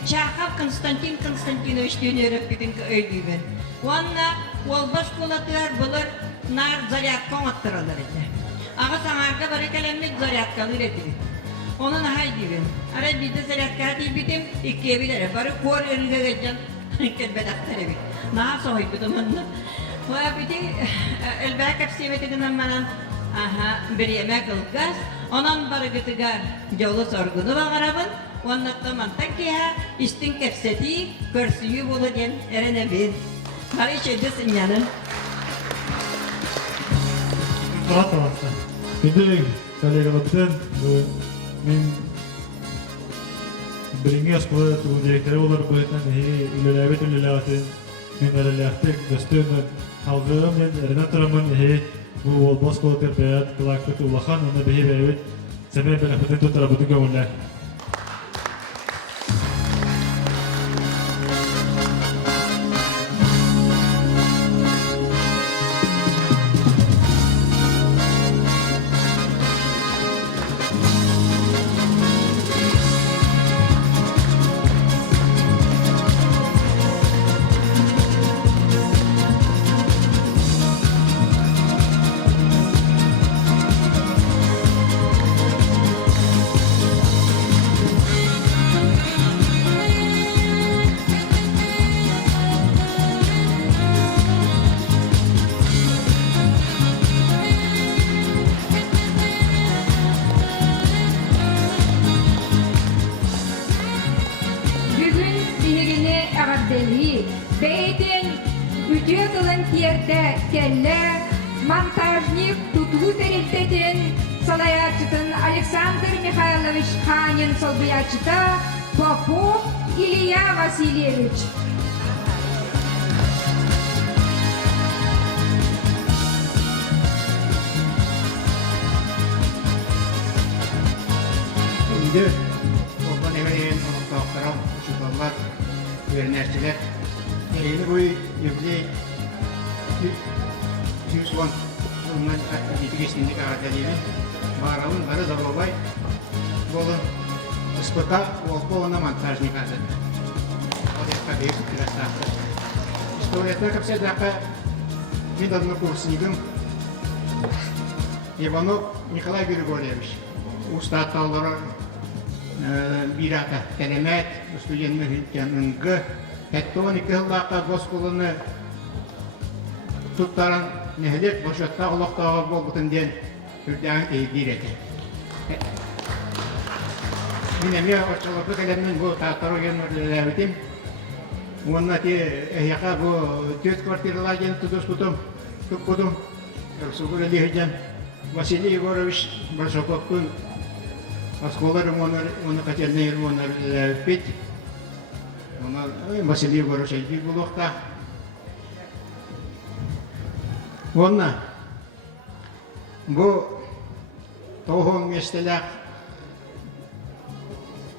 Çakap Konstantin Konstantinoviç dönüyoruz bütün öydüğün. Onunla olbaş kulatılar bulur nar zaryatka attırırlar edi. Ağa sanarda barı kalemlik zaryatkalı edi. Onun haydivin. Ara bir de zaryatka değil bitim ikiye bilere. Barı kor önüne geleceğim. Kelbet aktar evi. Naha soğuy bitim onunla. Oya biti elbette kapsiyemet edinen bana bir yemek ılgaz. Onun barı gıtıgar yolu sorgunu bağırabın. Ondan mantak ya istin kepseti kürsüyü buluyen erene bir. Bari şeyde sinyanın. Rahat olsa. Şimdi kolegalarımdan min birinci askıda bu direktörü olur bu etten ilerlebet ilerletin min ilerleyecek göstermen halkım men erene turamın bu olbas kolter beyat kulaklık ulakan onda behi evet semen belafetin tutarabıtı gönüller. Бейтин үтө тылын терде келле монтажник туту терилтетин салаячытын Александр Михайлович Ханин солбуячыта Попов Илья Васильевич. Инде Обан Эверен Тоқтарам Шуталлар Вернерчилер Ейні бұй юбилей 110 жылынан жетігесіндік ағадалейін баралын бары Заболбай болын СПК Волкова монтажник азы. Одетка бейсі кірастақты. Историятна капседақа мен однокурсникім Иванов Николай Григорьевич. Устат таллары бирата келемет, студент мехилкенінгі, әттіғын 2 жылдаққа госколыны тұттарын нехелек бошатта ұлықтағы болбытын ден үрдәңін кейбір еті. Мен әме отчалапы кәлемнің бұл тақтары ген өрләбетім. Онына те әйяқа бұл 4 квартиралар ген тұдыс тұқпыдым. Сұғыр әлейден Василий Егорович Баршаковтың Осколарым оны қатернейірім оны бет. Василий Егорович әйді бұлықта. Онна бұл тоғын местеләк,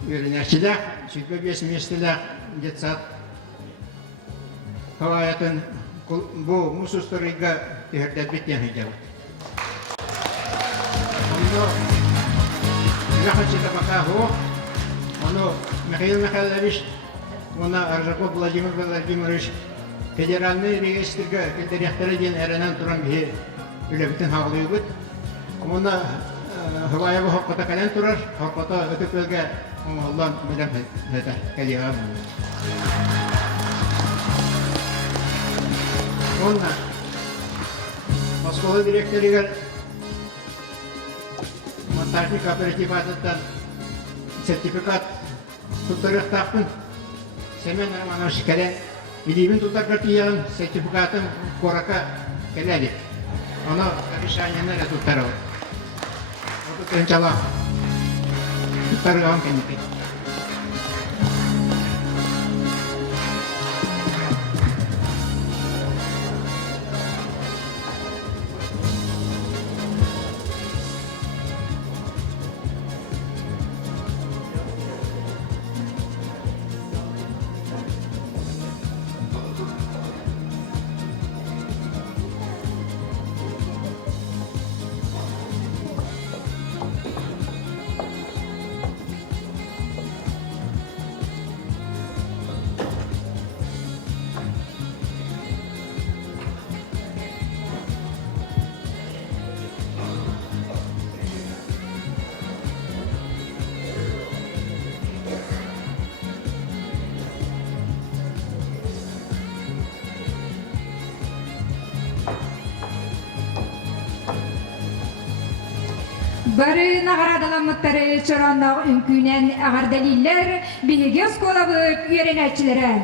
өрінәкчіләк, сүйтбе бес местеләк детсат қаваятын бұл мұсыстырыға тегірдәт беттен хейдәуді. Захочет пока оно Михаил Михайлович, Аржаков Владимир Владимирович, федеральный реестрге директоры ден әрінен тұран бе үлебітін хағылы өгіт. Оны Хываевы хоққата кәлен тұрар, хоққата өтіп өлге Аллан білем әді кәлеға бұл. Оны Москвалы директорыгер монтажник кооперативатыттан сертификат тұттырық тақпын. Семен Романович кәлен Илибин тұттар картиян сертификатын қорақа кәләді. Оны обещанияны да тұттар ауыр. Оты тұнчала тұттарған кәнеті. Бары нағарадыламыттары чораннағы үңкүнен ағардалилер биһиге сколабыт үйренәтчілері.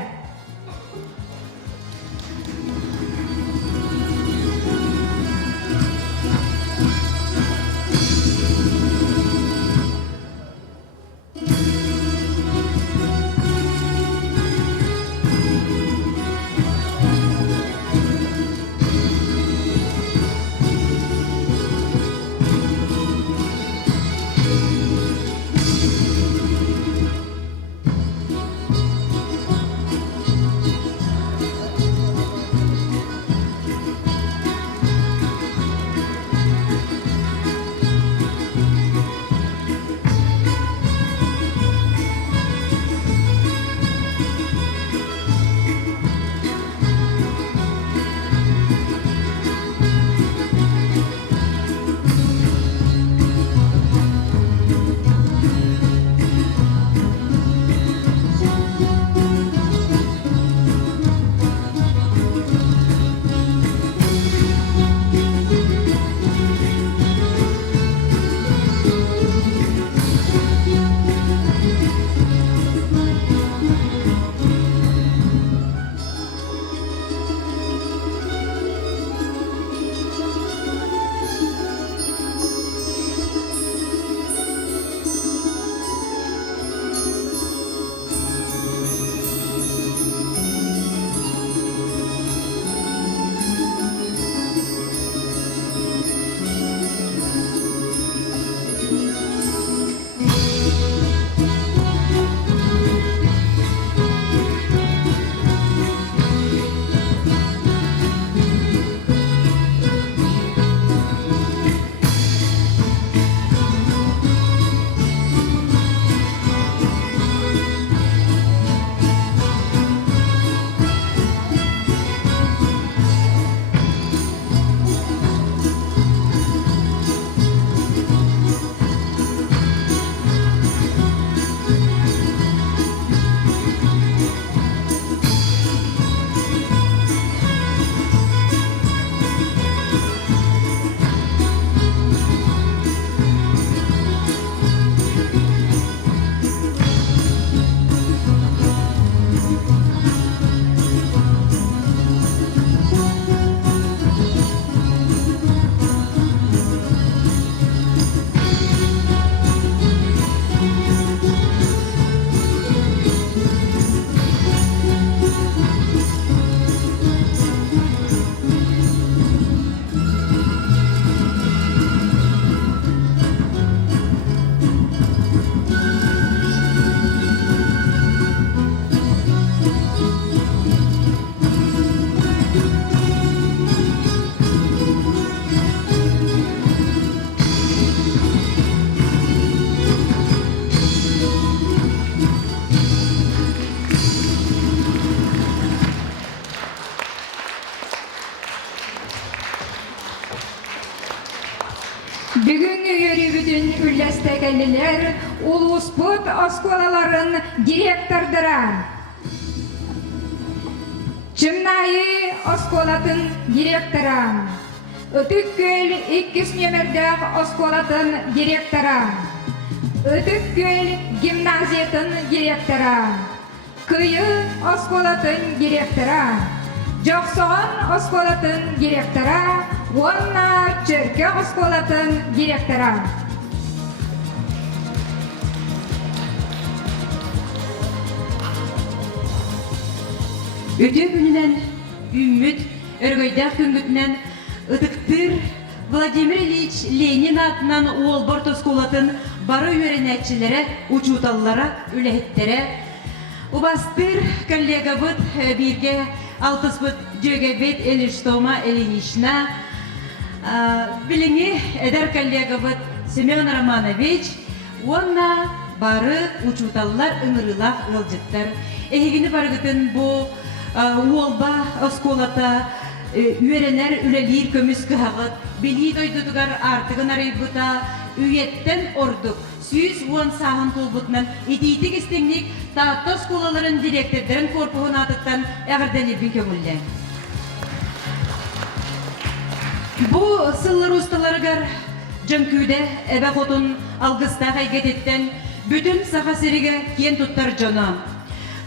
Бүгін үйерібүтін үлләстәкәлілер улуспут осколаларын директордыра. Чымнайы осколатын директора. Өтіккөл 2 нөмірдәк осколатын директора. Өтіккөл гимназиятын директора. Күйі осколатын директора. Жоқсоғын осколатын директора. Онна Чөрке осколатын директора. Өте күнінен үміт өргөйдәк күнгітінен ұтықтыр Владимир Ильич Ленин атынан Уолборт осколатын бары үйренәтчілері, учуталылары, үләхеттері. Убастыр коллега бұд бірге алтыс бұд жөге бет Элиштома Эленишна. Біліңі әдер коллега бұд Семен Романович. Онна бары учуталылар ыңырылақ олжыттар. Эгені барғытын бұл Уолба осколата үйеренер үлелер көміс кығағыт, білі дойдудығар артығын арайбыта, үйеттен ордық, сүйіз уан сағын толбытынан, идейтік істеңнік таатты осколаларын директордарын корпуғын атыттан әғірден ербін көңілден. Бұл сыллар ұсталарығар жын-күйде әбі қотын алғыста қайгететтен бүтін сақасырығы кен тұттар жона.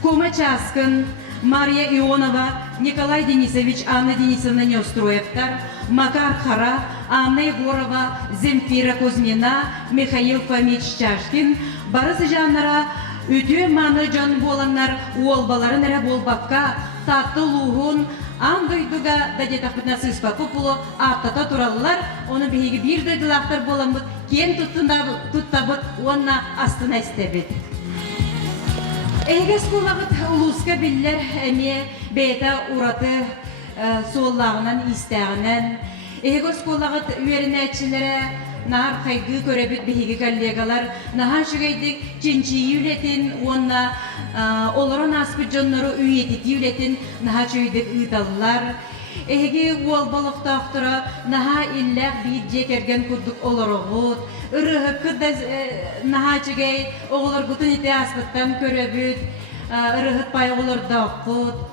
Кома Часкын, Мария Ионова, Николай Денисович, Анна Денисовна Неустроевтар, Макар Хара, Анна Егорова, Земфира Кузьмина, Михаил Фомич Чашкин, Барысы жаннара үтө маны жан боланнар уолбаларын әрі болбаққа, татты луғын, аңдойдуға дадетақпытна сыспақы пұлы артата туралылар, оны бейгі бір дойдылақтар боламыз, кен тұттабыт, онна астына істебет. Эйгес кулағыт улуска биллер әме бейта ураты соллағынан истәғінен. Эйгес кулағыт үйерінәтчілері нар қайғы көребіт бейгі коллегалар наға жүгейдік чинчи үлетін, онна олырын аспыт жонлары үйетет үлетін наға жүгейдік ұйталылар. Эйге уолбалықта ақтыра наға илләқ бейт жекерген күрдік олырығыт. Үріғіп күрдәз наға жүгей оғылар күтін ете аспыттан көребіт, үріғып бай оғыларда құт.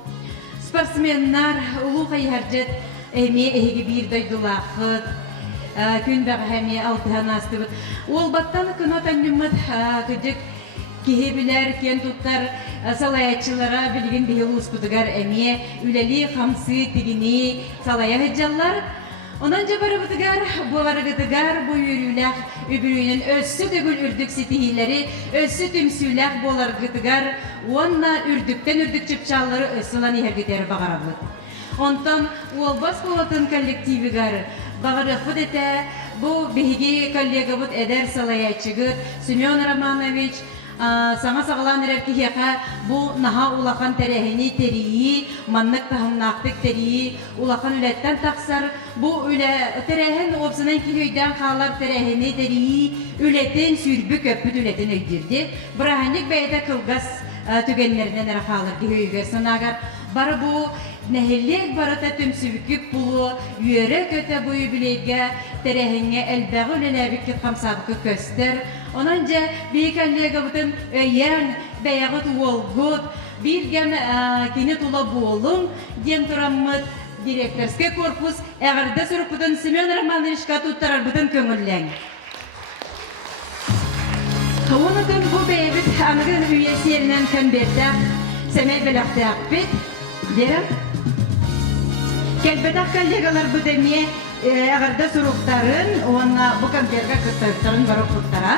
Спортсменнар ұлу қайаржет әме әйге бір дойдылақыт. Күн бәғі әме алтыған астыбыт. Ол баттан күн отаннымыт күдік кеге білер, кен тұттар салаятчылара білген бейіл ұспытығар әме үләлі қамсы тігіне салая ғыджалар. Онан жабары бұтығар, бұварығытығар, бұ үйіріләқ өбірүйінің өссі түгіл үрдік сетихилері, өссі түмсүйләқ боларғытығар, онна үрдіктен үрдік чыпчалары өссілан ергетері бағарабыд. Онтан Уолбас болатын коллективігар бағарық бұд әті, бұ бейге коллега бұд әдер салаячығыд, Семен Романович, саңа сағылан әрәпкі хеқа бұл наға улақан тәрәхіні тәрейі, маннық тағымнақтық тәрейі, улақан үләттен тақсар, бұл тәрәхін опсынан кейден қалар тәрәхіні тәрейі, үләттен сүрбі көппіт үләттен өйдерді. Бірағанек бәйді қылғас түгенлерінен әрі қалар кейге сынағар. Бары бұл нәхелек барыта түмсүбікіп бұлы, үйері көті бұйы білейге, тәрәхінге әлбәғі үләләбік кетқам сабықы көстір. Онанca bir kollega bütün öyen beyağıt olgut, bir gen kini tula boğulun, gen turamıt direktörske korpus, eğerde sürüp bütün Semyon Romanovич'ka tuttarar bütün köngüllen. Onutun bu beybit anıgın üyesi yerinden kömberdek, semey belaktak bit, derim. Kelbedak kollegalar bu demeye eğerde sürüktarın, ona bu kömberge kıtırtırın barı kurtara.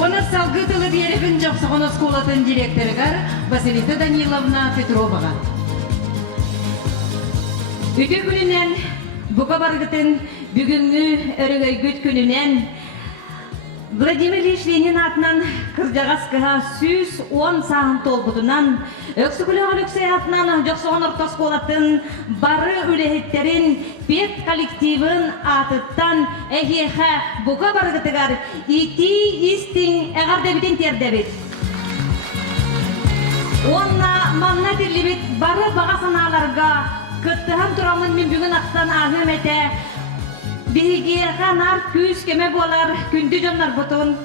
Ona salgıtılı bir yerifin Joksağın Oskolatın direktörü gar, Vasilita Danilovna Petrova'ga. Ütü gününden, bu kabargıtın bugünkü örgüt gününden Vladimir Ильич Ленин атынан Кыржағасқыға 110 сағын толбытынан, өксікіліған өксей атынан Жоқсоғын ортас қолатын бары үлехеттерін пет коллективін атыттан әйеға бұға барғытығар ити истин әғардебітін тердебет. Онна манна терлебет бары бағасыналарға Kıttığım turamın min bugün aksan ahım ete. Bihigiye kanar küs keme bolar kündü jonlar butun.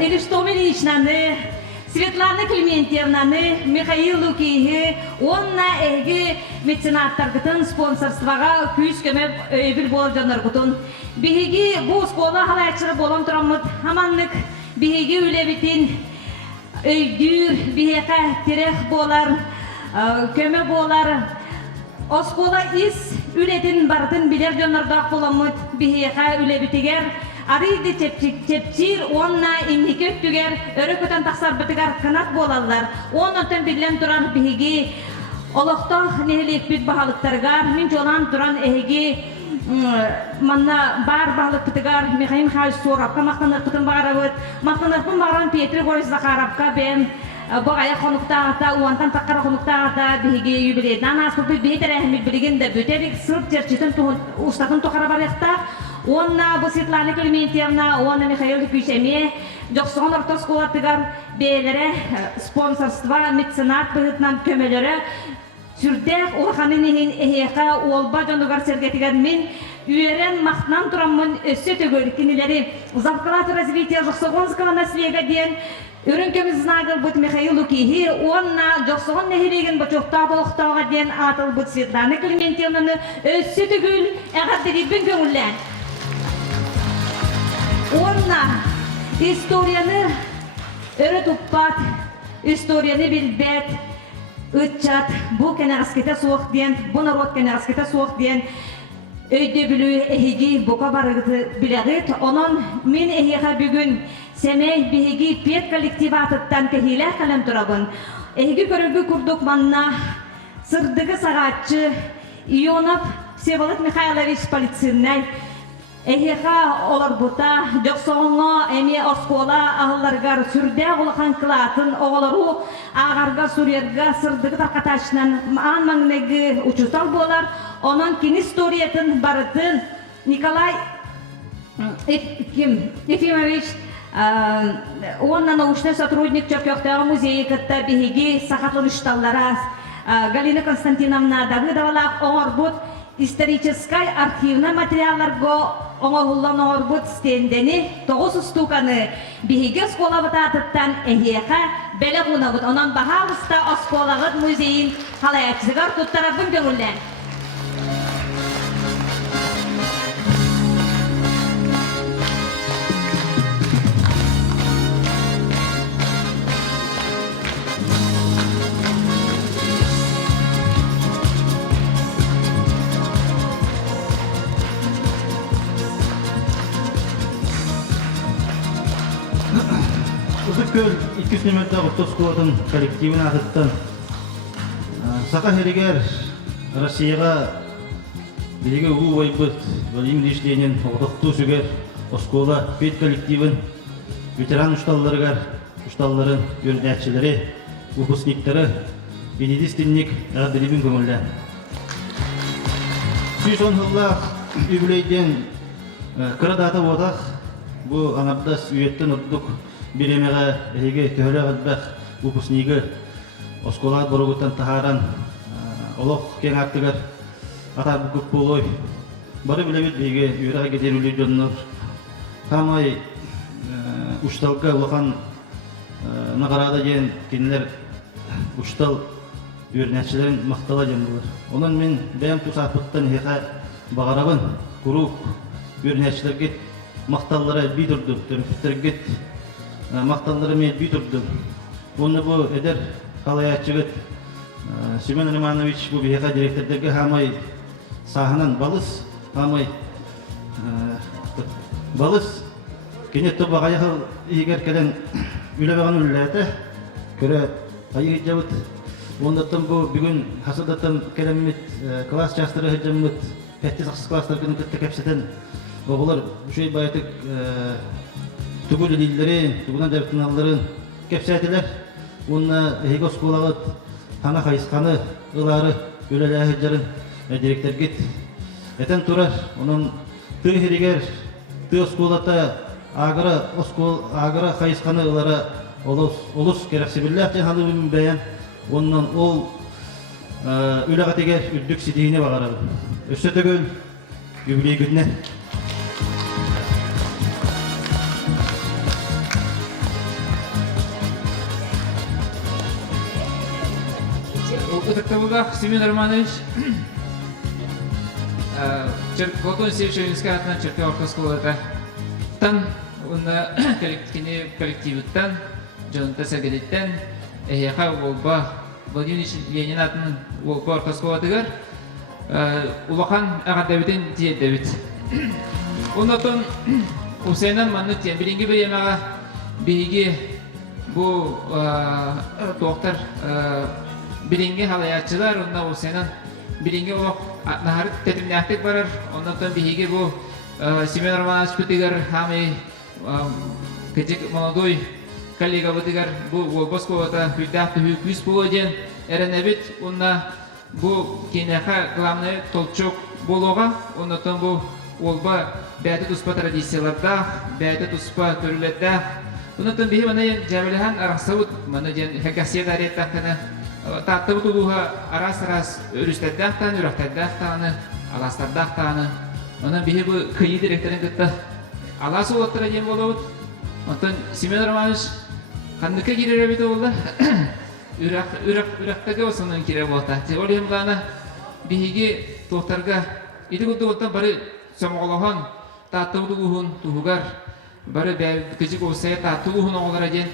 Ilistomini işnanı, Svetlana Клементьевнаны, Михаил Лукиhi, onna egi mecenatlar gıtın sponsorstvaga küs keme öybül bol jonlar butun. Bihigi bu skola halayçırı bolam turamıd hamanlık bihigi ülebitin öydür biheka tereh bolar köme bolar. O skola is ületin bardın biler jonlarda bolamıd biheka ülebitiger. Arıydı tepçir, onna imnikök tüger, örököten taksar bitigar kanat bolallar. Ondan bilen duran bihigi, olaqta nehilik bit bahalıktargar, min jolan duran ehigi, manna bar bahalık bitigar, Mikhail Khail sorapka maqtanır bıtın bağırabıt, maqtanır bın bağıran Petri Goris Zakarapka ben, bu aya konukta ata, uantan takkara konukta ata bihigi yubileyden asıl bir bihidir ehmil bilgin de büterik sırp cerçitin ustakın tokara barıqta, Onna bu Svetlana Клементьевна, onna Mikhail Küçemiye, Jokson orta skolatıgar beylere sponsorstva, mecenat bıhıtnan kömelere sürdek ulağanın ehin eheka olba jonugar sergetigar min üyeren maqtnan turamın össü tögörkinileri Zavkalat развития Жоксогонского наследия diyen Örünkemiz nagıl bud Mikhail Lukihi, onna Joksogon nehirigen bachokta boğtağa diyen atıl bud Svetlana Клементьевнаны össü tögül eğaddiri bin göngülen. Onna istoriyanı öğret uppat, istoriyanı bilbet, ıtçat, bu kenaraskete soğuk diyen, bu narot kenaraskete soğuk diyen, öyde bilü ehigi boka barıgıtı bilegit, onun min ehiga bugün semey bihigi piyet kolektivatıttan tehilah kalem turabın. Ehigi körügü kurduk manna, sırdıgı sagatçı, Ionov Всеволод Михайлович Полициннай, Ehiqa olar buta, Joksoğunğa emi oskola ağlargar sürde olağan kılatın oğlaru ağarga suriyerga sırdığı tarqataşından an mangnegi uçusal bolar, onun kini storiyetin barıtın Nikolay Efimович он научный сотрудник Чопёктағы музейі кітті бігеге сақатланышталлара Галина Константиновна Давыдовалақ оңырбұт историческай архивна материалларго оңығылан оңырбұт стендені 9 стуканы бігеге сколабытатыттан әйеға бәлі ғунабыт. Онан бағалыста осколағыт музейін қалаятшығар тұттарабын көңілден. Көl 200 немерді ұлттық сколатын коллективін атыттан Сақа Херегер Россияға білігі ұғы ойбыт Владимир Ильич Ленин ұлттық сүгер Оскола бет коллективін ветеран ұшталларын өрдәтшілері, выпускниктері, бенедистинник әғділібін көңілі. 110 жылға үбілейден қырыдаты бодақ бұл анабдас үйеттін ұддық Биремеға әйге төхілі ғадбақ выпускнигі Оскола бұрығыттан тахаран олық кен аттығар атар бұл көп болой. Бары білемет бейге үйраға кетер үлі жонлар. Хамай ұшталға ұлақан нағарада ген кенілер ұштал өрнәтшілерін мақтала жем болар. Онын мен бәйім тұс апыттан еқа бағарабын құруқ өрнәтшілерге мақталлары бидұрды, төріптерге мақталлары мен бүйдірдім. Оны бұл әдір қалаятшығыт Семен Романович бұл бейқа директордерге хамай сағынан балыс, хамай балыс кенет тобы ғаяқыл егер кәден үләбіған үләті көрі айығы жауыт. Ондаттан бұл бүгін хасылдаттан кәдеммет класс жастыры ғыджаммет пәтті сақсыз класстар күні күтті кәпсетін оғылар үшей байытық түгіл елдерін, түгілін жарықтыналарын кәпсәтілер. Онына әйгі осколағыт қана қайысқаны ұлары өләлі әйджарын директор кет. Әтен тұрар, оның тұй херегер, тұй осколата ағыры қайысқаны ұлары олыс керексебілі әптен ханы бәйін. Онынан ол үләгәтегә үрдүк сидине багарам. Өстә түгел юбилей günне. Утактабулах Семен Романович, Платон Севичевский атынан Черты Оркосколата тан, он коллективіттен, Джонта Сагадеттен, Эхеха Волба, Владимир Ленин атынан Волба Оркосколатыгар, Улахан Ағадабитен Тиеддабит. Оннан Усайнан манны тен бірінгі бір емаға бейге бұл доктор Biringi halayatçılar, ondan o senin biringi o naharı tetimliyatlık varır. Ondan bihigi bu Семен Романович Путигар, хами küçük молодой коллега Путигар, bu Волбосковата hüddahты hüküs bulodен erenebit. Ondan bu kenaka главный толчок болуға, ondan bu Волба бәйті тұспа традицияларда, бәйті тұспа төрілетті. Ondan bihi bana Cəvəlhan Arasavut, bana həkəsiyyət ariyəttəqtəni Tatlı buluğa aras örüstəddəqtən, ürəqtəddəqtəni, alastəddəqtəni. Onun bihi bu kıyı direktörün qıttı. Alası olattıra jen bolabıd. Ondan Семен Романович qandıqa girere bit oldu. Ürəqtəqə olsunun kire bolta. Teoriyam qana bihigi tohtarga idi qıldı oltan bari sömağılağın tatlı buluğun tuğugar. Bari küçük olsaya tatlı buluğun oğulara jen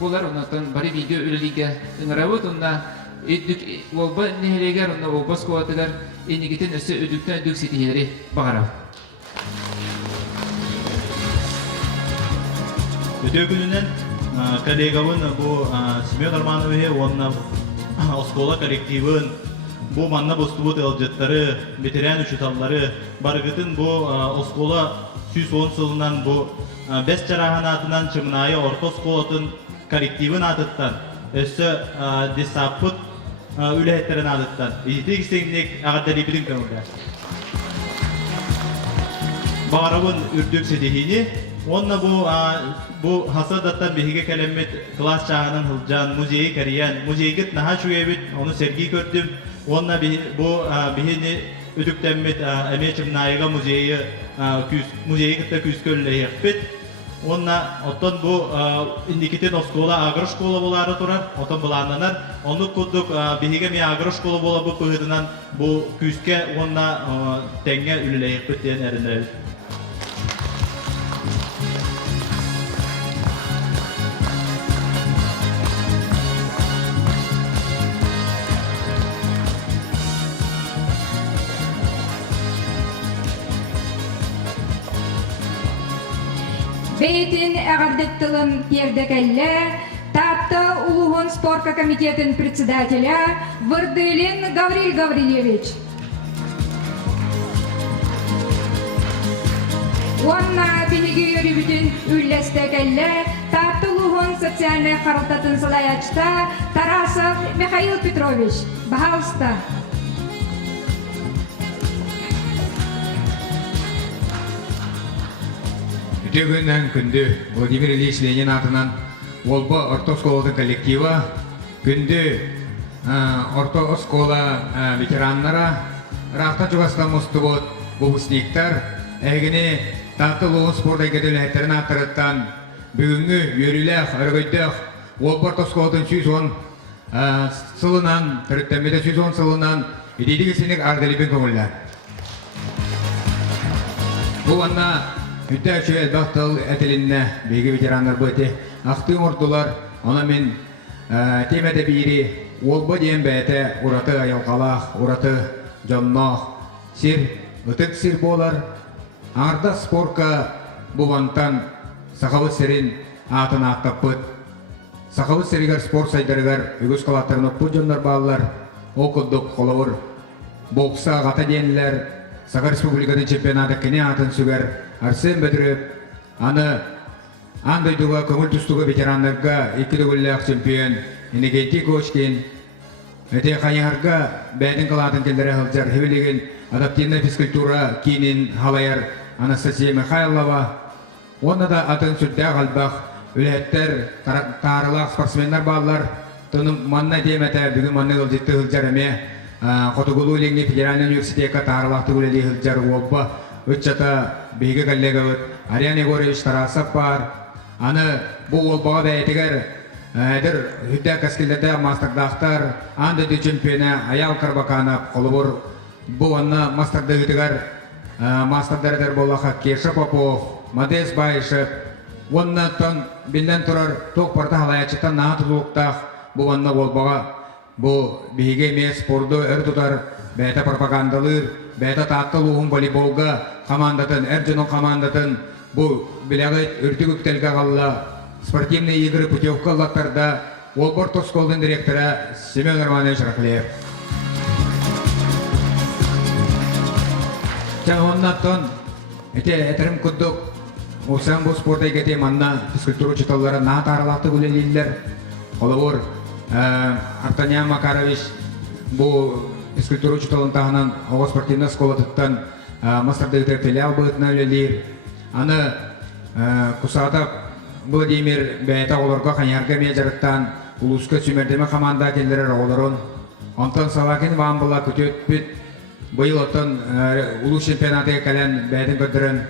Bular ondan bari video üleliğe ınıravut onda ödük olba nehleger onda olbas kuatılar enigiten öse ödükten ödük sitileri bağırav. Ödükünün kollegavın bu Семен Романович'e onun oskola kolektivin bu manna bostubut eljetleri, veteran uçutalları bargıtın bu oskola 110 yılından bu best çarahanatından çımnaya orta oskolatın kolektivin adıttan, össe desaput ülhetlerin adıttan. İzledik istendik ağadali bilin kanalda. Bağırabın ürdük sedihini, onunla bu hasadattan bihige kelemet klas çağının hılcan, müzeyi kariyen, müzeyi git naha şüyebit, onu sergi gördüm. Onunla bu bihini ödüktenmet emeçim nayiga müzeyi gitta küskölle yakbet. Onna oton bu indikiten oskola agro şkola boları turar, oton bulanlar. Onu kurduk bihige mi agro şkola bola bu pıhıdınan bu küske onna tenge ülüleyip biten erinler. Бейтин Агардеттылын Пердекелле, Татта Улугон спорта комитетин председателя Вардылин Гавриль Гаврильевич. Онна биниги юрибитин Үллестекелле, Татта Улугон социальный харалтатын сылаячта Тарасов Михаил Петрович. Пожалуйста. Үтегінен күнді Владимир Ильич Ленин атынан Волба орта школатын коллектива күнді орта школа ветераннара рақта чугастан мұсты бот бұғысниктар әгіне татылуын спорт әйгеділі әттерін аттырыттан бүгінгі үйеріләқ, өргөйдәқ Волба орта школатын 110 сылынан, түріттәмеді 110 сылынан едейді кесенек ардылыбен көңілі. Бұл анна Үттәк шөйел бақтыл әтілінне бейгі ветерандар бұйты. Ақтың ұртылар, она мен темәді бейірі, олбы дейін бәйті ұраты аяуқалақ, ұраты жоннақ, сир, ұтық сир болар. Аңырда спорка бұвантан сақауыт сірін атын ақтап бұд. Сақауыт сірігер спорт сайдарығар, үгіз қалаттарын ұппы жондар балылар, оқылдық қолауыр, бокса ғата дейінлер, Сақар Республикатын чемпионаты кене атын сүгер, Арсен Бөдіріп, аны андайдуға көңіл түстуға ветеранларға 2 дөгілләқ чемпион, Енегенти Кошкин, өте қайыңарға бәйдің қалатын келдері ғылжар хевелеген адаптивна физкультура кейінен халайар Анастасия Михайлова, оны да атын сүрді қалбақ, өләттер, тарылақ спортсменлер балылар, тұным манна деймәті бүгін манна ғылжетті ғылжар әме, Котугулу ленги федеральный университетка таарылақты үлелі хылжар уолба үтчата бейгі коллегавыт Ариан Егорович Тарасов бар. Аны бұл уолбаға бәйтігер әдір хүдді кәскелдерді мастардақтар анды ды чемпионы Аял Карбаканов қолыбыр бұл анна мастарды үтігер мастардардыр болақа Кеша Попов, Мадес Байышев, оннаттан білден тұрар тоқ парта халаячыттан наға тұлуқтақ бұл анна уолбаға бұл бейге ме спорды әр тұтар бәйті пропагандалыр, бәйті таттылуғын волейболға командатын, әр жының командатын бұл біләғыт үртік үктелгі қалла спортивный игры путевка латтарда Уолбор Тосколдың директоры Семен Романович Рахлеев. Оннаттан әтерім күддік Усан бұл спорта екете манна физкультура учиталлары наға таралақты күлелейлер. Қолыбыр Артанян Макарович бұл физкультура учиталын тағынан оғы спортивна сколатыттан мастардығытыр филиал бұғытына өлелер. Аны Кусатов Владимир бәйті оларға қанярға межарыттан ұлысқа сүмердеме команда келдері оларын. Антон Салакин вамбыла күтет бүт бұйыл оттан ұлыс чемпионаты кәлін бәйдің көдірін.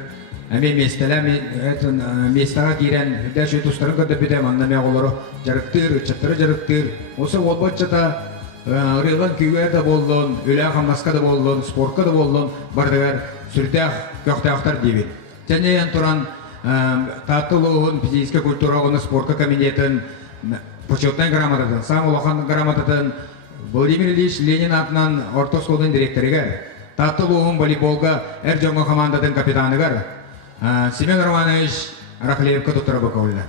Әме местаға кейрен үдәші тұстарын көді бүдем аннаме олары жарықтыр, үтчаттыры жарықтыр. Осы олбатчата ұрылған күйгер де болдың, өлі қамнасқа да болдың, спортқа да болдың, бардығар сүртәқ көқтәқтар дейбет. Және ең тұран Таттылуғын физическая культура оны спортқа комитетін почетный грамотатын, сам улахан грамотатын Владимир Ильич Ленин атынан ортосколдың директоригер, Таттылуғын волейболға әр жоңға командатын капитаныгар Семен Романович Рахлеевка тұттыра бұқауылды.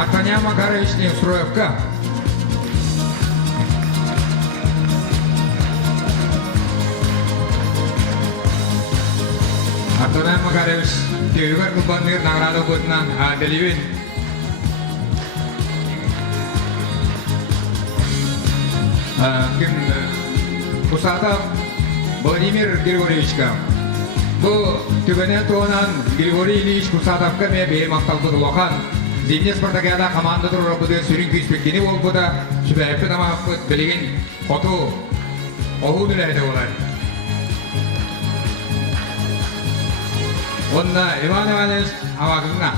Артанян Макарович Невстроевка. Артанян Макарович Тевигар Кубаныр награда бұтынан Деливин. Кусатов Владимир Григорьевичка. Бұл түгінен туынан Григорий Ильич Кусатовка ме бейім ақталды дұлақан. Зимне спартакиада команда тұрыр бұды сүрін күйіспеккені ол бұда сүбәйіпті намақпыт білеген қоту оғу дүләйді олар. Онна Иван Иванович Авагыңа.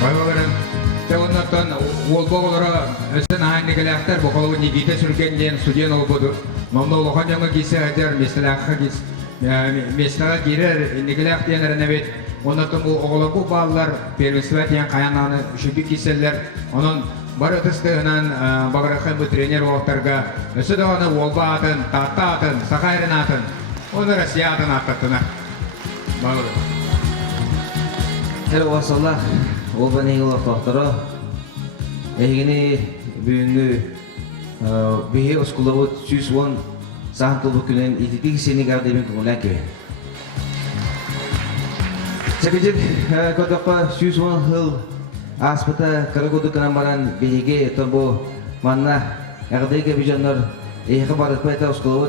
Байбағырын, тәуіннаттан ол боғылары өсін айынды кәләқтер бұқалығы негейті сүргенден студент ол бұды. Мамны олыған жаңға кейсі әдер, местіға керер, негеләқ дейін әрінәбет. Оннаттан бұл оғылығы балылар, первенство дейін қаянаны үшінгі кейселер. Оның бар өтістігінен бағырықын бұл тренер оқтарға өсі дағаны олба атын, татта атын, сақайрын атын, оны Россия атын аттаттына. Бағыры. Әрі уасалла, ол бән ең олар тоқтыры. Әйгені бүйінгі бейе ұскылығы 110 сағын тұлбы күнен ететік сені ғардаймен күңілән кеуен. Сәкежек көдіққа 110 ғыл аспыта қарығуды күнан баран бейеге тұрбу манна әғдай кәбі жанлар әйіқі барықпа әті ұскылығы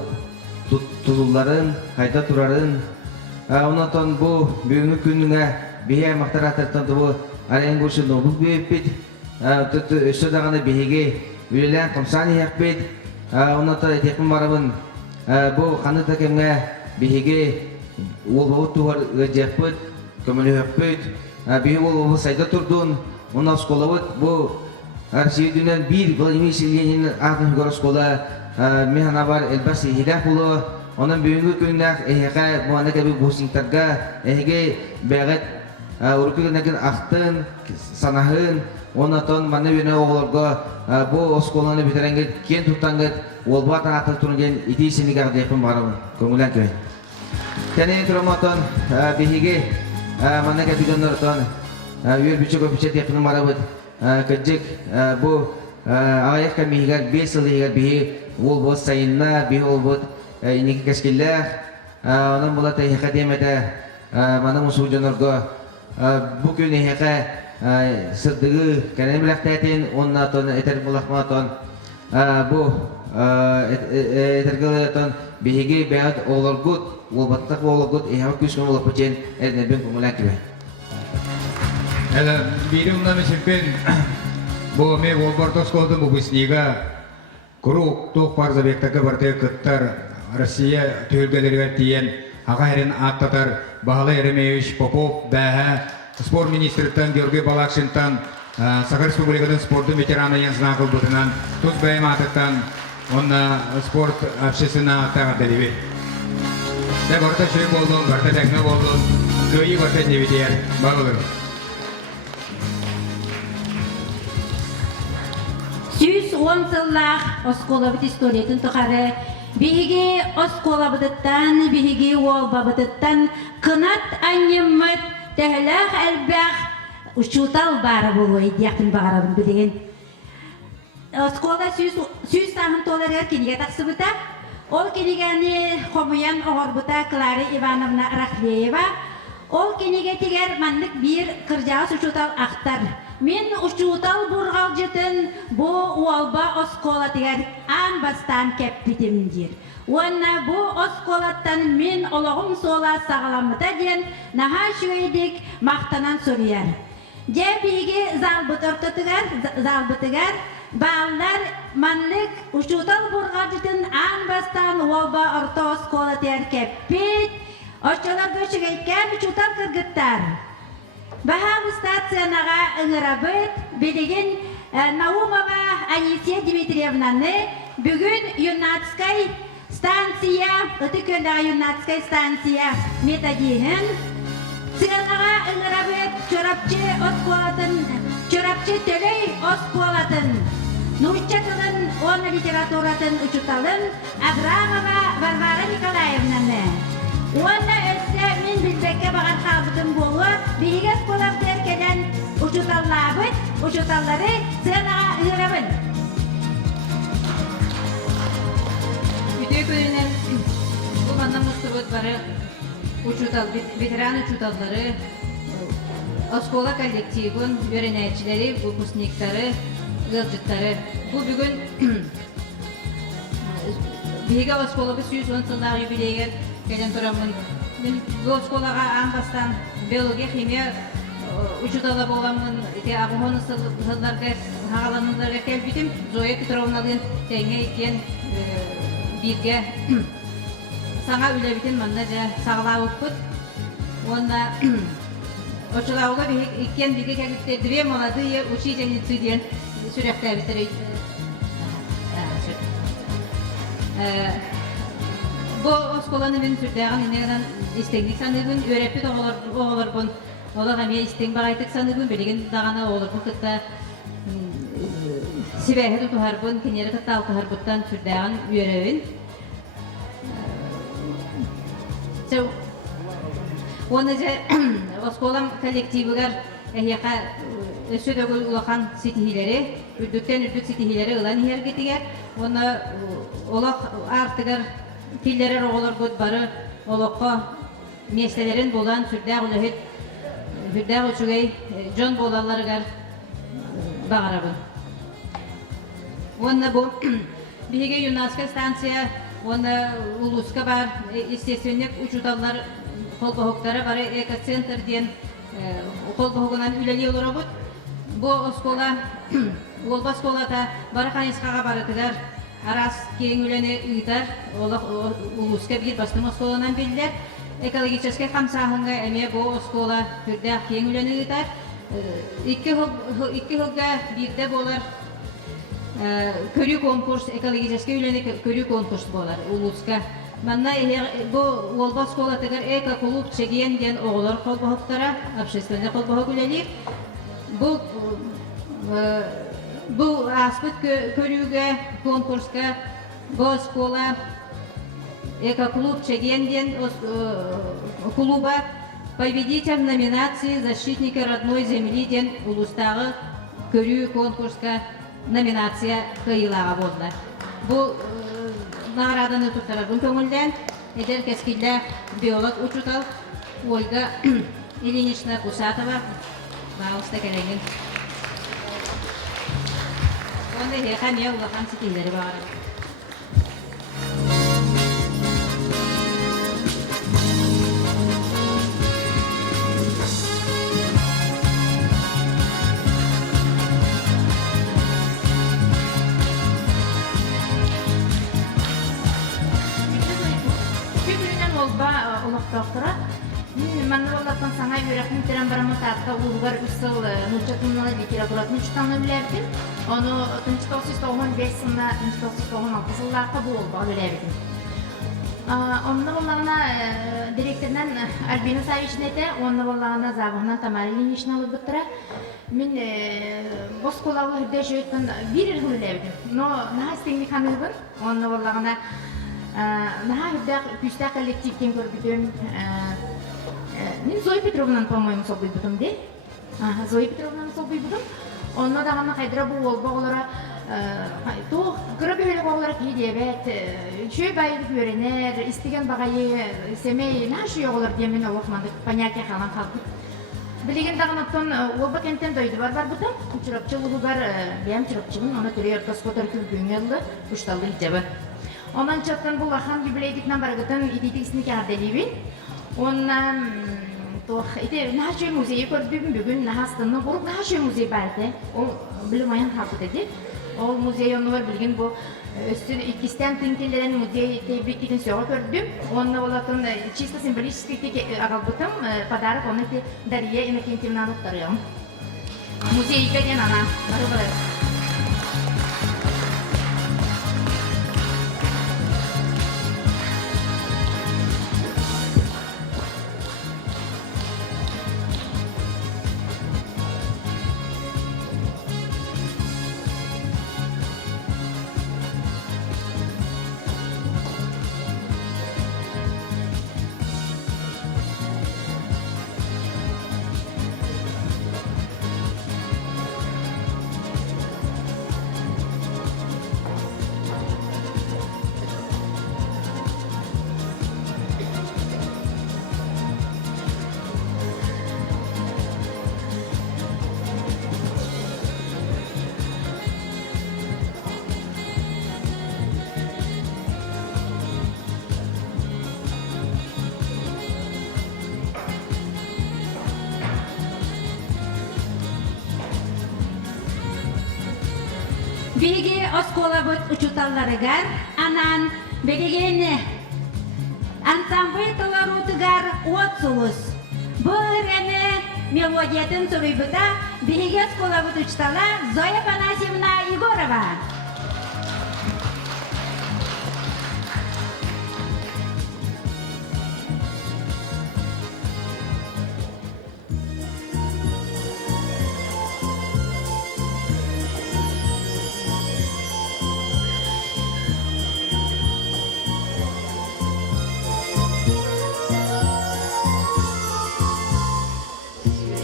тұзылларын, қайта тұрарын. Онатан бұл бүйінгі күніңе бейе мақтар аттырттан тұбы арайын көрші нобық бейіп бет. Өсі дағаны бейеге үлелән қымсан еқ бет. Онатан әтекін барабын бұл қаны тәкемге бейеге ол бұғы туғар ғажақ бет, көмілі өқ бет. Бейе ол сайда тұрдың, оны ұсколы бет. Бұл Россия дүнен бір Владимир Ленин атын үгір ұсколы механа бар әлбәс егедәк болу. Onun büyüğü köyünden eheke bu anda gibi boşluklarga eheke beğet uruklarındaki aktın sanahın ondan mana yöne oğullarga bu oskolanı bitirenget kent tutanget olba tanatı turungen iti seni garda yapın varım komulan köy. Tene turamaton behege mana gibi donlardan үйер бүчі көпіче текінің марабыт кәджік бұл ағаяқ кәмейгер 5 жыл егер бейі ол бұд сайынна бейі ол бұд инекі кәшкелләр онан бұла тәйіқа демеді мана мұсу жанырға бұл күн ехеқа сырдығы кәрен біләқтәтін онна тон әтер бұлақматон бұл әтергілетон бейге бәғат оларғыт ол баттақ оларғыт ехеқа күшкін олар пөтен әрнебен күмілән кебе. Әлі бейді ұнна месеппен бұл ме Волбартос қолды бұл бісніға күрук тоқ барзабектікі барды күттар Россия түйілгелерге тиен аға әрін аттатар Бағалы Еремеевич Попов бәға спорт министрліктен Георгий Балакшинтан Сақыр Республикадан спорты ветераны янсына қылбытынан тұз бәйім атыттан онна спорт общественно аттаға дәлебе. Дәп орта шөй болдың, барта тәкні болдың, көйі барта неведер бағылыр. Süs 10 yıllar oskola bit istoriyatın tukarı. Bihigi oskola bıdıttan, bihigi olba bıdıttan kınat annemmet tehlak elbaq uçutal barı buluy diyakın bağırabın bilgin. Oskola süs tahın tolar kiniga taksı bıta. Ol kinigani komuyan oğur bıta Klara Ivanovna Rakhleyeva. Ol kiniga tiger manlık bir kırjağız uçutal aktar. Мен ұшуытал бұрғал жетін бұ уалба оскола тегер ан бастан кәппетім дер. Онна бұ осколаттан мен олығым сола сағаламыта ден наға шөйдік мақтанан сұрияр. Жәбіге залбытығар бағылар манлық ұшуытал бұрғал жетін ан бастан уалба орта оскола тегер кәппет. Ошчалар көшігейкен ұшуытал кіргіттар. Baham statsiyonaga ыңырабыт билигин Наумова Анисия Дмитриевнаны бүгүн Юнатскай станция, өтүкөндөгү Юнатскай станция методиһин сыганага ыңырабыт чорапчы осколатын, чорапчы төлөй осколатын, Нурчатылын, он литературатын учуталын Абрамова Варвара Николаевнаны. Онна өссе мен билбекке бағар қабытым болу, бейгес қолап дәркеден ұшыталлабыт, ұшыталлары сынаға ұйырабын. Үтей көлінен бұл ғаннан мұстыбыт бары ветеран ұшыталлары, оскола коллективін, өренәтшілері, выпускниктары, ғылжыттары. Бұл бүгін бейге осколабы 110 жылдағы юбилейгер Келен тұрамын. Мен бұл школаға аңбастан биология, химия учутала боламын. Ағымоны сылларға, ғаланыларға кәлбітім. Зоя Петровналығын тәңе екен бірге саңа үләбітін манна жа сағыла өкпіт. Онна очылауға екен бірге кәлбітті две молодые учительницы ден сүректі әбітірі. Бұл осколаны мен сүрдәғын енегінен істеңдік санығын, өрәппет оғылар бұн. Олар ғаме істең бағайтық санығын, білеген дағана оғылар бұн күтті сібәхі тұтығар бұн, кенері күтті алтығар бұттан сүрдәғын өрәуін. Оны жа осколам коллективігер әйеқа өсі дөгіл ұлақан сетихилері, үрдіктен үрдік сетихилері ұлан ергетігер. Оны олақ артығар Киллерер оғылар көт бары олыққа местелерін болан сүрдәғ үліхет, сүрдәғ үшігей жон болаларығар бағарабын. Онна бұл бігі Юнатская станция, онна Улуска бар, естественник учуталар қолбағықтары бары экоцентр ден қолбағығынан үлелі олар бұд. Бұл оскола, олба сколата бары қанесқаға барытығар, Арас кейін үлені ұйтар, ұлысқа бір бастың осколынан белдер. Экологический қамсағынға әме бұл оскола түрдәқ кейін үлені ұйтар. Икки хылға бірде болар көрі конкурс, экологический үлені көрі конкурс болар ұлысқа. Манна бұл олба оскола тігір эко-клуб чеген ден оғылар қолбағықтара, общественный қолбағық үлелер. Бұл аспыт көріуге, конкурсқа, бұл школа, эко-клуб чегенден клуба победитель номинации «Защитники родной земли» ден улустағы көрүү конкурска номинация кыйылаға болды. Бұл награданы туттарабын көңілден едер кескілі биолог учутал Ольга Ильинична Кусатова бағылыста керегін. Онда хеқа мия улақан сетейлері бағарады. Доктора, мен олардан саңа үйрәкмін терен барамын тағыда ұлғар үсіл нұлчатынлы литературатын үштаны біләбдім. Оны 1995 сында 1996 жыллаққа бұл олға біләбдім. Онны болағына директорынан Альбина Савична әті, онны болағына Забығынан Тамара Ильинична алып бұттыра. Мен бос қолауы үрді жөйттен бір іргі біләбдім. Но наға істеңді қаны бір, онны болағына наға үрдәқ күстә коллективтен көрбітім. Мен Зоя Петровнан, по-моему, сол бұйбытым де. Зоя Петровнан сол бұйбытым. Онна дағаны қайдыра бұл ол бағылары Кырып өйлі бағылар кейдебет, шөй байылып өренер, істеген бағайы семей нашы оғылар демен олықмандық понятия қалан қалды. Білеген дағыныптың ол бәкенттен дойды бар бұтым, чырапчы ұлы бар, бәйім чырапчығын, оны түрі өртас қотар күлгіңелі, ұшталды итебі. Онан чаттан бұл ақан юбилейдікнан барғытын идетіксіні кәрделейбін. Онан нашы музейі көрдігін бүгін нағастының бұрып нашы музей бәрді, ол білім аян қабыт еді. Ол музей оны бар білген бұл өсті икістен тыңкелерін музей тейбіктігін сөға көрдім. Оны олатын чисто символический ағалбытым подарок оны Дарья Иннокентьевна анықтарыyorum. Музейге ден ана, бары-бары. Беге оскола бұд ұчуталарыгар, анан бегегені ансамбль таларутыгар отсулус. Бұл әні мелодиятын сұрыйбыта беге оскола бұд ұчутала Зоя Панасьевна Егорова.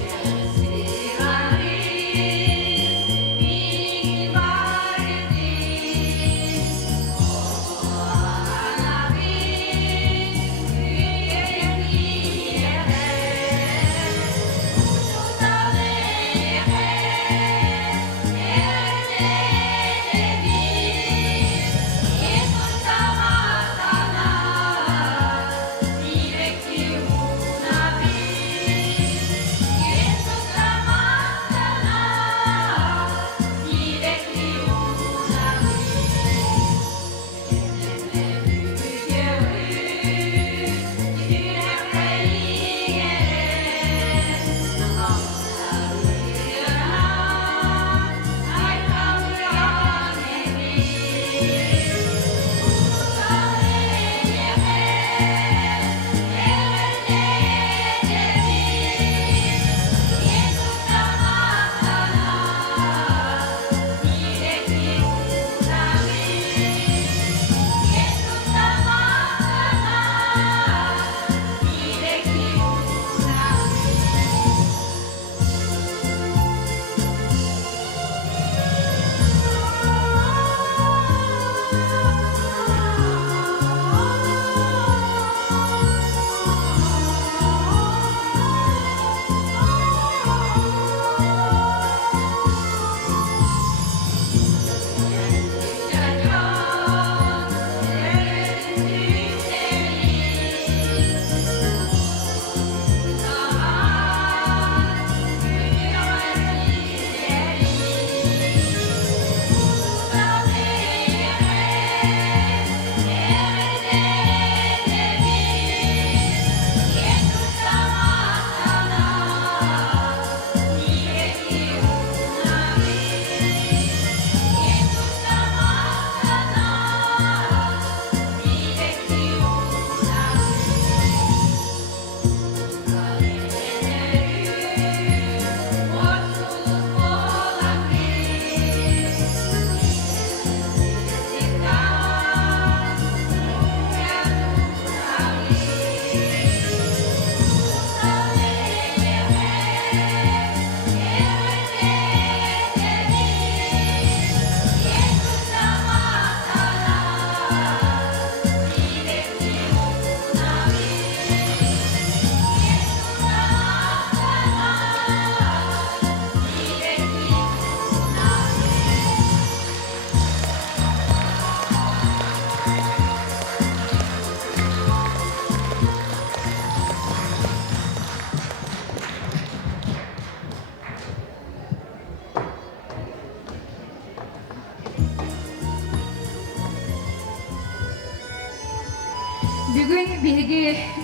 Sirari,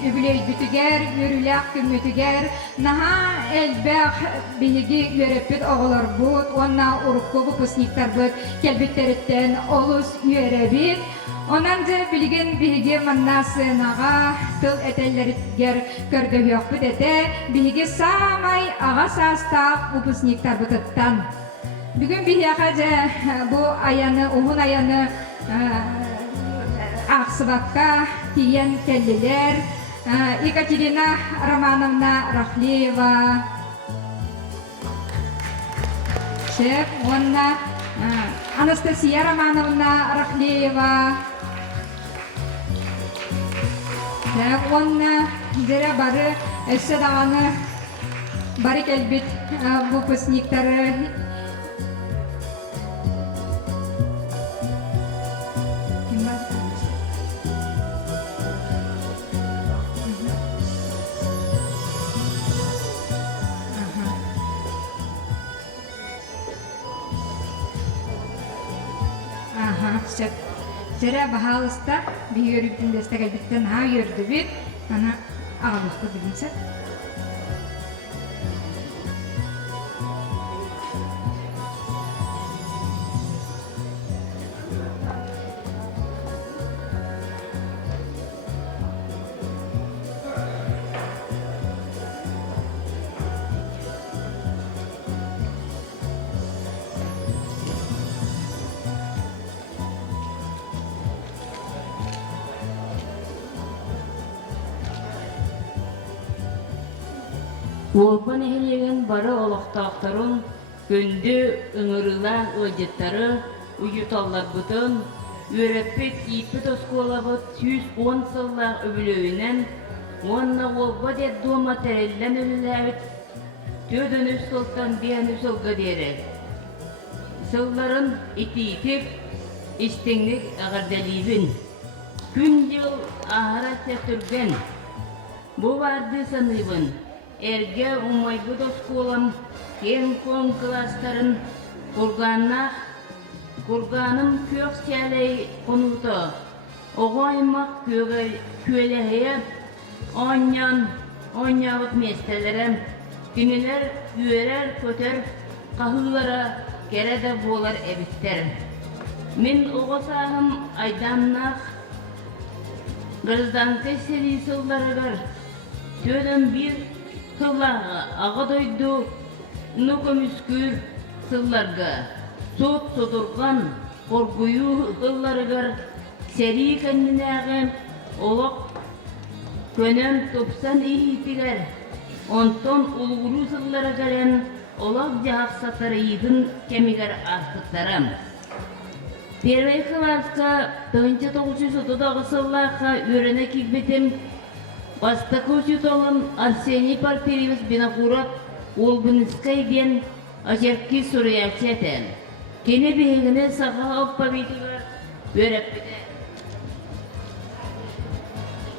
übülöydütüger, yürülek kümmütüger, naha elbək bihigi yörepit oğular bud, onna urukku vupusniktar bud, kelbitteritten olus yörebit. Onanca bilgin bihigi manna sığınağa, tıl etellerger kördöh yok bud ete, bihigi samay ağa sastaq vupusniktar buduttan. Bugün bihiyakaca bu ayanı, uhun ayanı Ақсыбакка тиен келлилер, Екатерина Романовна Рахлеева, шеф, онна Анастасия Романовна Рахлеева, шеф, онна зере бары өсі дағаны бары келбет выпускниктары. Зере бағалыста бейгеріптің дестек әлбеттен ға ерді бет, ана ағалықты білінсі. Олбан ehilegen bары олықтақтарын, көнді ыңырылан өдеттары, ұйыталар бұтын, өреппет иппет осколабыт 110 сыллақ өбілөйінен, онна олба дед дома тәреллен өліләбіт, төдін үс сылтан бейін үс олға дерек. Сылларын ити-итіп, істеңлік ағардалибін. Күн жыл ағара сәтүрген, бұл барды саныбын. Эрге умайбыт осколам, кен кон кластарын, курганым көк сәлей конуты, оғаймақ көләхе, онявыт местелерім, күнелер үйерер көтер, қағылара кереде болар әбіттер. Мен оғысағым айдамнақ, гражданцы сели сылдарығыр, төдім бір сыллағы ағыдойду нүкөміскүр сылларға, сот содырған қоргүйу сылларығыр, сәрі кәнінәғы олық көнем топсан ихитігер, онтон ұлғыру сылларығырын олақ жағақ сатары егін кемігер артықтарым. Первый класска 1930 сыллаға өріне кекбетім, Бастакөсі толын Арсений Порфирьевич Бинокуров Олбынскай ден Ажерки Сурьячетен. Кені бейгіне саға алпа бейтігер өреппеді.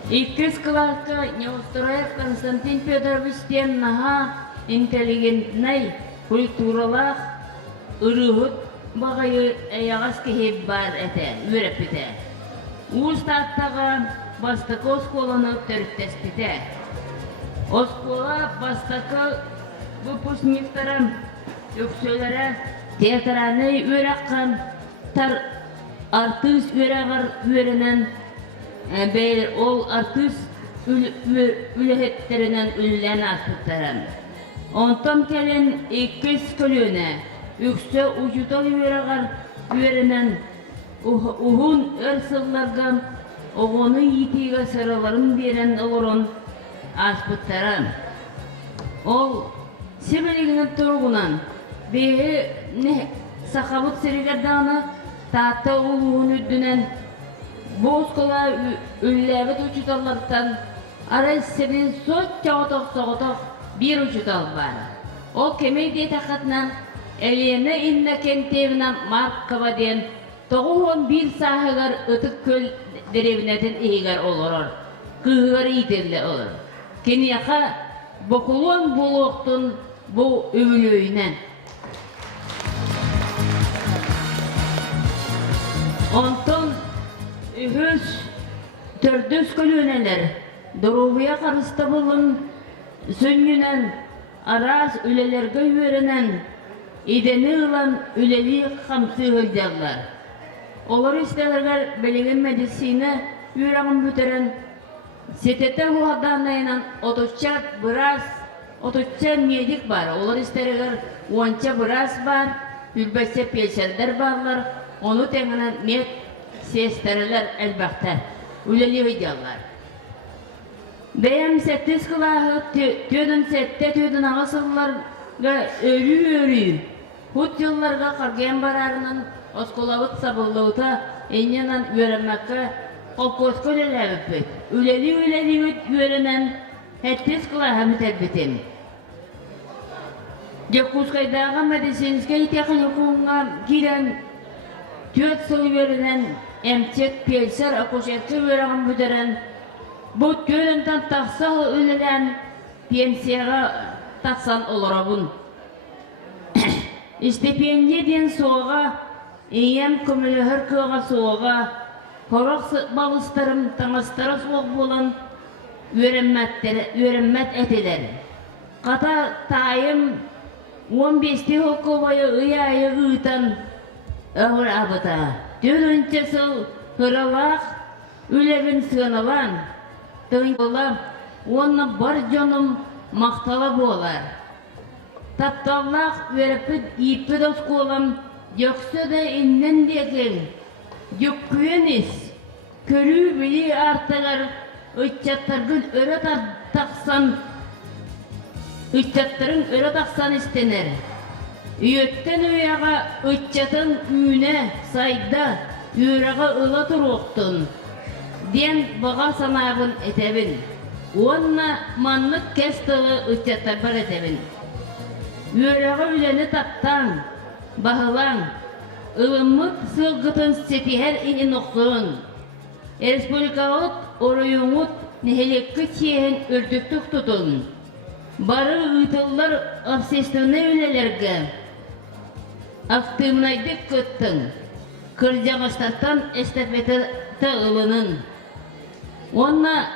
Иккіз класска Неустроев Константин Федорович ден наға интеллигентнай культуралақ ұрығыт бағайы аяғас кехеп бар әтен өреппеді. Устаттаға Бастакы осколаны төрттеспеті. Оскола бастакы выпускниктарым, өксөлері театраны өраққан, тар артыс өрағыр өрінен, бәйір ол артыс үліхеттерінен үлілен артықтарым. Онтан кәлін 200 көліне, өксө ұжутал өрағыр өрінен, ұғын өрсылларға оғыны етегі сырыларын берен ұлырын аспыттарым. Ол себелігінің тұрғынан бейі сақабыт сірігердағыны таты ұлығын үддінен боскола үлләбіт ұчыталардан арай себелін сот чағытық бір ұчытал бар. Ол кемей дей тақатынан әлені инна кентебінен марқыба ден 91 сағығар ұтық көл деревнетін егер олырыр, күйгер етерлі олыр. Кенеқа бұқылуын бұлуқтың бұл өвілөйінен. Онтон үхіз түрдіс көлінелер, Duruvya karısta bulun, sünnünen, aras ülelerge yörenen, ideni ılan üleli kamsı hılcarlar. Olar istelerler belegen medisine yüreğin büteren, setete huadanayla otuşça biraz, otuşça niyedik var. Olar istelerler onça biraz var, ülbetse peşerler varlar, onu tengene net sestereler elbette. Üleli hılcarlar. Beyam settiz kılahı, tüdün sette tüdün ağasıllarga örü. Hut yıllarga kargayan bararının oskolavıt sabıllığıta enyanan öğrenmekka kolkosko lelebip. Üleli öğrenen hettiz kılahı mütebbitim. Yakuzkaydağa medisinske itekin yukunga giren tüt sılı öğrenen emçek pelser akoşetka öğren büderen bu tüdünden taqsa ölelen pensiyaga taqsan olarabun. Stipendiya den soğuğa, iyem kömülühür kığa soğuğa, horak balıstarım tanastara soğuk bolan öğrenmet etiler. Kata tayım 15'te hokovaya ıyayı ıtan ağır abıta. Dönünce sıl hıralak, ülevin sığınalan, tığınla onu bar canım maktala bolar. Taptallak veripit ipid oskolam, yoksa da innen dekin. Yükküyenis, körü bili artagar, ıççattargın öre taksan, ıççattarın öre taksan istenir. Üyetten üyağa ıççatın üne sayda, yüreğe ıla turuktun. Den bağa sanabın etebin. Onna manlık kestalı ıççattarbar etebin. Yüreğe üleni taptan, bahılan, ılımık sılgıtın setiher ini nokturun. Respublikalık oruyumut nehelekki çiğen ördüktük tutun. Barı ıtıllar obsessionne ülelerge. Aktımnaydık kıttın. Kırcağıştartan estafete ılının. Onna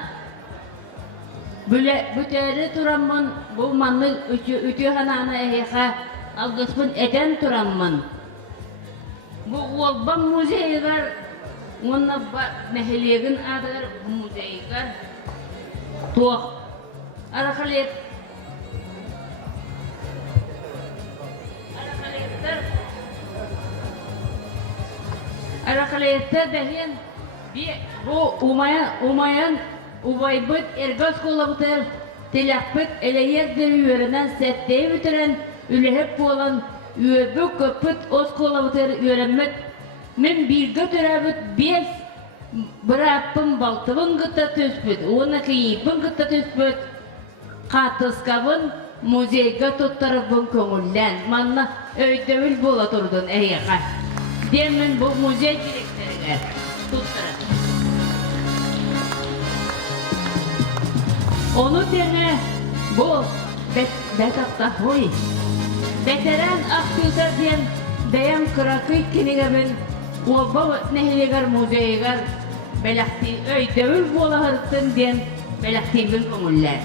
büteri turamın bu manlı ütü hanana eheka algıspın eten turamın. Bu olban muzeygar onna meheliyegin adır muzeygar tuğ arakalet arakaletler dehin bu umayan ubaybyt ergas kolabıtır telakpıt eleyer dövüyorenen setteyi bitiren ülehep bolan üyebü köpüt os kolabıtır öğrenmet men bir götürabıt beş bırappın baltıbın gıtta tüspüt ona kıyıpın gıtta tüspüt katıskabın muzeyga tuttarıbın köngüllen manna öydövül bola turdun eyeka demin bu muzey direkteriler tuttarıp onu dene bu betakta huy. Veteran aktüser diyen dayan kırakıy kinigemin olba nehligar muzeygar belakti öydövül bola hırttın diyen belaktimin köngüller.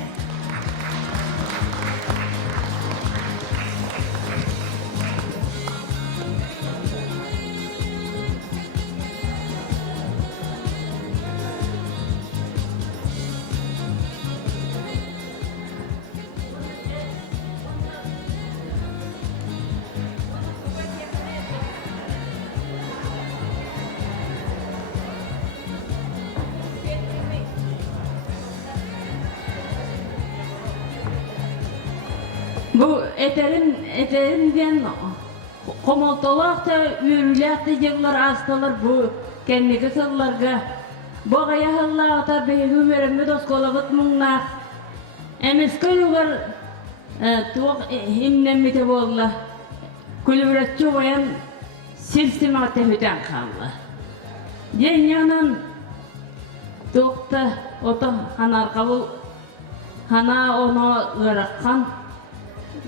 Bu eterimden komoltolakta yürülekte yıllar hastalar bu kendiki sıllarga bu ayahallağıta beygü verimi doskolavut mungnak emiske yugar tuğ himnemite bolla kulübüretçi bayan silsimate hüten kallı yenyanan tuğta oto hanar kabul hana onu ırakkan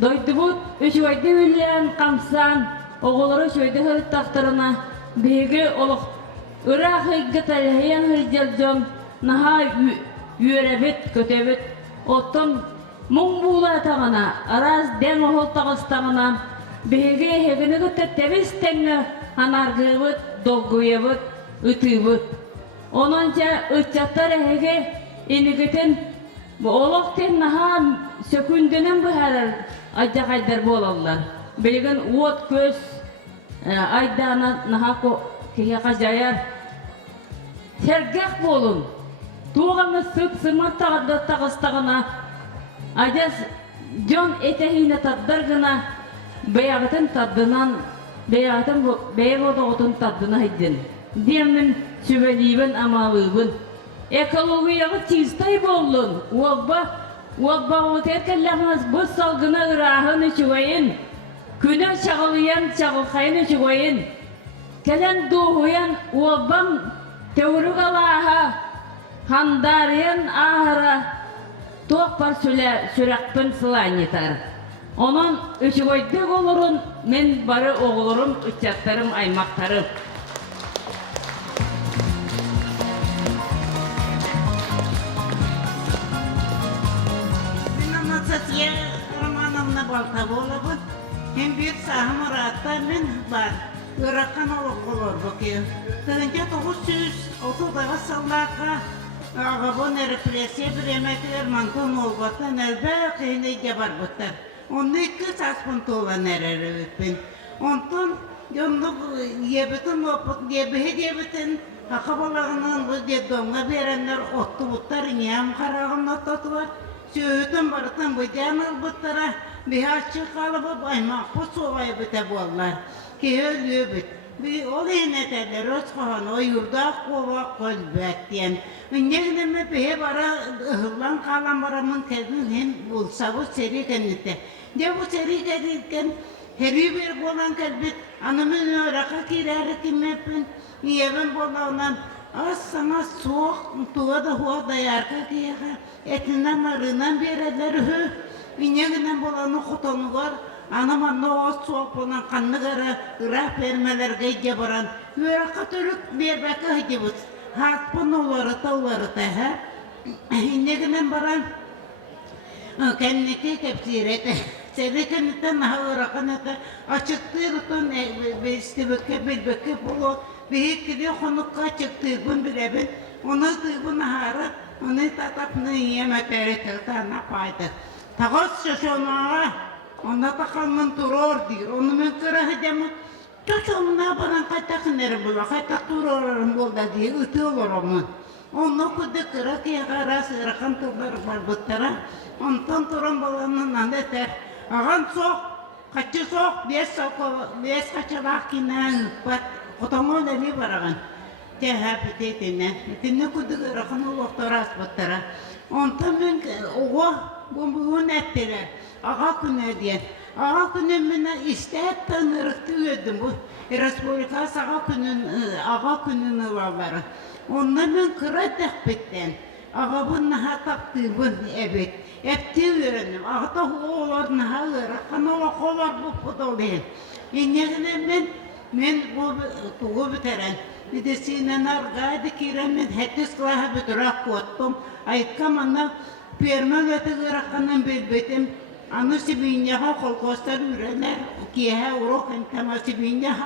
doydubut üçüyde üleyen kamsan oğulları üçüyde hırıt taktarına beygi oluk ırak hıggı talhiyen hırcalcam naha üyerebit, kötebit. Ottun mung buğla tağına, araz den ohol tağıstağına, behege hegini göttetebiz tenne hanargıbıt, dolguyabıt, ıtıbıt. Onunca ıtçattar hege inigiten bu olakten naha sökündenen bu harar ayda kaydar bolallar. Bilgin uot köz aydana naha kiye kajayar. Tergah bolun. Tuğamı sık sırmat tağıstağına aydas John etehine taddargına beyağıtın taddından beyağıtın beyağıtın taddına hiddin. Diyemin sübeliyben amalıyben. Ekologiyağı çiztay bollun. Wabba oterkellemez bu salgına ırahın içiveyin. Küne çağılayan çağılkayın içiveyin. Kelen doğuyan wabbam teorik alaha handariyan ahara toqpar sürekpen sılan yeter. Onun içiveydek olurun men barı oğulurum, uçaklarım, aymaktarım. Satya romanımna balta bolabın. Hem bir sahım rahatlarının var. Irakkan olur bakıyor. Tığınca 930'dağı sallaqa ağabon represiya bir emekler mantın olbatan elbette kıyını gebar bıttar. Onu iki saspın toğlan ereri ötpün. Ondan yonluk yebetin oput yebetin hakabalağının bu dedonga verenler ottu buttar inyam karağın otutular. Söğütün barıtın bıcan albıttıra bihaçı kalıbı baymak bu soğayı bite bollar. Ki ölüyor bit. Ol eneteler özkoğan o yurda kova kolbet diyen. Önyegdeme behe bara ıhıllan kalan baramın tezin hem bulsa bu seri kendite. De bu seri kenditken heri bir bolan kalbit. Anımın öraka kirarı kimepin. Yevin bolağından az sana soğuk tuğa da huğa dayarka kiyaka. Etinden arından bereder hü. Önyegden bolanı kutonu var. Anamanda o soğuk olan kanlı gara ırah vermeler geyce baran. Yöre katörük berbeka hicibuz. Hatpın oları tavları tehe. İnneginen baran kendiki tepsirete. Seni kendiden daha ırakan ete. Açıktığı tutun istibökke bilbökke bulu. Büyük gidiyor konukka çıktığı gün bilebin. Onu tığın harı. Onu tatapını yemetleri tığtana paydı. Tağız şaşonağa. Onda takalman turor diyor. Onu men kırahı demem. Çocuğumuna bana kaytak nere bula. Kaytak turorlarım bolda diye ıtıyorlar onu. Onu kudu kırak ya karas ırakan turlar var bıttara. Ondan turan balanın andeter. Ağan sok. Kaçı sok. Beş kaçalak kina ıpat. Otomo demi baragan. Cehap tetine. Tetine kudu kırakan o vaktaras bıttara. Ondan men oğa bombuğun ettiler. Ağa günü diyen. Ağa günümüne isteğet tanırıktı ödüm bu. Respublikası ağa günün ılavları. Ondan ben kıradak bitten. Ağa bunnaha taktığımın evet. Epti öğrendim. Ağa da oğlar naha ırakan oğa kovar bu pudolayın. İnegine men bu tuğu biteren. Bir de sinen argaydı kiremin hetis kılaha bitirak kuttum. Ayıtkam anna permen öte ırakanan belbetim. Anu sibinyaha kolkostar üreler kiyehe urok entama sibinyaha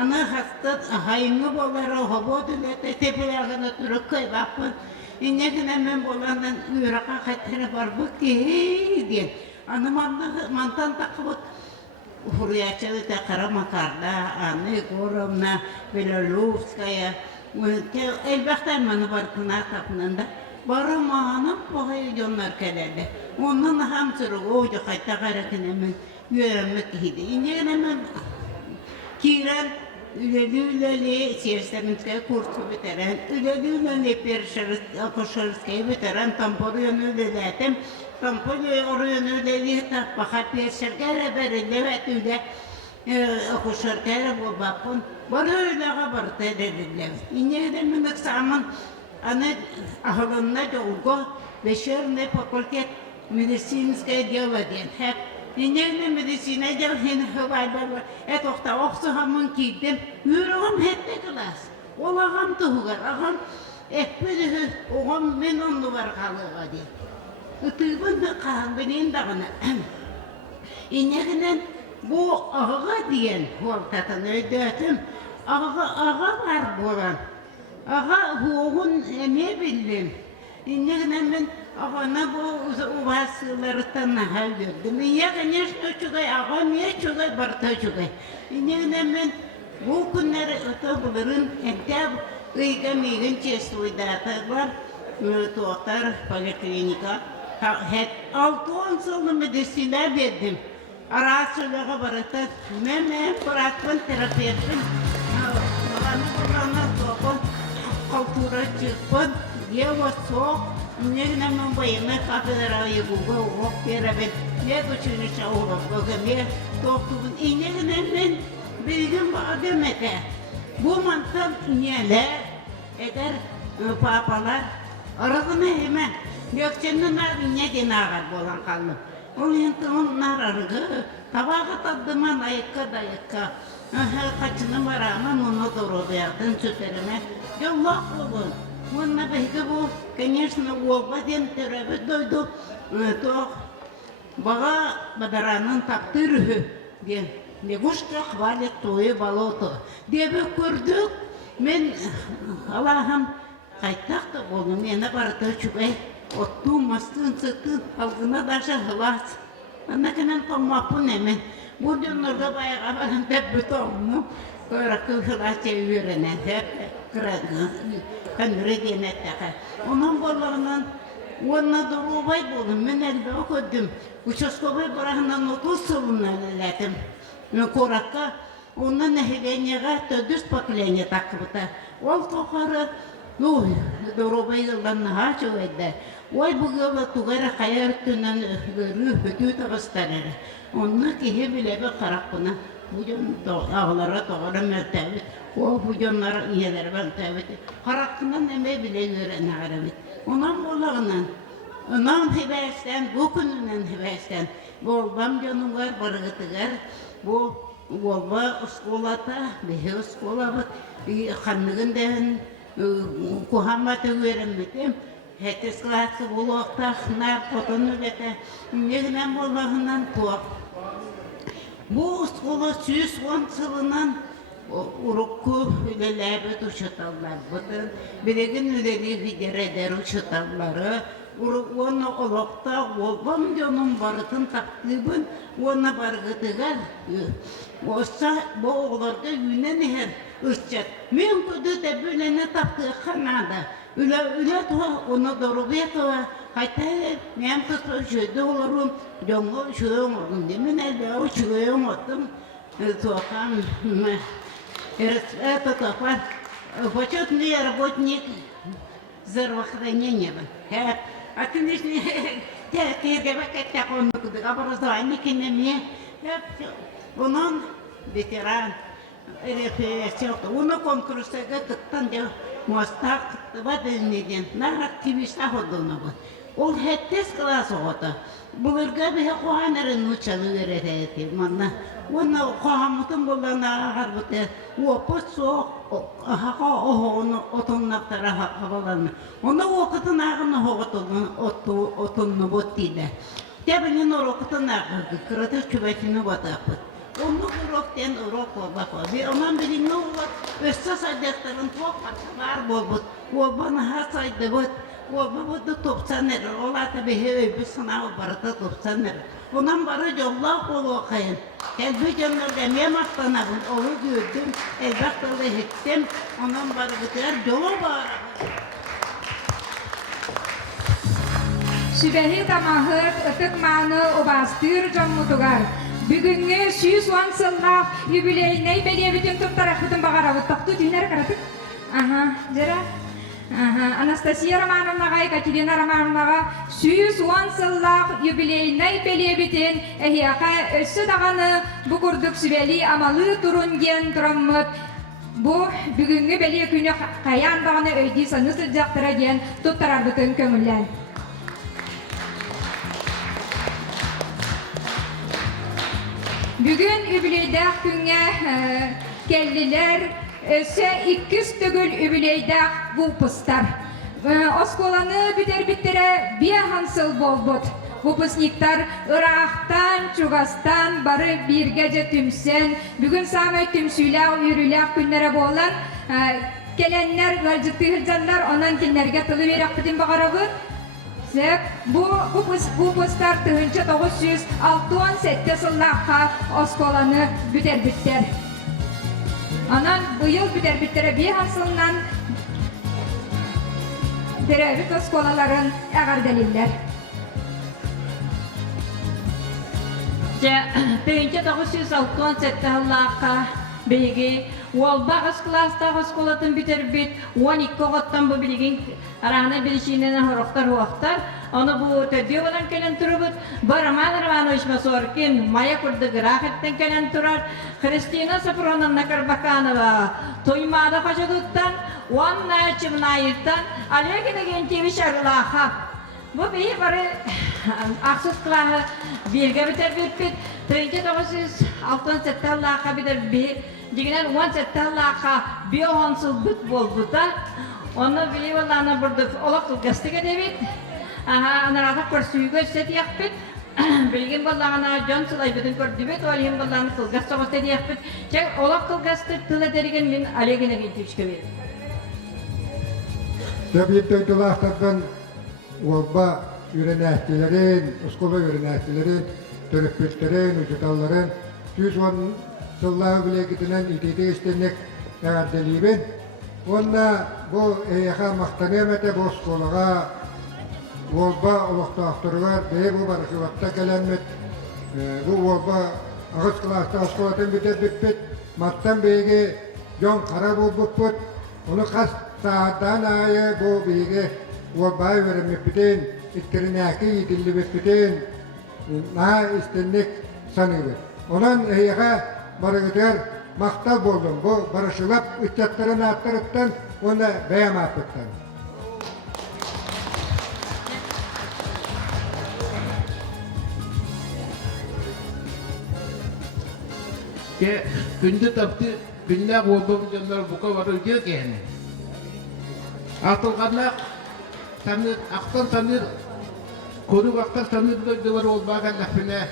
ana hasta hayını bolara hobodulete tepelagana turukay bakın. İnnegine men bolandan üraka khatire var bu ki diye. Anu mantan takıbıt huriyatçılı takara makarda anı korumna Belarus'kaya. Elbette manı var kına tapnında. Barı mağanım boğayı yonlar kelerde. Onun hamsırı oğucu kayta karakınemin yöremek hidi. İnceğinemin kiren üleli siyasetlerimizde kursu biteren, üleli perşarız, akışarızkayı biteren tamporuyon üleletim. Tamporuyon oruyon üleli tapbakat perşargara berille ve üle akışargara bu bakın. Barı üle kabartı edildiler. İnceğinemin ıksamın Ana ahlanna jolgo beşerne fakultet medisinskaya diyala diyen. Hep inceğine medisine diyal hen havay baba. Et okta oksu hamın kiydim. Yüreğim hette kılas. Olağam tuğgar. Ağam ekbeli oğam men onu var kalığa diye. Itığın kahvenin dağına. İneginen bu ağa diyen hortatan öydötüm. Ağa var bolan. Ağa huğun eme bildim. İneginen ben ağana bu uvasılarıtan naha gördüm. İnya конечно çugay ağa niye çugay barta çugay. İneginen ben bu günleri ötebulurun edeb ıyga migin çesuidatlar. Doktor poliklinika. Het 6-10 yılını medisine verdim. Arasılığa barıta men bırakın terapiyatın. Bana doktor kultura çıkın. Yeva sok. Ne men bayına kafedera yugo ok terapet. Ne düşünü çağırıp bugün doktorun inegine men bilgim ademete. Bu mantık niyeler eder papalar arasına hemen gökçenin narınya denağar bolan kallı. Onun nararıgı tabağı tadıman ayıkka dayıkka. Kaçını maraman onu doğru verdin süterime. Yollak olun. Onunla belki bu конечно olmadan terapet doydu. Bağa badaranın taptırığı diye. Лягушка хвалит твое болото. Дебе көрдік, мен Аллахым қайтақты болу, мені барыта чүгай. Отту, мастын, сытын, алғына даже ғылас. Ана кенен томапын емен. Бұл жонларда байға барын деп бүт оғыны. Көрікі ғылас үйерінен, кәнүре денеттіға. Onun болағынан, онына дұрубай болу, мен әлбе өкөдім. Участковай барағынан 30 сылын әлілетім. Коракка, onun nehilenyaga tödüs paklenya takıbıta. Ol tokarı, doğrubay yıldan naha çoğaydı. Oy bu yıla tuğara kayar tünen görü hütü tağıstarır. Onu kihe bile bir karakına. Bu yön ağlara toğara mertebit. O bu yönlara iyeler ben tebit. Karakından eme bile gören ağrabit. Ondan bolağından. Ondan hibesten, bu gününden hibesten. Bolbam canım var, barıgıtıgar. Bu olba skolata, behe skola bit, kanlıgından kuhamatı veremedim. Hetes klası bulakta, nar potunu bete, neginen bolağından tuak. Bu skola 110 yılından urukku ülelebe uçatallar. Bıtın biregin üleli videreder uçatalları. Onu olakta olbam canım barıtın taktığın ona bargıtıgar. Olsa bu oğlarda yüne neher ırçat. Men kötü de böylene taktığı kanada. Üle tuğa onu doğruya tuğa. Hayta men tutu şöyle olurum. Jongo şöyle olurum. Demin elde o şöyle olurum. Tuğan. Это почетный работник здравоохранения. А ты не говоришь, как он образование кинеме. Он ветеран. Он конкурсе гаттан де мостак ваденеден нар активист аходонабы. Ол хеттес класс ота. Булырга бе коанарын учалы верете манна. Оны коамытын болана гарбыте. Опосо хака оны отоннактара хабаланы. Оны окытын агыны хоготон отонну боттиде. Тебенин орокытын агы кырата чүбетини батапы. Onu urokten urok baba. Bir aman birini urok. Össa saydakların çok var bolbut. O bana ha saydı bot. O baba da topsanır. Ola tabi hevi bir sınav barıda topsanır. Ondan barı yolla olu okayın. Elbü canlar demeye maktanabın. Onu gördüm. Elbaktalı ettim. Ondan barı gıtılar yolu bağırır. Sübehi tamahır ıtık manı obastır cammutugar. Bugünkü 110 yıllık юбилейне belediye bütün tüm tarafından bağıravut. Taktı dinler karatık. Aha, jera. Aha, Anastasia Romanovnaga, Ekaterina Romanovnaga 110 yıllık юбилейне belediye bütün ehiyaka össü dağını bu kurduk sübeli amalı turun gen turamut. Bu bugünkü belediye günü kayan dağını öydü sanı sıcaktıra gen tuttarar bütün kömürler. Bugün übüleyde günge kelliler Öse 200 tögül übüleydak vupustar. Oskolany biter-bitere bir hansıl bolbut. Vupusniktar Irak'tan, Çugastan barı bir gece tümsen. Bugün samay tümsüyle yürüylek günlere bolan gelenler, gılcıktı hılcanlar onan kinlerge tılı verak bitin bakarabı. Bu postar tığınca 967 sıllıqqa Oskolanı biter-bitter. Anan bu yıl biter-bittere bir hansılından Derevit Oskolaların ağır deliller. Tığınca 967 sıllıqqa bilgi Walbağız klasta oskolatın biter-bit 12 oğuttan bu bilgin arağına bilişiğinden horuqtar. Onu bu tödüyor olan kelen turubut. Baraman uyuşma sorkin. Maya kurdu gıraq etten kelen turar. Hristina Sapronan Nakarbakanova. Toymada hoşaduttan. Wanna çımnayıttan. Aleyhine gençevi şarılaha. Bu bir barı aksız kılahı bilge biter-bit. Tığınca 967 sıllıqqa biter-bit. Diginen 17 sıllıqqa bir hansıl büt bolbuta. Onu biliyorlarına burada olaq gastık edebit. Anarafa kursuyu gösteri yapıp bilgin balağına can sılay bütün gördübet olayım balağını kılgaz soğusteri yapıp çek olaq kılgaztı tıla derigen min alegine gitmişke verir. Tabii töydülahtardan olba ürenehtilerin, oskola ürenehtilerin, törükbetlerin, ucutalların 110 sıllığı bile gidinen itide istenek eğerdeliyben. Onunla bu eyağa mahtaniyemete bu oskolağa Volba olaqtaqtırgar bey bu barışıvatta gelenmet bu volba ağız klasta oskolatın biter-bitpit mattan beyge jon kara bulbuput onu kas saatten ayı bu beyge volba'yı veremepiten ittirinaki yedillibetpiten naha istenlik sanıbı. Onun eyağa barıgıdır maktal boldum bu barışılap üttatların attırıptan onu beyamapıttan. Ke günde taptı günler oldu canlar bu kadar diyor ki yani. Atılganlar sanır aktan sanır konu aktan sanır da duvar olmayan lafına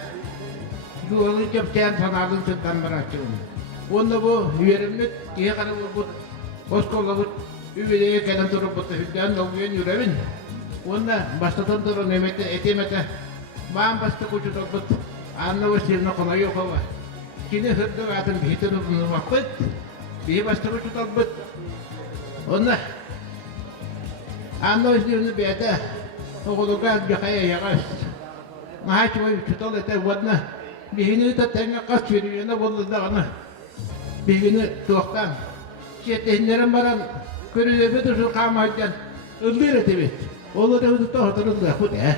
duvarı yapacağın sanadın senden bırakıyorum. Onda bu yerimlik diye kadar bu oskola bu üveliye gelen durup bu tefiden logiyen yüreğin. Onda başlatan durum etemete mağam bastı kucu toput anla o sirne kolay yok hava. Kini hırdı atın bihitini bunu vakit bihi bastı kucu toput. Onda anla o sirne biyade oğuluğa yakaya yakaş. Mahaç boyu tutal ete vodna bihini de tenge kaç veriyor bollu dağına. Bihini tuğdan çetehinlerin baran körülebe dursun kamaydan ıldır etebet. Oğlu da hızlı tohutunu da kut ya.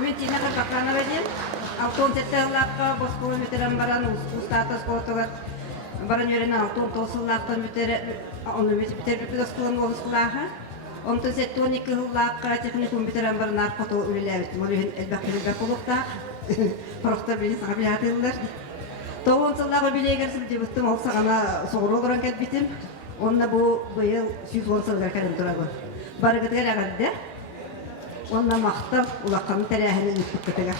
Mentina kakakana bedin, altın setelakka boskolu müteran baran ustatas kotogat baran yören altın tosulaktan mütere onu biter bir boskolu boskolaha. Ondan setton iki hıllakka teknikum müteran baran arkoto ülelevit. Molühen elbakılukta parokta bilin sana bilatırlar. Toğun sıllağı bile egersin cebüttüm olsa ana soğuru duran ketbitim. Onunla bu yıl 110 sılgar kalem durağı. Barıgıtı gelagadde. Onunla maqtal ulaqamı terahini üstükkütüge.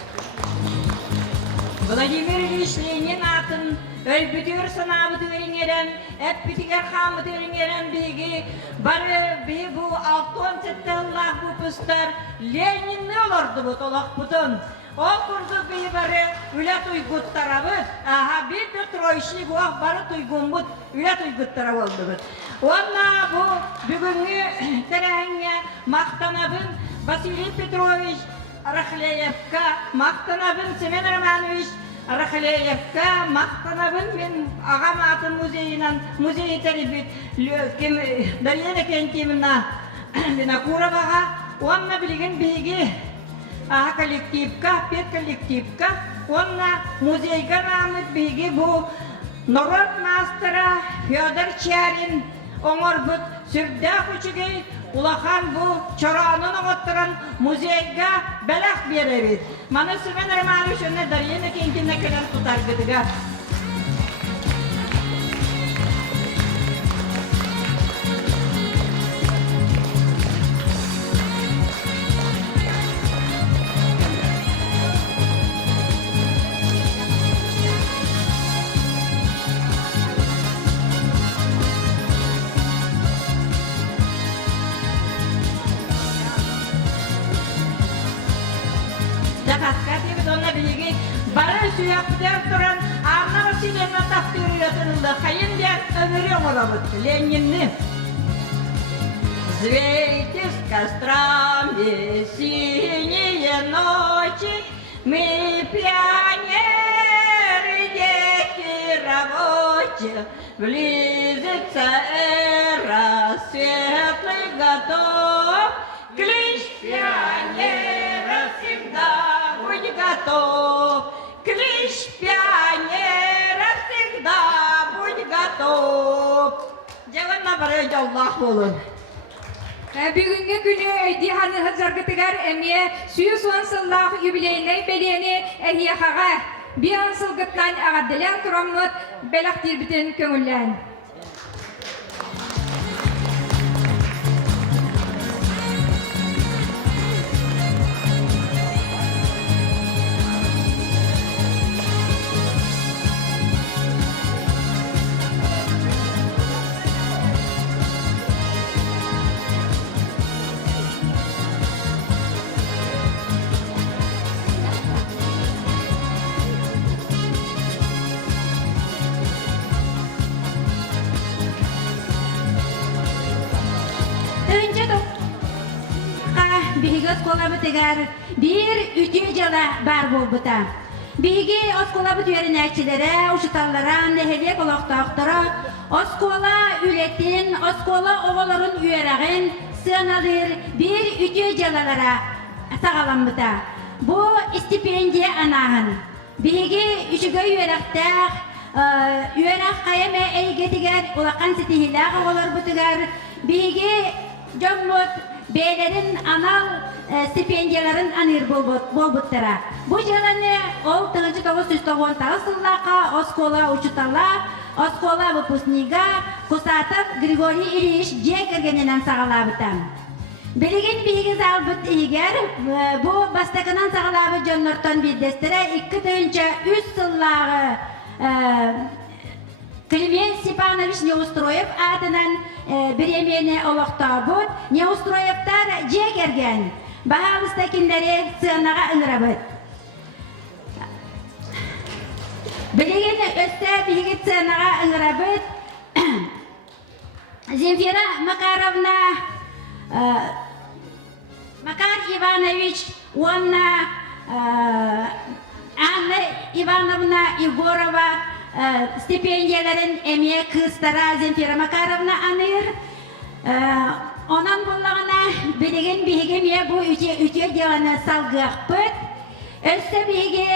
Vladimir Ilyich Lenin atın ölbütür sınavı dörüngeren, et bitiger xamı dörüngeren bilgi barı bir bu altın settallah bu püster Lenin ne olurdu bu tolak butun. O kurdu bir barı ület uygut tarafı, aha bir de troyşi guak barı tuygumbut ület uygut tarafı oldu bu. Onunla bu bugünkü terahine maqtanabın Vasiliy Petrovich Araxleyevka, maqtanabın Semen Romanovich Araxleyevka, maqtanabın men ağam atın muzeyi teribit Daryana kentimina Vinokurovaga, onunla bilgin bilgi aha kollektivka, pet kollektivka, onunla muzeyga rahmet bilgi bu Norod Mastera Fyodor Charin oңорбут сүрдәк үчүгей улахан бу чораанын оңоттыран музейга белек беребит. Мана Семен Романович өне Дарьяна кентине келен тутар гыдыга. ona bilgi bari süyaklar turan Anna Vasilyevna Taftırı'nın kayın diyen ömürü olarak Lenin'ni. Звейте с кострами синие ночи, мы пионеры, дети рабочих, близится эра светлых годов. Клич пионера всегда будь готов, клич пионера всегда будь готов. Деванна барай Allah olun. Бүгінгі күні өйді ханы хазаргытыгар әме сүйі суансыллақ юбилейнай бәлені әрияқаға бей ансылгыттан ағаддылан тұрамыт бәлақтир бітін көңіллән. Bihiga oskolabı tegar bir ütüye jala bar bolbuta. Bihiga oskolabı tüyerinekçilere, uşutallara, neheliye koloqtaqtara, oskola ületin, oskola oğaların üyerağın sığınalır bir ütüye jalalara sağalanbıta. Bu stipendiya anağın. Bihiga üçüge üyereqtaq, üyereq qayame eygetiger, ulaqan sitihilağı oğalar butugar. Bihiga jommut beylerin anal stipendiyaların anır bolbuttara. Bu jalanı ol 1990 сыллақа оскола учутала, оскола выпускнига Кусатов Григорий Ильич жекергенен сағалабытам. Білеген бейгіз албыт егер, bu бастакынан сағалабы жоннортон билдестіре 2 түйінче 3 сыллағы Климент Степанович Неустроев атынан біремене олықтабыт, Неустроевтар жекерген. Бағалыстакіндері сығынаға ұңырабыт. Білеген өсті бейгіт сығынаға ұңырабыт. Земфира Макаровна, Макар Иванович, Онна, Анна Ивановна Егорова, стипендияларын әме кыстара Земфира Макаровна аныр. Онан болағына білеген бейге ме бұл үте деланы салғықпыт. Өсті бейге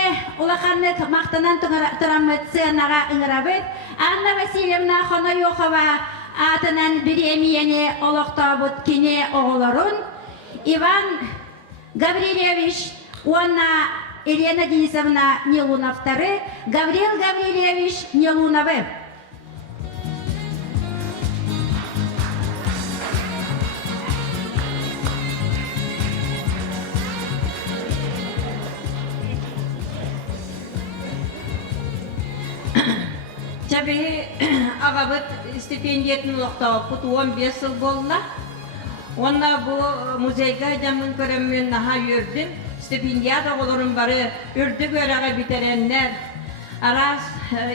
улақанлық мақтанан тұрамыт сығынаға ұңырабыт. Анна Васильевна Хонойохова атынан бір емейені олықтабыт кене оғыларын. Иван Гаврилевич, онна Елена Денисовна Нелуновтары, Гаврил Гаврилевич Нелуновы. Tabii ağabey stipendiyetini ulaştırıp 15 yıl oldu. Onda bu muzeyga camın köremmen naha yürüdüm. Stipendiyada olurum barı ürdü göreğe biterenler, aras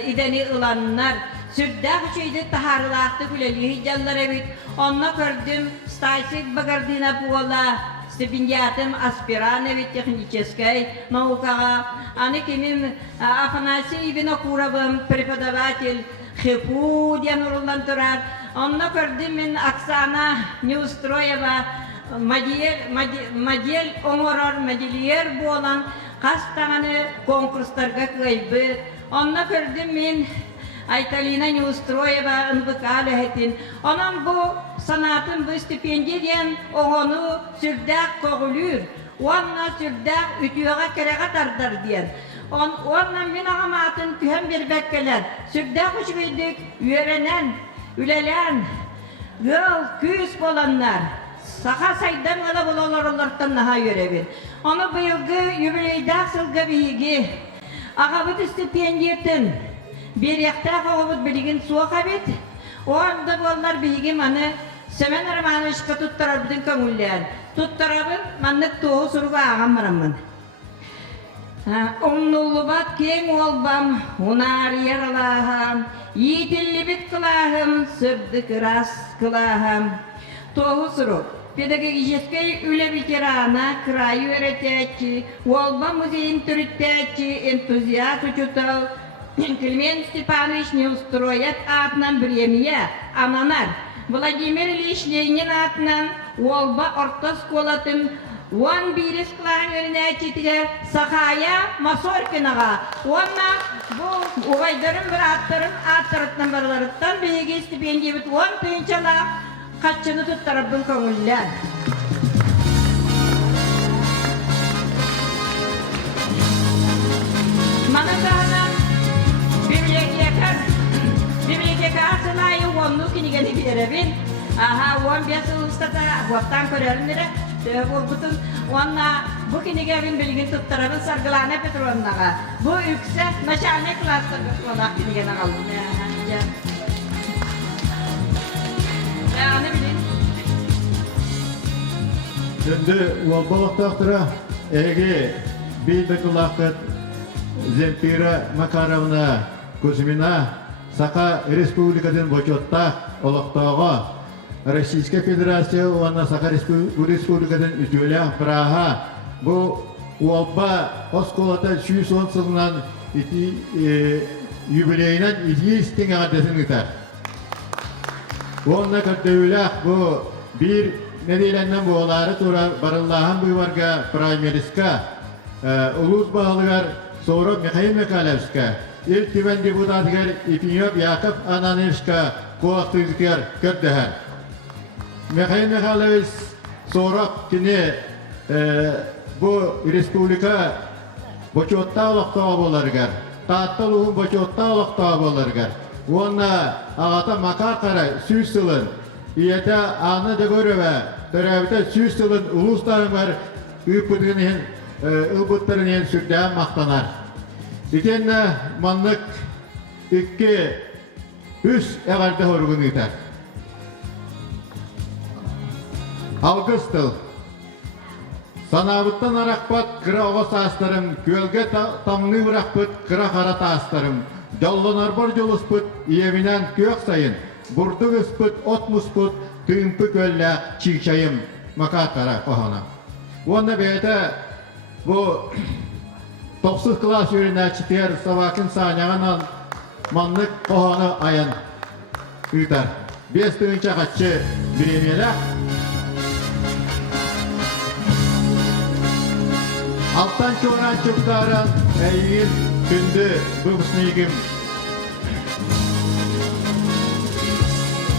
ideni ılanlar, sürdağ şeyde taharılahtı güleliği canlara bit. Onunla gördüm, stajyk bagardina puola, stipendiyatım aspiran bit технической наукаға. Аны кемем Афанасий Винокуровым, преподаватель ХИПУ диен урулдан турар. Онунда көрдüm мен Оксана Неустроева, модель оңорор, модельер болан, қастағаны конкурстарға кайбы. Онна көрдüm мен Айталина Неустроева, НВК ләхетін. Онан bu sanatın bu stipendiyен оғыны сүрдәк қоғылыр. Онна сүрдәк ütüyeға кереға тардар диен. Онна мен ағаматын күхем бербәккелер. Сүрдәк үшгейдік үйеренен, үлелен, гыл, күз боланlar. Sağa saydan gala bulalarlardan naha yörebin. Onu bu yılgı юбилейдақ сылғы бейгі. Ағабыт стипендиетін bir яқтақ оғыбыт білген суақа бет. Оғанда болар бейгі маны Semen armağanı ışkı tuttarabıdın köngülleyen. Tuttarabın manlık tuğu suruğa ağam maramın. Onnullubak keң olbam, unar yaralaham, yiğitillibit kılahım, sırdı kıras kılahım. Toğu suru, pedagogической üle veterana, krayı öğreteci, olba muzeyin türütteci, entuziyat uçutal, Климент Степанович не устроят атынан премия, ананар. Владимир Ильич Ленин атынан олба орта школатын 11 клан öğreneciler Сахая Масоркинаға. Онна bu уғайдырым бір аттырыттан барыларыттан бейге стипендия бит 10 түйінчала қатшыны тұттарабын көңіллән. Манасана библиотека асылайы онну кинигени беребин. Aha, 15 ылыстата аптан көреріндері болбутун. Онна bu кинигебин билгин туттарабын Саргылана Петровнаға. Bu үксе начальник классы онақ киниген ағалын. Аны билин. Şimdi Волболоктақтыра әге бейдікілақыт Земфира Макаровна Кузьмина Сақа Республикадан бочотта олықтауға Российская Федерация оны Сақа Республикадан үтілі Праға бұл Волба Осколата 110 сылынан юбилейінен 200 ағадеsin ұтар. Онына көттеулі бұл bir nedenilen bu olayları sonra barıllahın bu varga primaryska ulus bağlıgar sonra Mikhail Mikhailevska ilk timen deputatgar İpinyop Yakov Ananevska kolaktıklar kötteher. Mikhail Mikhailevs sonra kine bu respublika boçotta olaktağı bolargar. Tattaluğun boçotta olaktağı bolargar. Ona ağata makar kara süsülün. İyete anı da göreve, törevde süsülün ulusların var, ılbıtların sürdüğün maktanar. Dikenle manlık 2-3 eğerde horgun iter. Ağustıl. Sanabıttan arakpat kıra ova sağıstarım, kölge tamlı bırakpıt kıra kara tağıstarım. Jollonar bor jolusput, iyevinen kök sayın. Burdu ıspıt, ot musput, tümpü kölle, çiğçayım, makatara kohana. Onda beyde bu 9 klas yürüne çiter savakın saniyağından manlık kohana ayın üter. 5 tüyünçe kaççı birimiyele. Alttan çoğuran çoktarın eğil gündü bu sınıgım.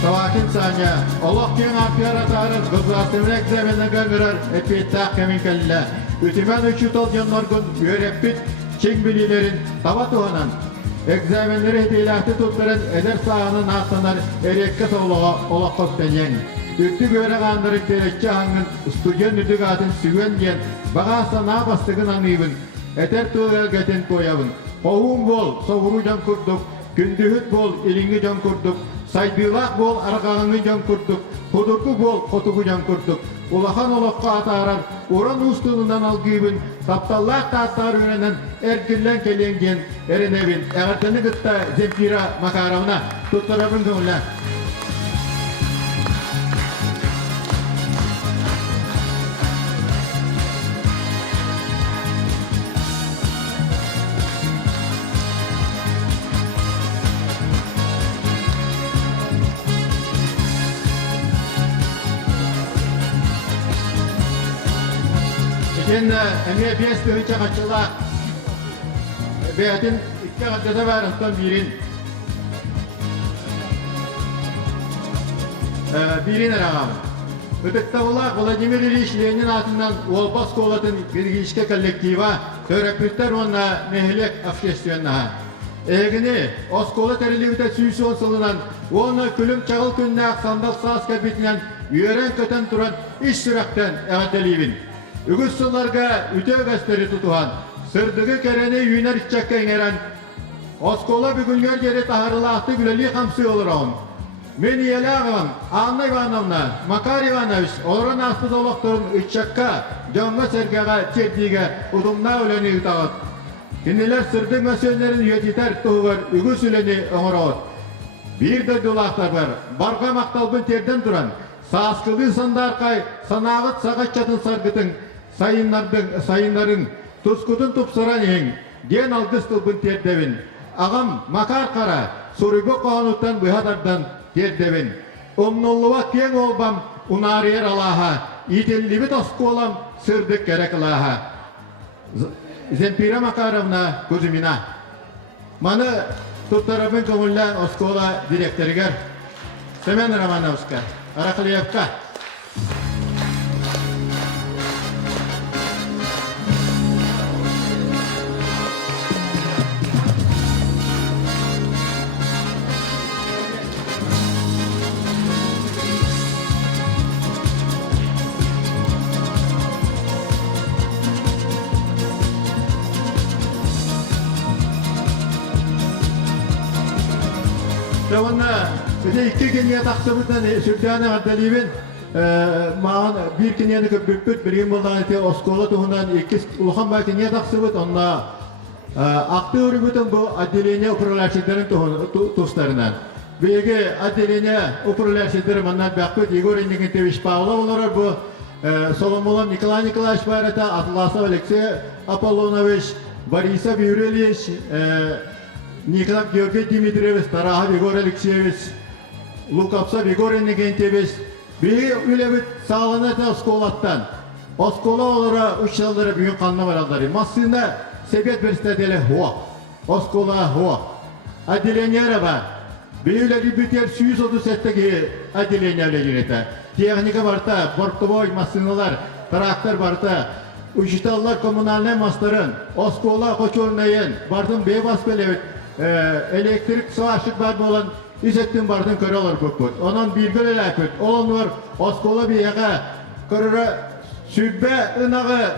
Savakin sanya, Allah kim apyar atarır, kızartımın egzamenine göngerer, epeyttak kemin kelle. Ütümen üçütol yanlargun, yörepit, çing bililerin, tava tuhanan. Egzamenleri hediyelatı tutların, eder sahanın artanar, erekke savlağa, olak koptenyen. Üttü göre kandırın terekçe hangın, studiyen üdük atın sügün diyen, bağasa na bastıgın anıyın, eter tuğel geten koyavın. Qoğun bol, savuru can kurduk, gündühüt bol, ilini can kurduk, saydılak bol, argağını can kurduk, hudurku bol, kotuku can kurduk. Ulahan olakka atarar, oran ustunundan algıybın, taptallak taattar ürenen, erkillen kelengen, erenevin, eğerteni gıtta Zemfira Makarovna, tuttarabın gönüller. Şimdi emeğe bir sürü çakaçılar, beyatin iki kaddede varlıktan birin erağam. Ötekte olak Vladimir Iliç Lenin adından Volba Skolat'ın bilgiçke kollektiva, törepütler onunla mehlek afşesyonuna. Eğini, o skola terilivite süyüsü olsalınan, onu külüm çağıl künne sandal sağız kabitinden yören köten turan iş sürekten eğatelivin. Ügüs sıllarga üte gösteri tutuhan, sırdığı kereni yüner içekken eren, oskola bir günler geri taharılahtı güleli hamsi olur ağın. Men yeli ağın, Anna Ivanovna, Makar Ivanovich, oran astı doloktorun içekka, jonga sergaga çerdiğe udumna öleni ütağıt. Кинилер сырдың мәсөлләрін үйетитер туғыр үгіс үлені оңырауыт. Bir de dulaqtar var. Barqa maqtalbın terden duran. Saaskılı sandarqay, sanağıt sağaç çatın sargıtın, sayınların, tuskutun tupsaran eң, gen algыстылбын terdevin. Ağam makar kara, suruybu qoğanuttan bıhadardan terdevin. Omnolluva ken olbam, unariyer alaha, itellibi tosku olam, sırdık gerek alaha. Zemпира Макаровна Кузьмина. Маны туттарабын көңіллән оскола директоригер Семен Романовска, Арахлиевка. Onunla iki günye taksımından Sültane Ardalivin mağan bir günyeni köpüpüt bir gün buldan eti oskola tuğundan iki uluhan bay günye taksımıt onunla aktı örgütün bu adilene operalaşıların tustlarından. Bege adilene operalaşıları mandan bakıp Igor Indik'in teviş Pavla olarak bu Solomon Nikolay Nikolaevich Bayrata, Atlasov Alexey Apollonovich, Борисов Юрий Николай Георгий Дмитриевич, Тарахов Егор Алексеевич, Лукапсов Егор Иннегентьевич, bir ülebit sağlığına da oskolattан. Oskola olara üç yılları büyük kanlı var alları. Masında sebep veristedeli huak. Oskola huak. Adilenyere var. Bir ülebi biter 137'teki adilenyere yönete. Teknika varta, bortoboy masinalar, traktör varta. Uçitallar komunalne masların. Oskola koçornayın. Bardın beyaz belevit. Elektrik savaşık var mı olan İzettin bardın körü olur köpüt. Onun bir göl elapüt. Olan var oskola bir yağa körüre sübbe ınağı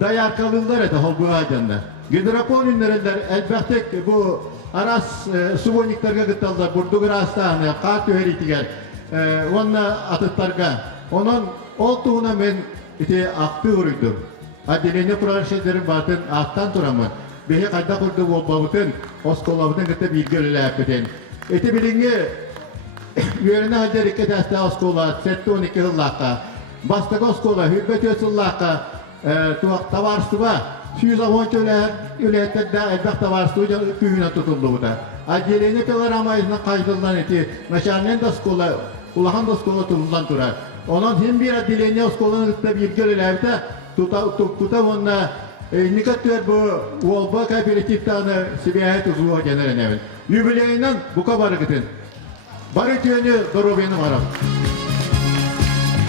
dayarkalılır edi hol bu aydanlar. Gidropon ünleriler elbette bu aras suvoniklerge gıttallar. Burdu gırastağını, kart öğretiger. Onunla atıtlarga. Onun olduğuna ben aktı uğruydum. Adilene projelerin batın alttan duramın. Behe kayda kurdu olbabıtın, oskolabıtın gıtta bir göl elapütün. Eti bilingi yörüne halde hareket etse oskola, 7-12 yıllakka. Bastık oskola, hübbet yösüllakka, tavarstuva, 110 üleyetlerinde elbek tavarstuva köyüne tutuldu bu da. Acileni kadar amayızına kaydıldan eti, meşanen de oskola, ulahan da oskola tutuldan durar. Onun hem bir adileni oskolanın gıtta bir göl elapütün, tuta onunla Nikatör bu Volba kooperatiftanı Sibiyayet uzluğa generen evin. Юбилейнан бука бары кытын. Бары түйені дору бені марам.